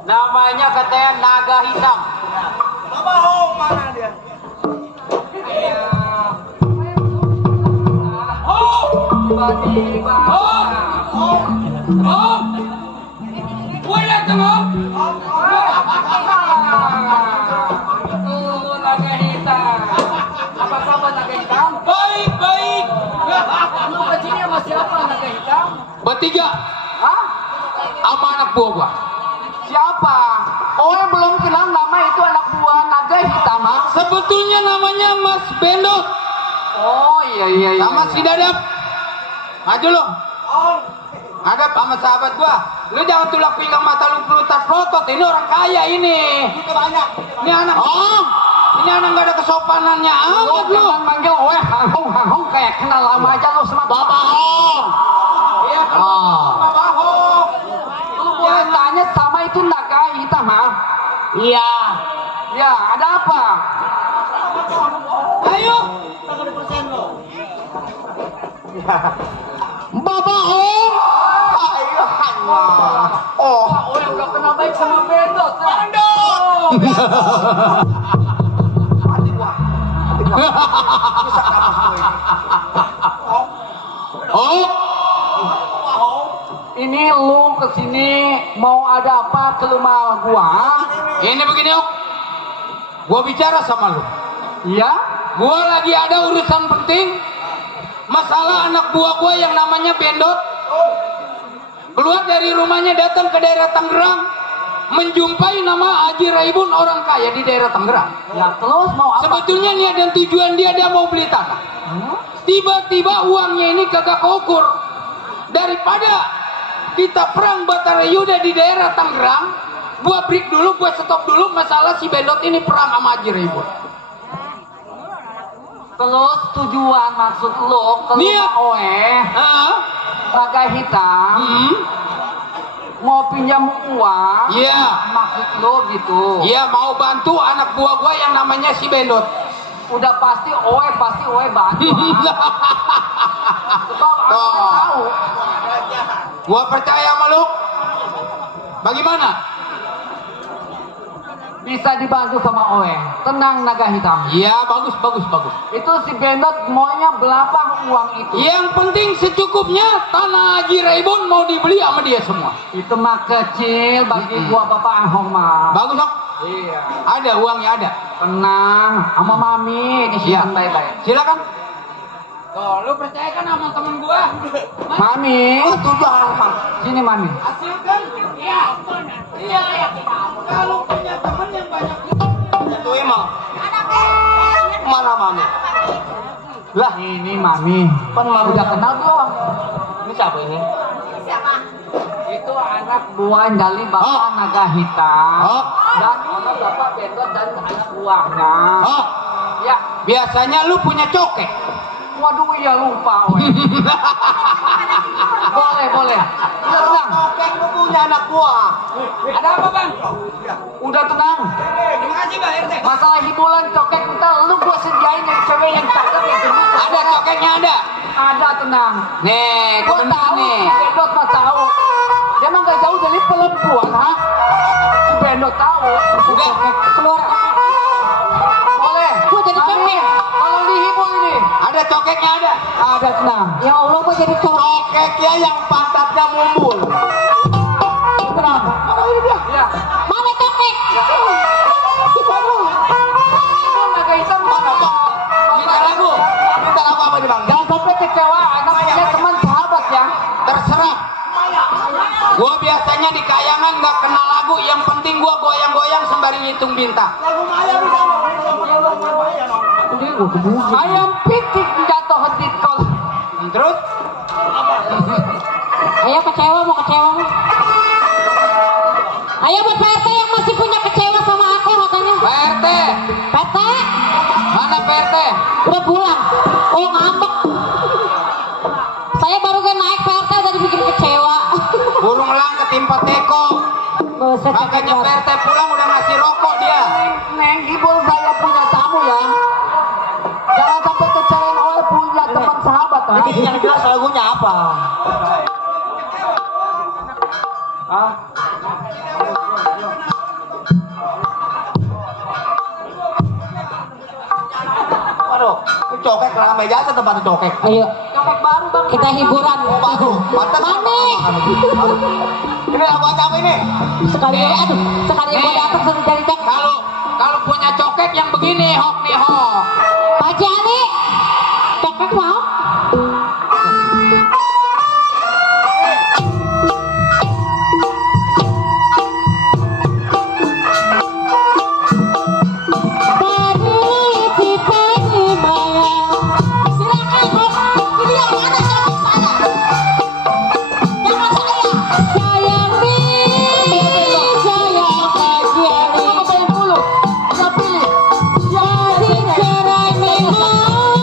Namanya katanya Naga Hitam. Bapak Hong mana dia? Tiba-tiba. Gue dateng om. Itu Naga Hitam. Apa kabar Naga Hitam? Baik. Lu kesini sama siapa Naga Hitam? Bertiga. Hah? Sama anak buah gua. Siapa? Oh yang belum kenal nama itu anak buah Naga Hitam ha? Sebetulnya namanya Mas Bendot. Oh iya. Sama si Dadap. Maju lu. Hadap sama sahabat gua. Lu jangan tulak pinggang mata lu pelutas rotot. Ini orang kaya ini. Ini anak. Ini anak nggak ada kesopanannya amat lu. Jangan manggil oe hang-hong kayak kenal lama aja lu sama Bapak Hong. Iya kan Bapak Hong. Lu boleh tanya sama itu Naga Hitam ha? Iya. Ya ada apa? Ayo. Bapak Hong. Ayo Allah. Oh. Oh yang udah kenal baik sama Bendot. Oh. lu kesini mau ada apa ke rumah gua? Ini begini, Ok. Gua bicara sama lu. Iya? Gua lagi ada urusan penting. Masalah anak buah gua yang namanya Bendot keluar dari rumahnya datang ke daerah Tangerang, menjumpai nama Haji Raibun, orang kaya di daerah Tangerang. Ya terus mau apa? Sebetulnya niat dan tujuan dia mau beli tanah. Tiba-tiba uangnya ini kagak keukur. Daripada kita perang Batara Yuda di daerah Tangerang, gua break dulu, gua stop dulu masalah si Bendot ini perang sama Haji Raibun. Terus tujuan maksud lu ke Niat. rumah Oe Naga Hitam mau pinjam uang? Iya. Maksud lu gitu? Iya, mau bantu anak buah gua yang namanya si Bendot. Udah pasti Oe bantu. Sebab aku Toh. tahu. Gua percaya sama lu. Bagaimana? Bisa dibantu sama Oe. Tenang Naga Hitam. Iya, bagus. Itu si Bendot maunya berapa uang itu? Yang penting secukupnya tanah Haji Raibun mau dibeli sama dia semua. Itu mah kecil bagi gua Bapak Ahong mah. Bagus, Ok. Iya. Ada uangnya ada. Tenang, sama Mami disimpan baik-baik. Silakan. Tuh, lu percaya kan sama temen gua? Mami, sini Mami. Hasilkan. Iya. Iya. Kalau punya temen yang banyak Itu emang. Mana Mami? Lah ini Mami. Pan Mami Udah kenal belum? Ini siapa ini? Itu anak buah dari Bapak Naga Hitam. Oh. Dan anak Bapak Bendot dan anak buahnya. Oh, Ya, biasanya lu punya cokek. waduh ya lupa. Oe. boleh. Tenang. Cokek lu punya anak buah. Ada apa Bang? Udah tenang. Terima kasih, Pak RT. Masalah hiburan cokek ntar lu gua sediain yang cewek yang cakep yang gendut. Ada cokeknya ada. Ada tenang. Nih, Gua temen tahu nih. si Bendot mah tahu. Dia emang gak jauh dari perempuan, ha? Si Bendot tahu. Udah. Keluar. Boleh. Gua jadi Mami, cokek. kalau dihibur ini. Ada cokeknya ada. Ada tenang. Ya Allah, gua jadi cowok. Cokeknya yang pantatnya mumbul. Tenang. Ya. Mana cokek? Naga Hitam mana Bang? Minta lagu. Minta lagu apa nih Bang? Jangan sampai kecewa. Anak punya teman sahabat ya. Terserah. Gua biasanya di kayangan nggak kenal lagu. Yang penting gua goyang-goyang sembari ngitung bintang. Ayam pitik jatuh henti kol. Terus? Ayo kecewa mau kecewa. Ayo buat Pak RT yang masih punya kecewa sama aku katanya. Pak RT. PT Mana Pak RT? udah pulang. Oh ngambek. Saya baru kan naik Pak RT udah dibikin kecewa. Burung elang ketimpa teko. Buset, Makanya cekek Pak RT pulang udah ngasih rokok dia. Neng hibur saya punya tamu ya. Jangan sampai kecewain oleh punya teman sahabat ha. Ini yang jelas lagunya apa? Waduh, itu cokek kerana meja aja tempat cokek. Ayo Cokek baru Bang. kita hiburan. Oh baru, pantas. Mami. Ini lagu apa ini? Sekali gua dapet suruh cari cokek. Kalau punya cokek yang begini, hok nih hok. Pak Jani, cokek mau? Apa yang dulu? Kita pilih. Jadi cerai memang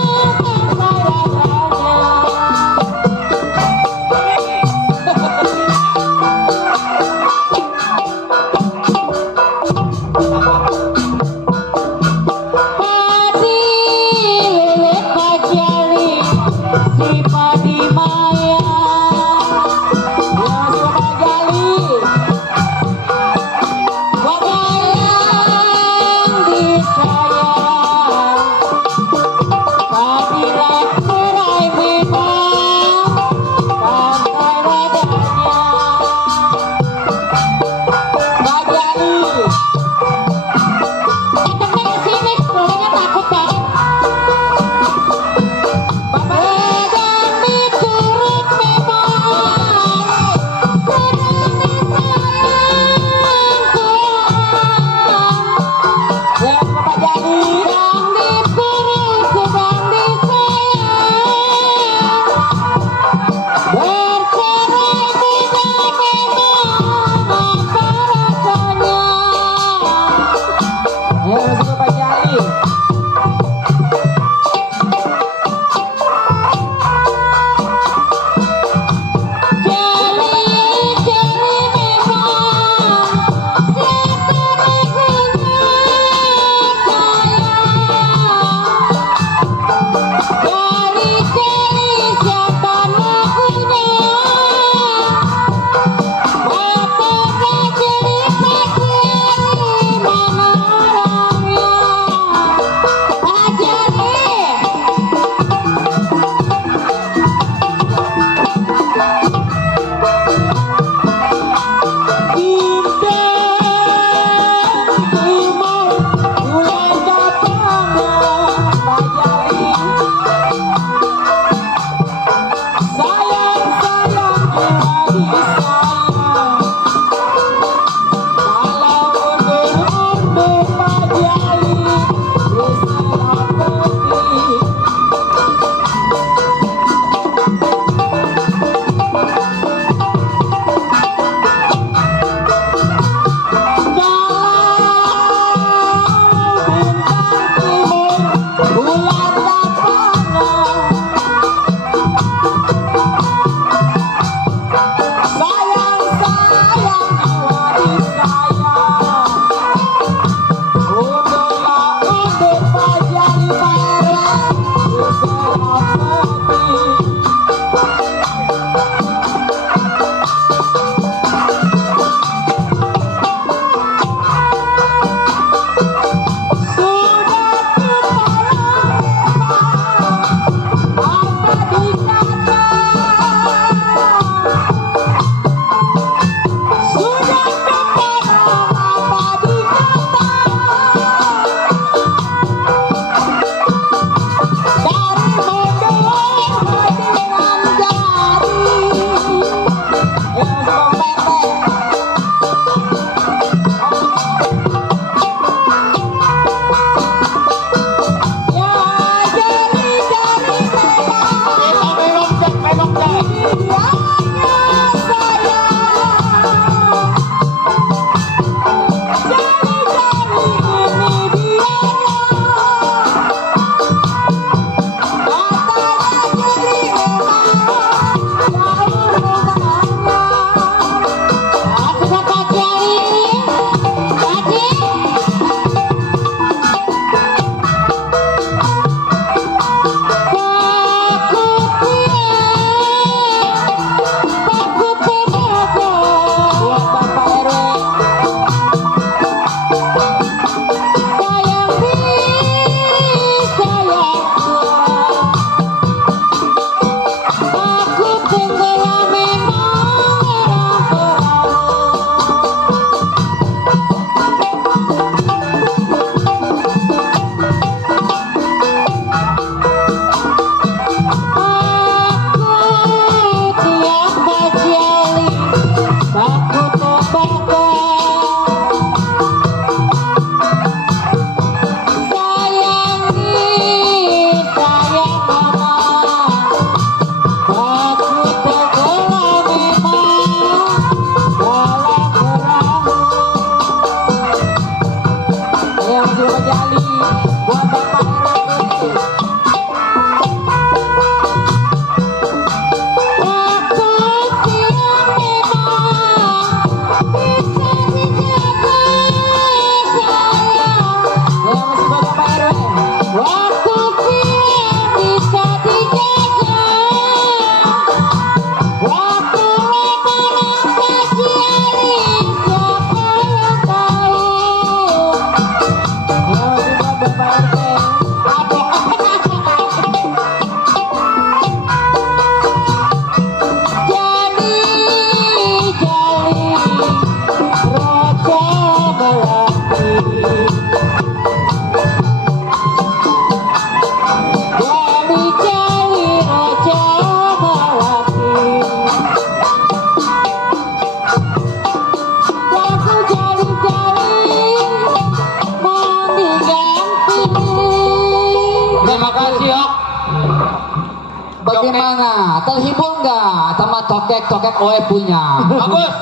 Bagaimana? Terhibur nggak sama cokek-cokek Oe punya? Bagus.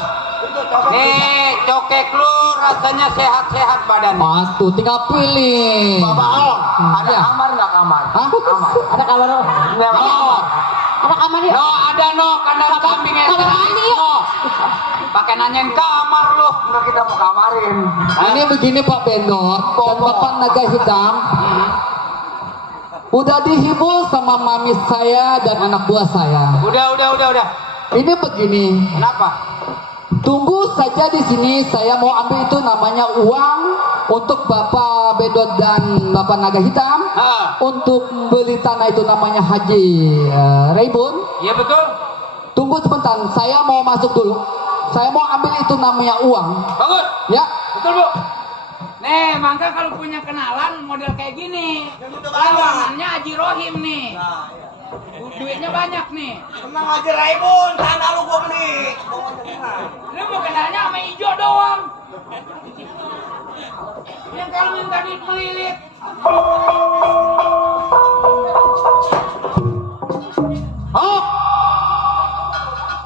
Nih, cokek lu rasanya sehat-sehat badannya. Tuh tinggal pilih. Bapak Ong, ada Ya. kamar nggak kamar? Hah? Ada kamar lo? Nggak No, kamar. Ada kamar yuk. no, ada no, kandang kambing kamar mandi yuk. no. Pakai nanyain kamar lu. Nggak, kita mau kamarin. Ini begini Pak Bendot dan Bapak Naga Hitam. Udah dihibur sama mami saya dan anak buah saya. Udah. Ini begini. Kenapa? Tunggu saja di sini. Saya mau ambil itu namanya uang untuk Bapak Bendot dan Bapak Naga Hitam. Ah. Untuk beli tanah itu namanya Haji Raibun. Iya betul. Tunggu sebentar. Saya mau masuk dulu. Saya mau ambil itu namanya uang. Bagus. Ya. Betul, Bu. Nih, Mangga kalau punya kenalan model kayak gini. Lawangannya Haji Rohim nih. Duitnya banyak nih. Tenang aja Raibun, tanah lu gua beli. Lu mau kenalnya sama Ijo doang. Yang kalau minta duit melilit. Oh.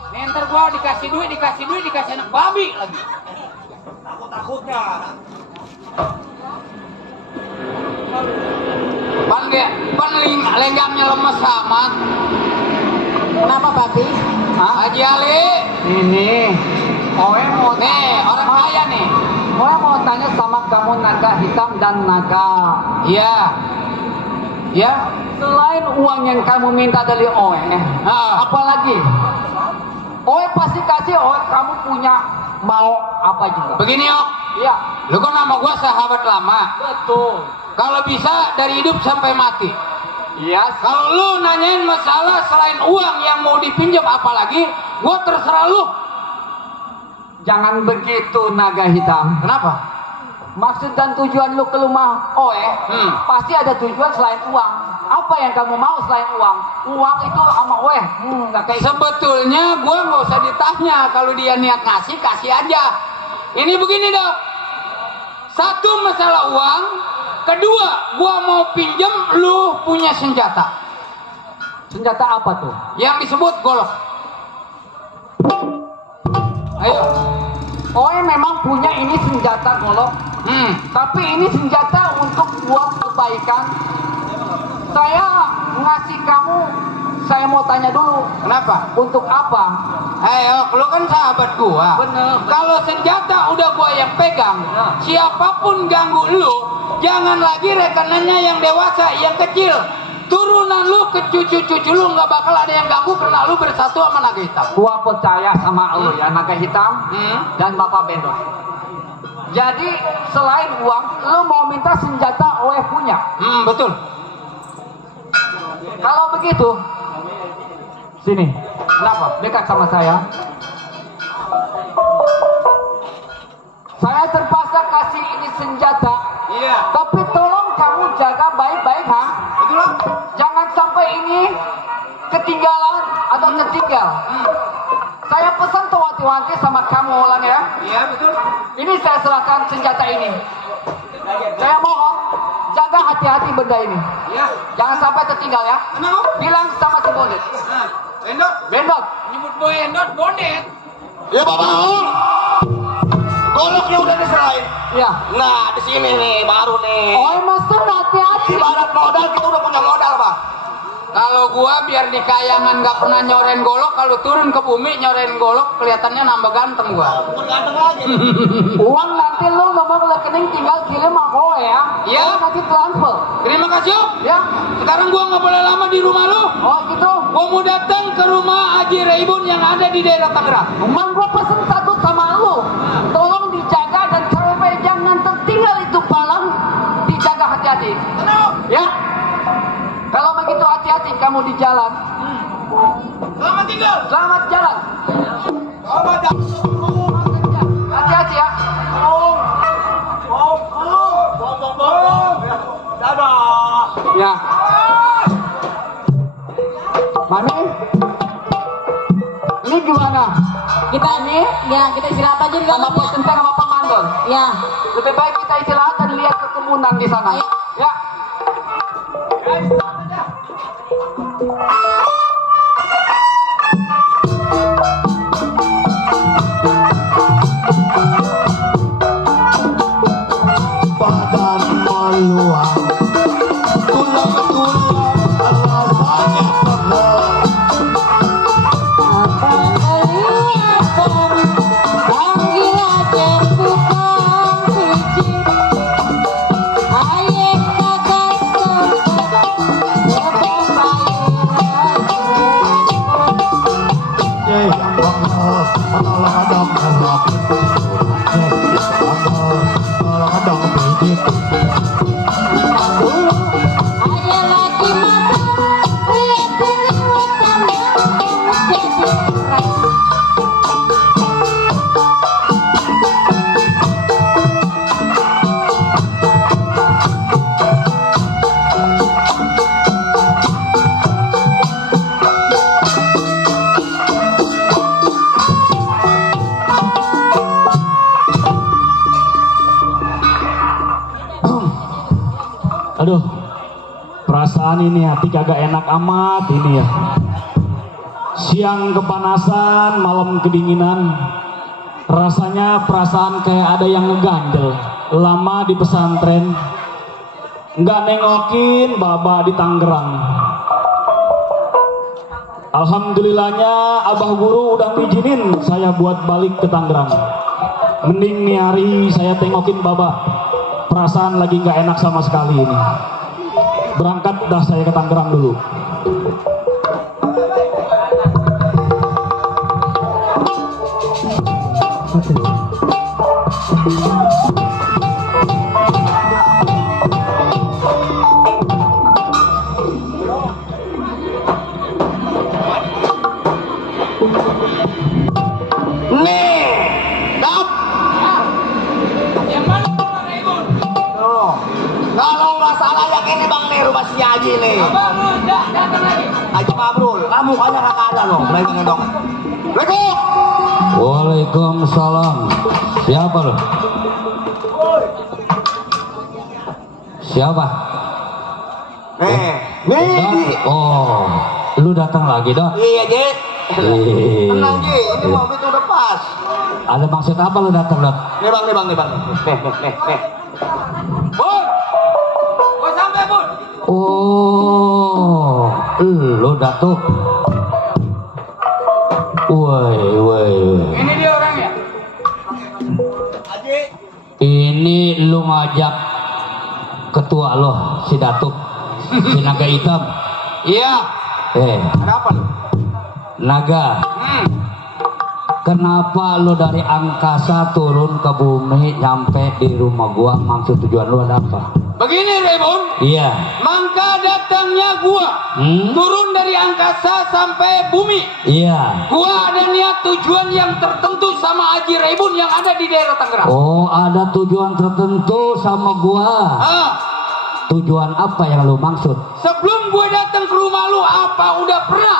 Nih ntar gua dikasih duit, dikasih anak babi lagi. Takutnya. Lenggangnya lemes amat. Kenapa babi? Haji Ali. Ini. Oe mau Nih, orang kaya nih. Oe mau tanya sama kamu Naga Hitam dan Naga. Iya. Ya. Selain uang yang kamu minta dari Oe, apalagi? Oe pasti kasih Oe kamu punya mau apa juga. Begini, Yok. Iya. Lu kan nama gua sahabat lama. Betul. Kalau bisa dari hidup sampai mati. Iya. Kalau lu nanyain masalah selain uang yang mau dipinjam apalagi, gua terserah lu. Jangan begitu Naga Hitam. Kenapa? Maksud dan tujuan lu ke rumah Oe pasti ada tujuan selain uang. Apa yang kamu mau selain uang? Uang itu sama Oe. Nggak kayak Sebetulnya gua nggak usah ditanya, kalau dia niat ngasih kasih aja. Ini begini dok. Satu masalah uang, kedua gua mau pinjam lu punya senjata. senjata apa tuh? Yang disebut golok. Ayo. Oe memang punya ini senjata golok. Tapi ini senjata untuk buat kebaikan. Saya ngasih kamu, saya mau tanya dulu. Kenapa? Untuk apa? Ayo, lu kan sahabat gua. Bener. Kalau senjata udah gua yang pegang, siapapun ganggu lu, jangan lagi rekanannya yang dewasa, yang kecil. Turunan lu ke cucu-cucu lu nggak bakal ada yang ganggu karena lu bersatu sama Naga Hitam. Gua percaya sama lu ya Naga Hitam dan Bapak Bendot. Jadi selain uang, lu mau minta senjata Oe punya. Betul. Kalau begitu, sini. Kenapa? Dekat sama saya. Saya terpaksa kasih ini senjata. Iya. Tapi tolong kamu jaga baik-baik, ha? Betul lah. Jangan sampai ini ketinggalan atau tertinggal. Saya pesan tuh wanti-wanti sama kamu orang ya. Iya betul. Ini saya serahkan senjata ini. Saya mohon jaga hati-hati benda ini. Iya. Jangan sampai tertinggal ya. Kenapa? Bilang sama si Bondet. Endot. Bendot. Nyebut boy Endot bondet. Ya Bapak Ong, goloknya udah diserahin. Ya. Nah di sini nih baru nih. Oh, maksud hati-hati. Ibarat modal kita udah punya modal bang. Kalau gua biar di kayangan nggak pernah nyoren golok, kalau turun ke bumi nyoren golok kelihatannya nambah ganteng gua. Uang nanti lu nomor rekening tinggal kirim aku ya. Iya. Lu nanti transfer. Terima kasih. Om. Ya. Sekarang gua nggak boleh lama di rumah lu. Oh gitu. Gua mau datang ke rumah Haji Raibun yang ada di daerah Tangerang. Emang gua pesen satu sama lu. Tolong dijaga dan sampai jangan tertinggal itu palang. Dijaga hati-hati. Ya. Kalau begitu hati-hati kamu di jalan. Selamat tinggal. Selamat jalan. Hati-hati ya. Ya. Mami. Ini gimana? Kita ya kita istirahat aja di Sama dalam Pak Centang sama Pak Mandon. ya. Lebih baik kita istirahat dan lihat kekebunan di sana. Ya. Badan meluap, tulang-tulang rasanya pegal. Akan kelihatan panggil aja tukang pijit. Ayek kagak sempat bebas Yang bangga, kadang-kadang gelap. Kadang-kadang pijit. dulu. Ayek lagi makan, lihat keributan yang jadi perang. Aduh, perasaan ini hati kagak enak amat ini ya. Siang kepanasan, malam kedinginan. Rasanya perasaan kayak ada yang ngeganjel. Lama di pesantren, nggak nengokin baba di Tangerang. Alhamdulillahnya Abah Guru udah ngizinin saya buat balik ke Tangerang. Mending nih hari saya tengokin baba. Perasaan lagi nggak enak sama sekali ini. Berangkat dah saya ke Tangerang dulu. Nih, dap. Yang mana rumah Raibun? Tuh. Kalau nggak salah yang ini bang nih rumah si Haji nih. Abang lu datang lagi. Haji Mabrul. Kamu mukanya kakak ada loh. Mulai ngendong. Assalamualaikum. Waalaikumsalam. Siapa lo? Siapa? Nih. Oh, lu datang lagi dah. Iya, Ji. Iya. Tenang, Ji. Ini mobil tuh udah pas. Ada maksud apa lu datang dah? Nih, Bang. Nih. Bun. Gua sampai, Bun. Oh, lu datuk. Woi. Ini dia orangnya. Ini lu ngajak ketua lo, si datuk, si naga hitam. Iya. Kenapa lu? Naga, kenapa lu dari angkasa turun ke bumi nyampe di rumah gua? Maksud tujuan lu ada apa? Begini, Raibun. Iya. Mangka datangnya gua turun dari angkasa sampai bumi. Iya. Gua ada niat tujuan yang tertentu sama Haji Raibun yang ada di daerah Tangerang. Oh, ada tujuan tertentu sama gua. Ah, Tujuan apa yang lu maksud? sebelum gua datang ke rumah lu, apa udah pernah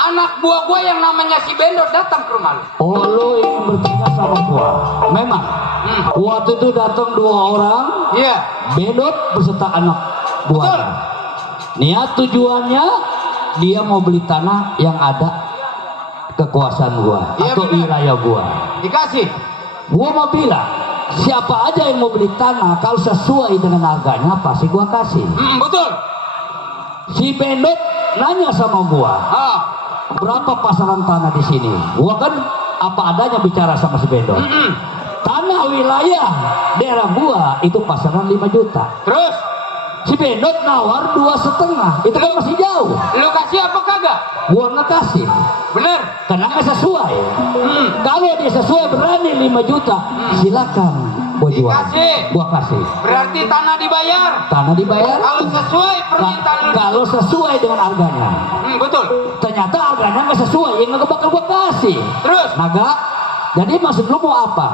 anak buah gua yang namanya si Bendot datang ke rumah lu? Oh, lu ingin bertanya sama gua? Memang. Waktu itu datang 2 orang, Iya. Bendot beserta anak Betul. buahnya. Niat tujuannya dia mau beli tanah yang ada kekuasaan gua Iya, atau benar. wilayah gua. Dikasih. Gua mau bilang, siapa aja yang mau beli tanah kalau sesuai dengan harganya pasti gua kasih. Betul. Si Bendot nanya sama gua, berapa pasaran tanah di sini? Gua kan apa adanya bicara sama si Bendot. Tanah wilayah daerah gua itu pasaran 5 juta. Terus Si Bendot nawar 2,5. Itu kan masih jauh. lu kasih apa kagak? Gua nggak kasih. Bener. Karena nggak sesuai. Kalau dia sesuai berani 5 juta, silakan gua jual. Dikasih. Gua kasih. Berarti tanah dibayar. Tanah dibayar. Kalau sesuai permintaan lu. Kalau sesuai dengan harganya. Betul. Ternyata harganya nggak sesuai, yang nggak bakal gua kasih. Terus Naga, jadi maksud lu mau apa?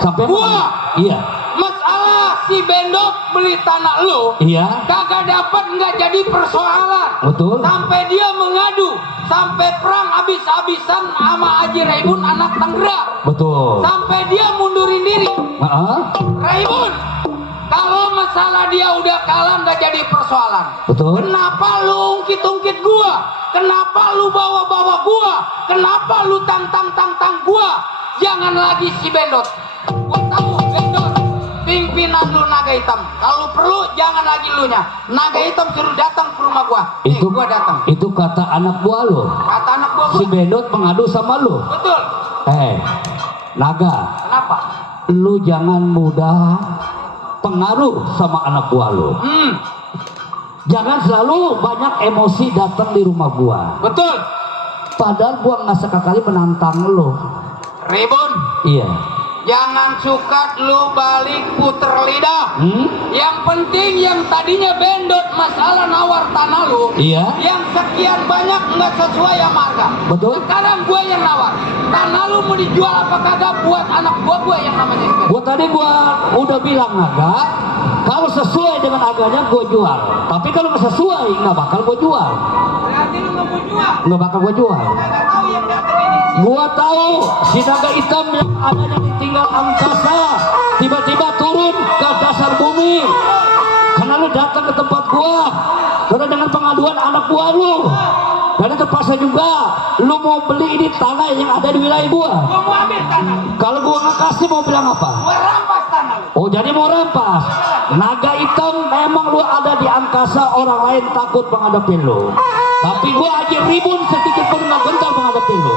Sampai Gua? Iya. masalah si Bendot beli tanah lu Iya. kagak dapat nggak jadi persoalan. Betul. Sampai dia mengadu, sampai perang habis-habisan sama Haji Raibun anak Tangerang. Betul. Sampai dia mundurin diri. Heeh. Raibun, kalau masalah dia udah kalah nggak jadi persoalan. Betul. Kenapa lu ungkit-ungkit gua? Kenapa lu bawa-bawa gua? Kenapa lu tantang-tantang gua? Jangan lagi si Bendot. Gua tahu Bendot pimpinan lu naga hitam. Kalau perlu jangan lagi lu nya. Naga hitam suruh datang ke rumah gua. Nih, Itu gua datang. Itu kata anak buah lo. Kata anak gua. Si Bendot mengadu sama lu. Betul. Naga, Kenapa? lu jangan mudah pengaruh sama anak buah lu. Jangan selalu banyak emosi datang di rumah gua. Betul. Padahal gua nggak sekali menantang lu. Ribun, Iya. jangan suka lu balik puter lidah. Hmm? Yang penting yang tadinya Bendot masalah nawar tanah lu, Iya. yang sekian banyak nggak sesuai sama harga. Betul. Sekarang gue yang nawar. Tanah lu mau dijual apa kagak buat anak gue yang namanya Bendot. Gua tadi udah bilang Naga, kalau sesuai dengan harganya gua jual. Tapi kalau nggak sesuai nggak bakal gua jual. Berarti lu nggak mau jual. Nggak bakal gua jual. Kagak tahu yang datang ini. Gua tahu si naga hitam yang adanya di tinggal angkasa tiba-tiba turun ke dasar bumi karena lu datang ke tempat gua karena dengan pengaduan anak gua lu dan terpaksa juga lu mau beli ini tanah yang ada di wilayah gua. Gue mau ambil tanah lu. Kalau gua nggak kasih mau bilang apa? Gue rampas tanah lu. Oh jadi mau rampas. Naga hitam memang lu ada di angkasa, orang lain takut menghadapi lu. Tapi gua aja ribun sedikit pun nggak gentar menghadapi lu.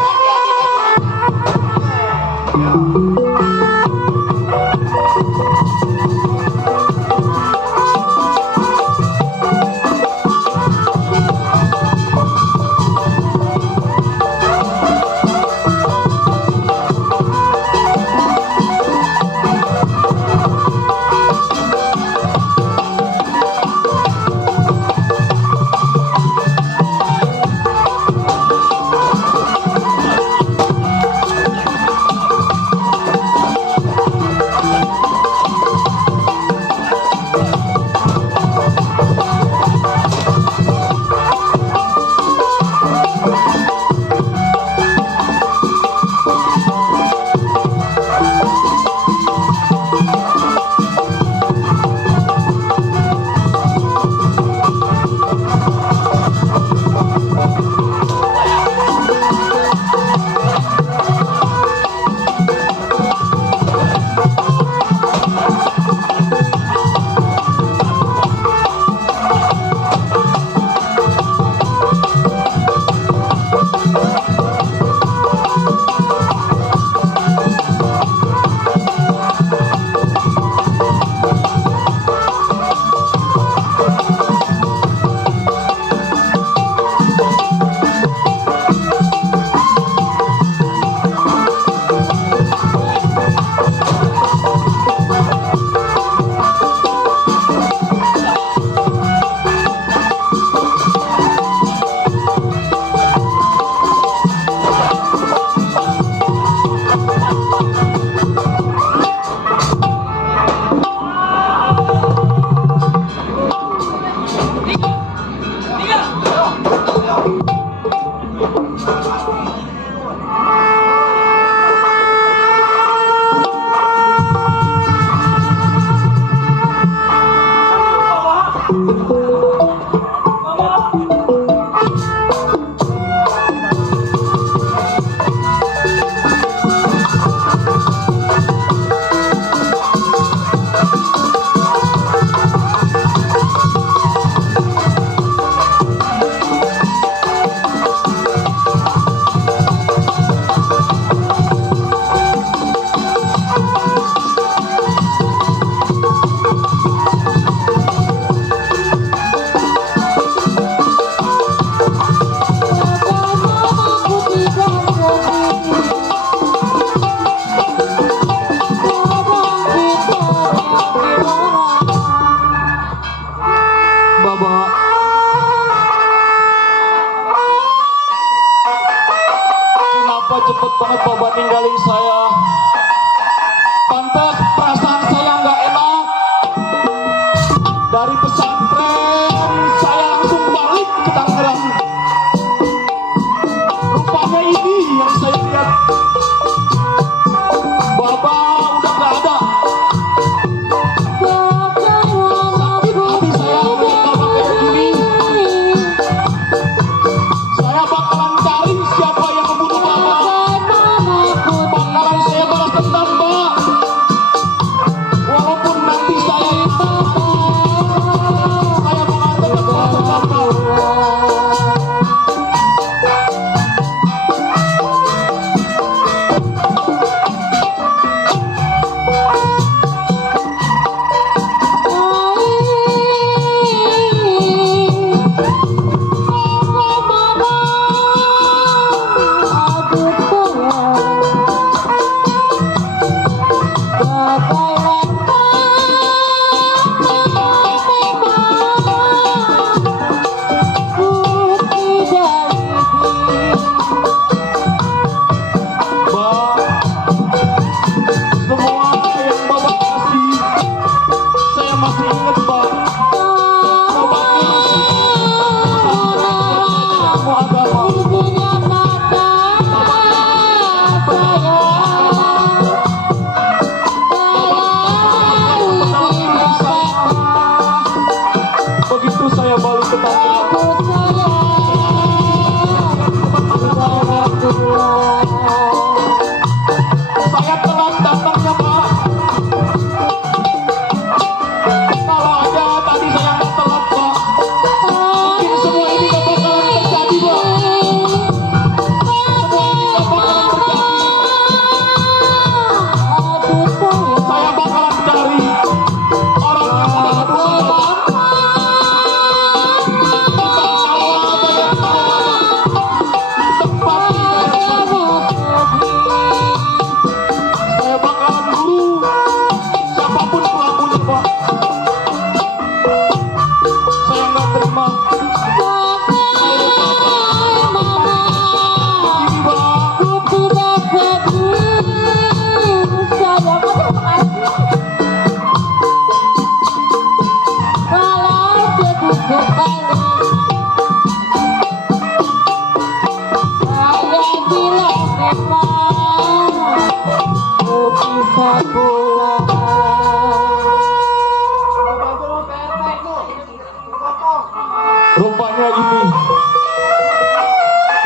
Rupanya ini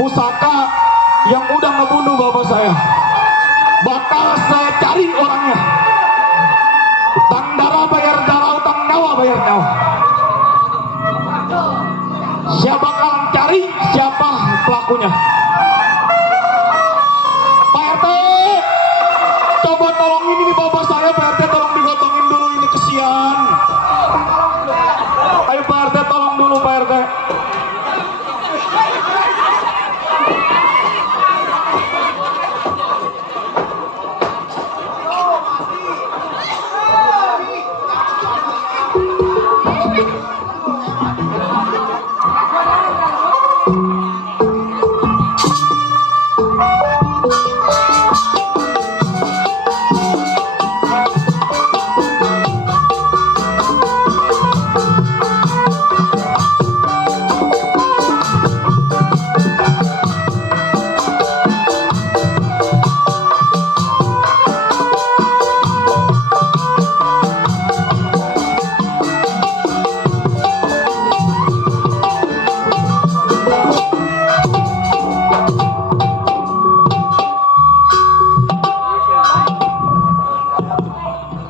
pusaka yang udah ngebunuh bapak saya. Bakal saya cari orangnya. Utang darah bayar darah, utang nyawa bayar nyawa. Siapa bakalan cari siapa pelakunya. Pak RT, coba tolongin ini bapak saya. Pak RT tolong digotongin dulu, ini kesian. Ayo Pak RT tolong dulu Pak RT.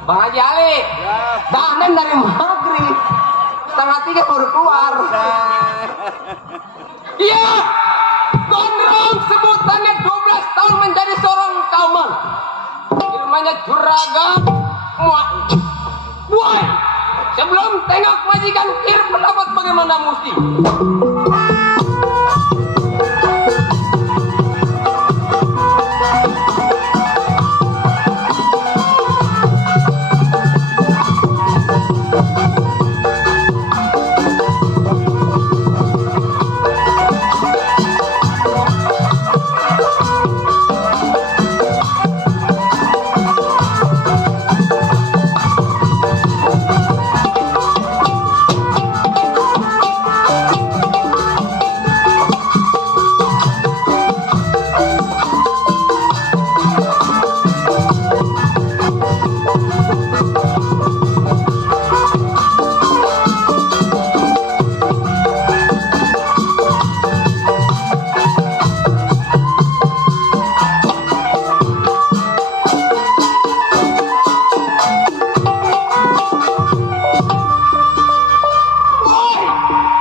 Bang Haji Ali, Danem dari maghrib, 2:30 baru keluar. Iya, gondrong sebutannya 12 tahun menjadi seorang kauman. Firmannya juragan, buai. Sebelum tengok majikan kir pendapat bagaimana musti.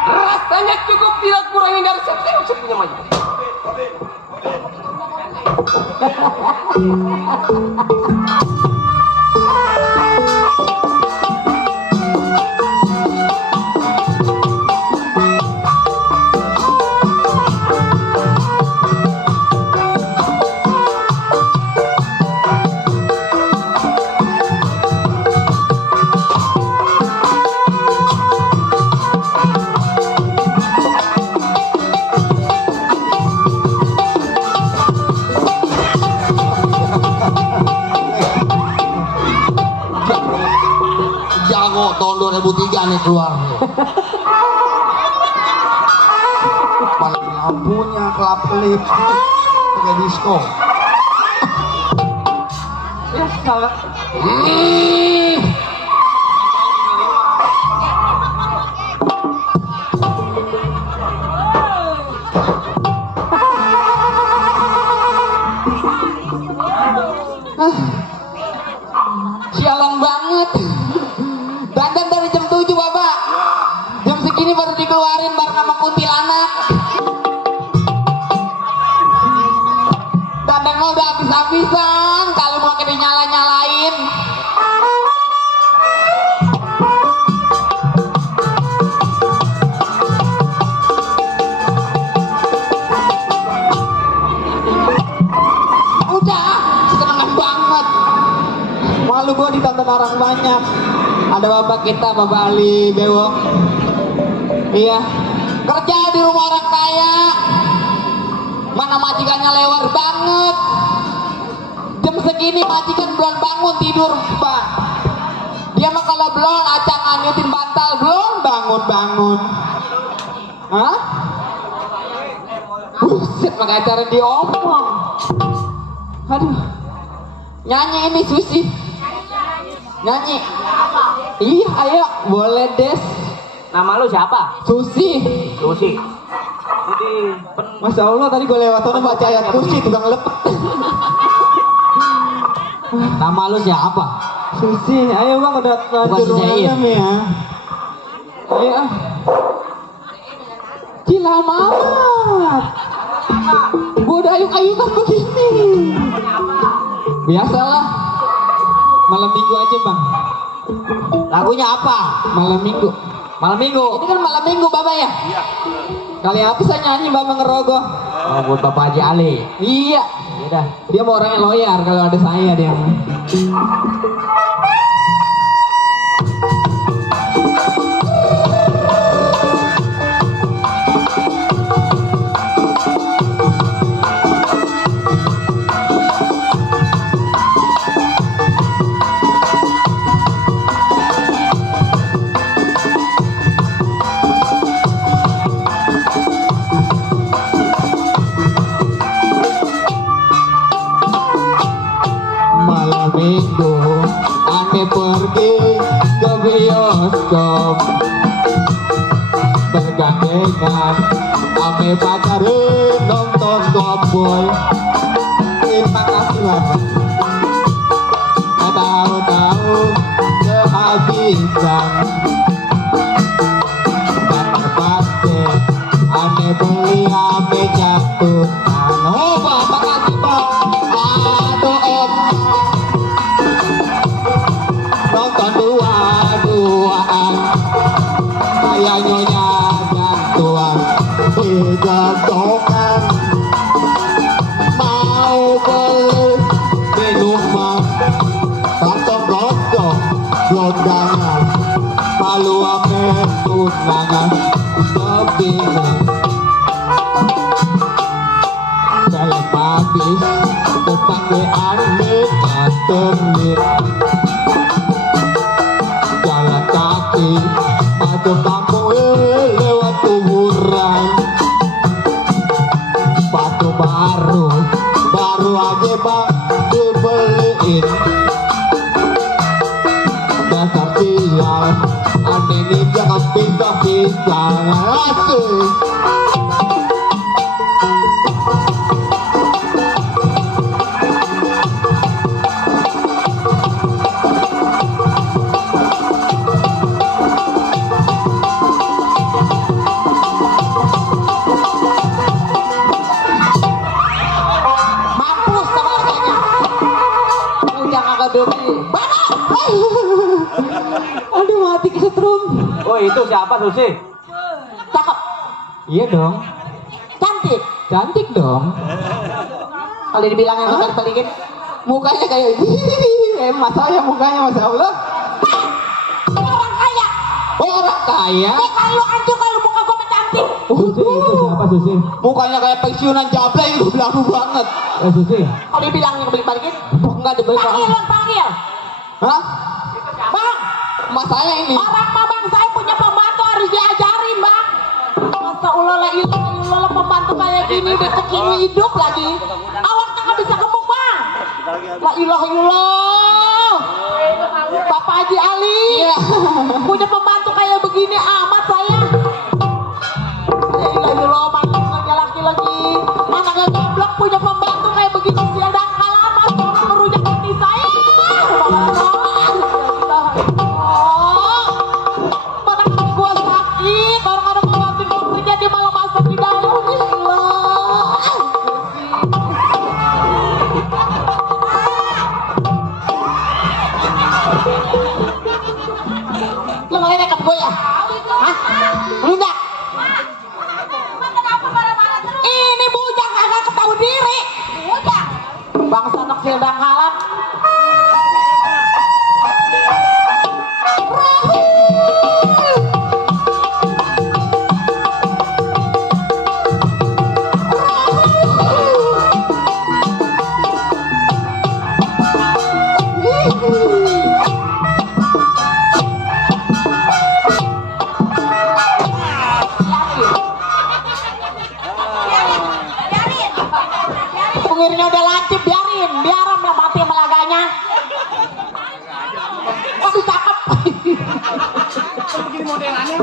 Rasanya cukup tidak kurangin dari setiap punya majikan. Jago tahun 2003 nih keluar nih. Paling lampunya kelap-kelip pakai disco. Ya salah. Sialan banget. Dandan dari jam 7 Bapak. Jam segini baru dikeluarin bareng sama kuntilanak. Dandan mau udah habis-habisan, kalau mau kena nyala-nyalain. Udah, ketenangan banget. Malu gua ditonton orang banyak. Ada bapak kita, Bapak Ali Bewok. Iya, kerja di rumah orang kaya. Mana majikannya lewat banget. Jam segini majikan belum bangun tidur, Pak. Dia mah kalau belum acak nganyutin bantal belum bangun-bangun. Hah? Buset, makanya cara diomong. Aduh, nyanyi ini Susi. Nyanyi. Iya, ayo, boleh Des. Nama lu siapa? Susi. Susi. Jadi Masya Allah tadi gue lewat sana baca ayat kursi tukang lepet. nama lu siapa? Susi, ayo bang udah Bukan si Jair. ya. Ayo. Gila amat. Gue udah ayuk-ayukan begini. Biasalah. Malam minggu aja bang. Lagunya apa? Malam minggu. Malam minggu. Ini kan malam minggu bapak ya. Kali apa saya nyanyi bapak ngerogoh? Oh, buat Bapak Haji Ali. Iya. Udah. Dia mau orangnya loyal kalau ada saya dia. Malam minggu ane pergi ke bioskop bergandengan ame pacarin nonton Cowboy. Terima kasih bapak. Tahu-tahu kehabisan kamar basket ane beli HP jatuh. Oh bapak kasih bang. Aduh om. Nonton dua-duaan kayak nyonya gantuan digantongan mau beli minuman kantong gosong blondangan malu ame tunangan kebingungan film habis terpanggil aneh nganterin jalan kaki maju kampung lewat kuburan batu baru aja bang dibeliin dasar sial aneh ini jangan pisah-pisah asik. Mampus sama harganya. Ujang agak beli. Banyak. Aduh mati kesetrum. Oh, itu siapa Susi? Cakep. Iya dong. Cantik. Cantik dong. Kalau dibilang yang balik-balikin. Mukanya kayak mas saya mukanya masya Allah. Orang kaya. Oh, orang kaya. Kalau anjir kalau muka gue cantik. Susi, itu siapa Susi? Mukanya kayak pensiunan jablay itu belagu banget. Susi. Kalau dibilang yang balik-balikin. Enggak dibeli Panggil, panggil. Hah? Bang, Mas saya ini. orang mah bang saya punya pembantu harus diajarin bang. Masa ulah la ilah pembantu kayak gini rezeki hidup lagi. Awaknya nggak bisa gemuk bang. La ilaha illallah. Bapak Haji Ali punya pembantu kayak begini amat saya. La ilaha illallah manggil laki-laki. Mana gak goblok punya pembantu kayak begini sial dan kalamat orang merujak hati saya. Mana gua sakit orang ada pembantu mau kerja dia malah masak di dalam. Lu ngeliat nekat gue ya? Hah? Lu enggak? Ini bujang agak ketahui diri. Bujang. Bangsa kecil dangkalan. Pengirnya udah lancip, biarin lah mati melaganya. Waduh cakep. Begini modelannya.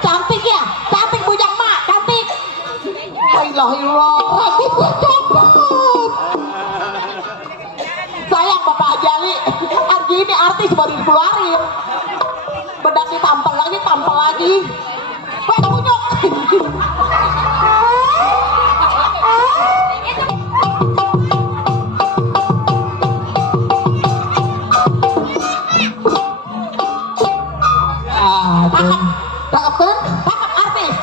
Cantik ya, cantik bujang mak, cantik. La ilaha illallah, rambut gua copot. Sayang Bapak Haji Ali, hari ini artis baru dikeluarin. Bedak ditampal lagi. Wah, punyok. Cakep kan? Cakep artis.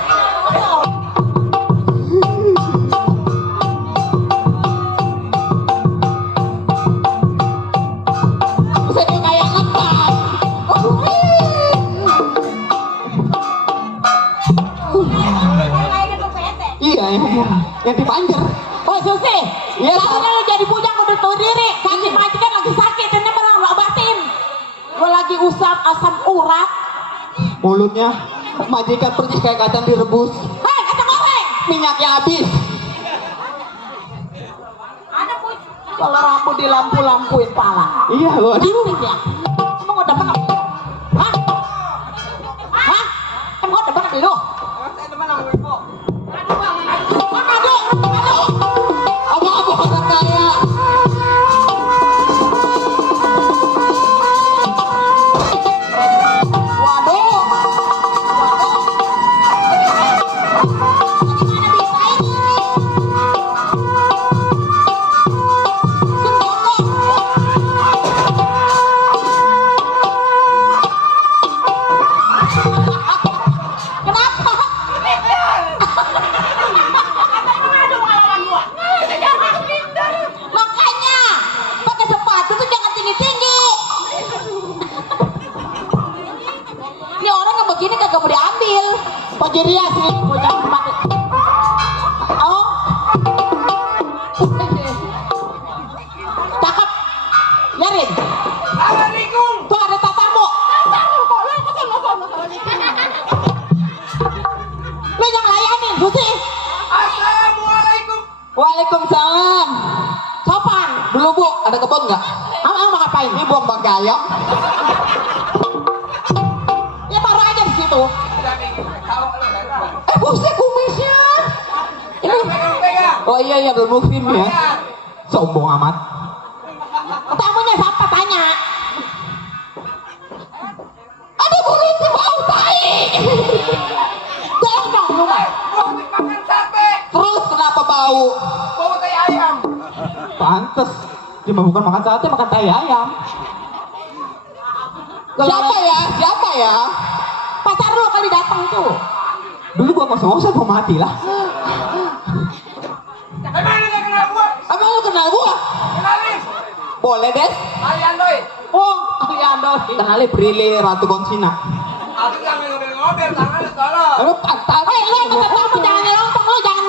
Sedih kayak ngepas. Iya, yang dipanjer. Oh Susi, ya tadinya lu jadi bujang udah tahu diri. Kaki majikan lagi sakit, ini pernah lu obatin. Lu lagi usap asam urat. Mulutnya majikan pergi kayak kacang direbus. Hei, kacang goreng. Minyaknya habis. Kalau rambut dilampu-lampuin pala. Iya lu. Cantik ya. Emang udah pernah? Hah? Hah? Emang udah pernah itu? Aduh. Apa orang kaya? Waduh. Kenapa? Makanya pakai sepatu tuh jangan tinggi-tinggi. Ini orang yang begini kagak boleh ambil. Pajeria sih, mau jangan pakai. Oh. Cakep. Liarin. Tuh ada tatamu. Lu yang layanin, Susi. Assalamualaikum. Waalaikumsalam. Sopan. Dulu Bu, ada kebun nggak? Ang mau ngapain? Ini buang bangkai ayam. Ya taruh aja di situ. Buset kumisnya. Ini. Oh iya belum musim ya. Sombong amat. Tamunya siapa tanya? Aduh burit bau tai. Tolong dong rumah. Makan sate. Terus kenapa bau? Bau tai ayam. Pantes. Cuma bukan makan sate, makan tai ayam. Siapa ya? Pacar lu kali datang tuh. Dulu gua ngosong-ngosong mau mati lah. Emang lu gak kenal gua? Emang lu kenal gua? Kenalin. Boleh Des. Kalian doi. Oh, kenalin Prilly Ratu Konsina. Aku jangan ngobrol-ngobrol, tangan lu tolong. Lu pantas. Lu kata tamu jangan ngelompong lu jangan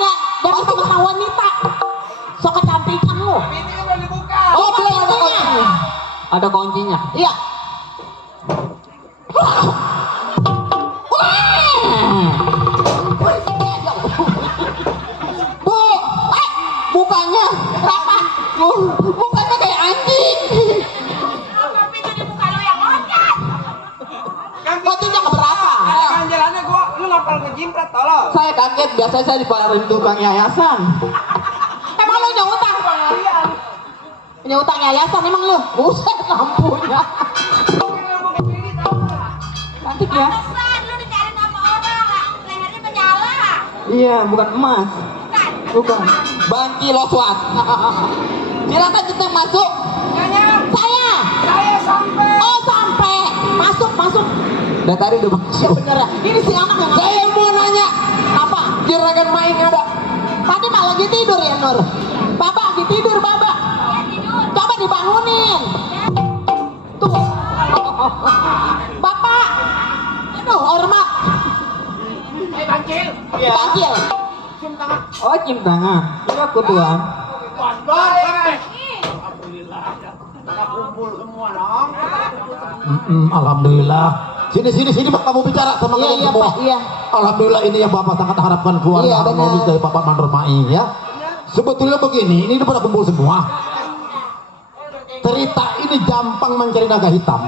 sama wanita. So kecantikan lu. Pintu kan belum dibuka. Oh, belum ada pintunya. kuncinya. Ada kuncinya. Iya. Bu, bukannya Berapa? bukannya kayak anjing. Kuncinya keberapa? Kan jalannya gua, lu ngapal ke jimpret tolong. Saya kaget, biasanya saya dibayarin tukang yayasan. Emang lu nyutang? Nyutang yayasan emang lu? Buset lampunya. Cantik ya? Iya, bukan emas. Bukan. Bangki loswat. Silakan kita masuk. Saya. Saya sampai. Oh sampai. Masuk. Dari tadi udah masuk. Bener ya? Ini si anak yang Saya mau nanya, apa? juragan main ada? Tadi mah lagi tidur ya Nur? Baba lagi tidur Baba. Coba dibangunin. Tuh. Bapak. Aduh hormat. Bangkil. Panggil. Oh, cium tangan. Iya, Tuhan. Alhamdulillah. Sini Pak, kamu bicara sama Iya, kalian iya, semua. Pak, iya. Alhamdulillah ini yang Bapak sangat harapkan keluarga Iya, benar. harmonis dari Bapak Mandormai ya. Sebetulnya begini, ini udah pada kumpul semua. Cerita ini gampang mencari naga hitam.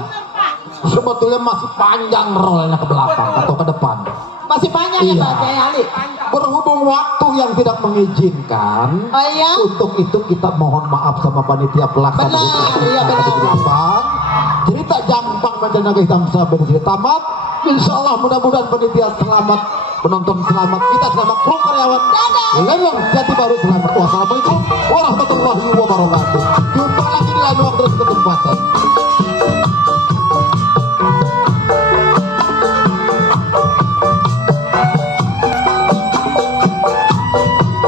sebetulnya masih panjang rollnya ke belakang atau ke depan. Masih panjang ya Iya. Pak Kiai Ali. Berhubung waktu yang tidak mengizinkan, Oh iya? untuk itu kita mohon maaf sama panitia pelaksana Benar, UTS iya, benar. 8. Cerita Jampang Mancanegara Hitam sampai di sini tamat. Insya Allah mudah-mudahan panitia selamat, penonton selamat, kita selamat, kru karyawan. Lelong Jati Baru selamat. Wassalamualaikum warahmatullahi wabarakatuh. Jumpa lagi di lain waktu dan kesempatan.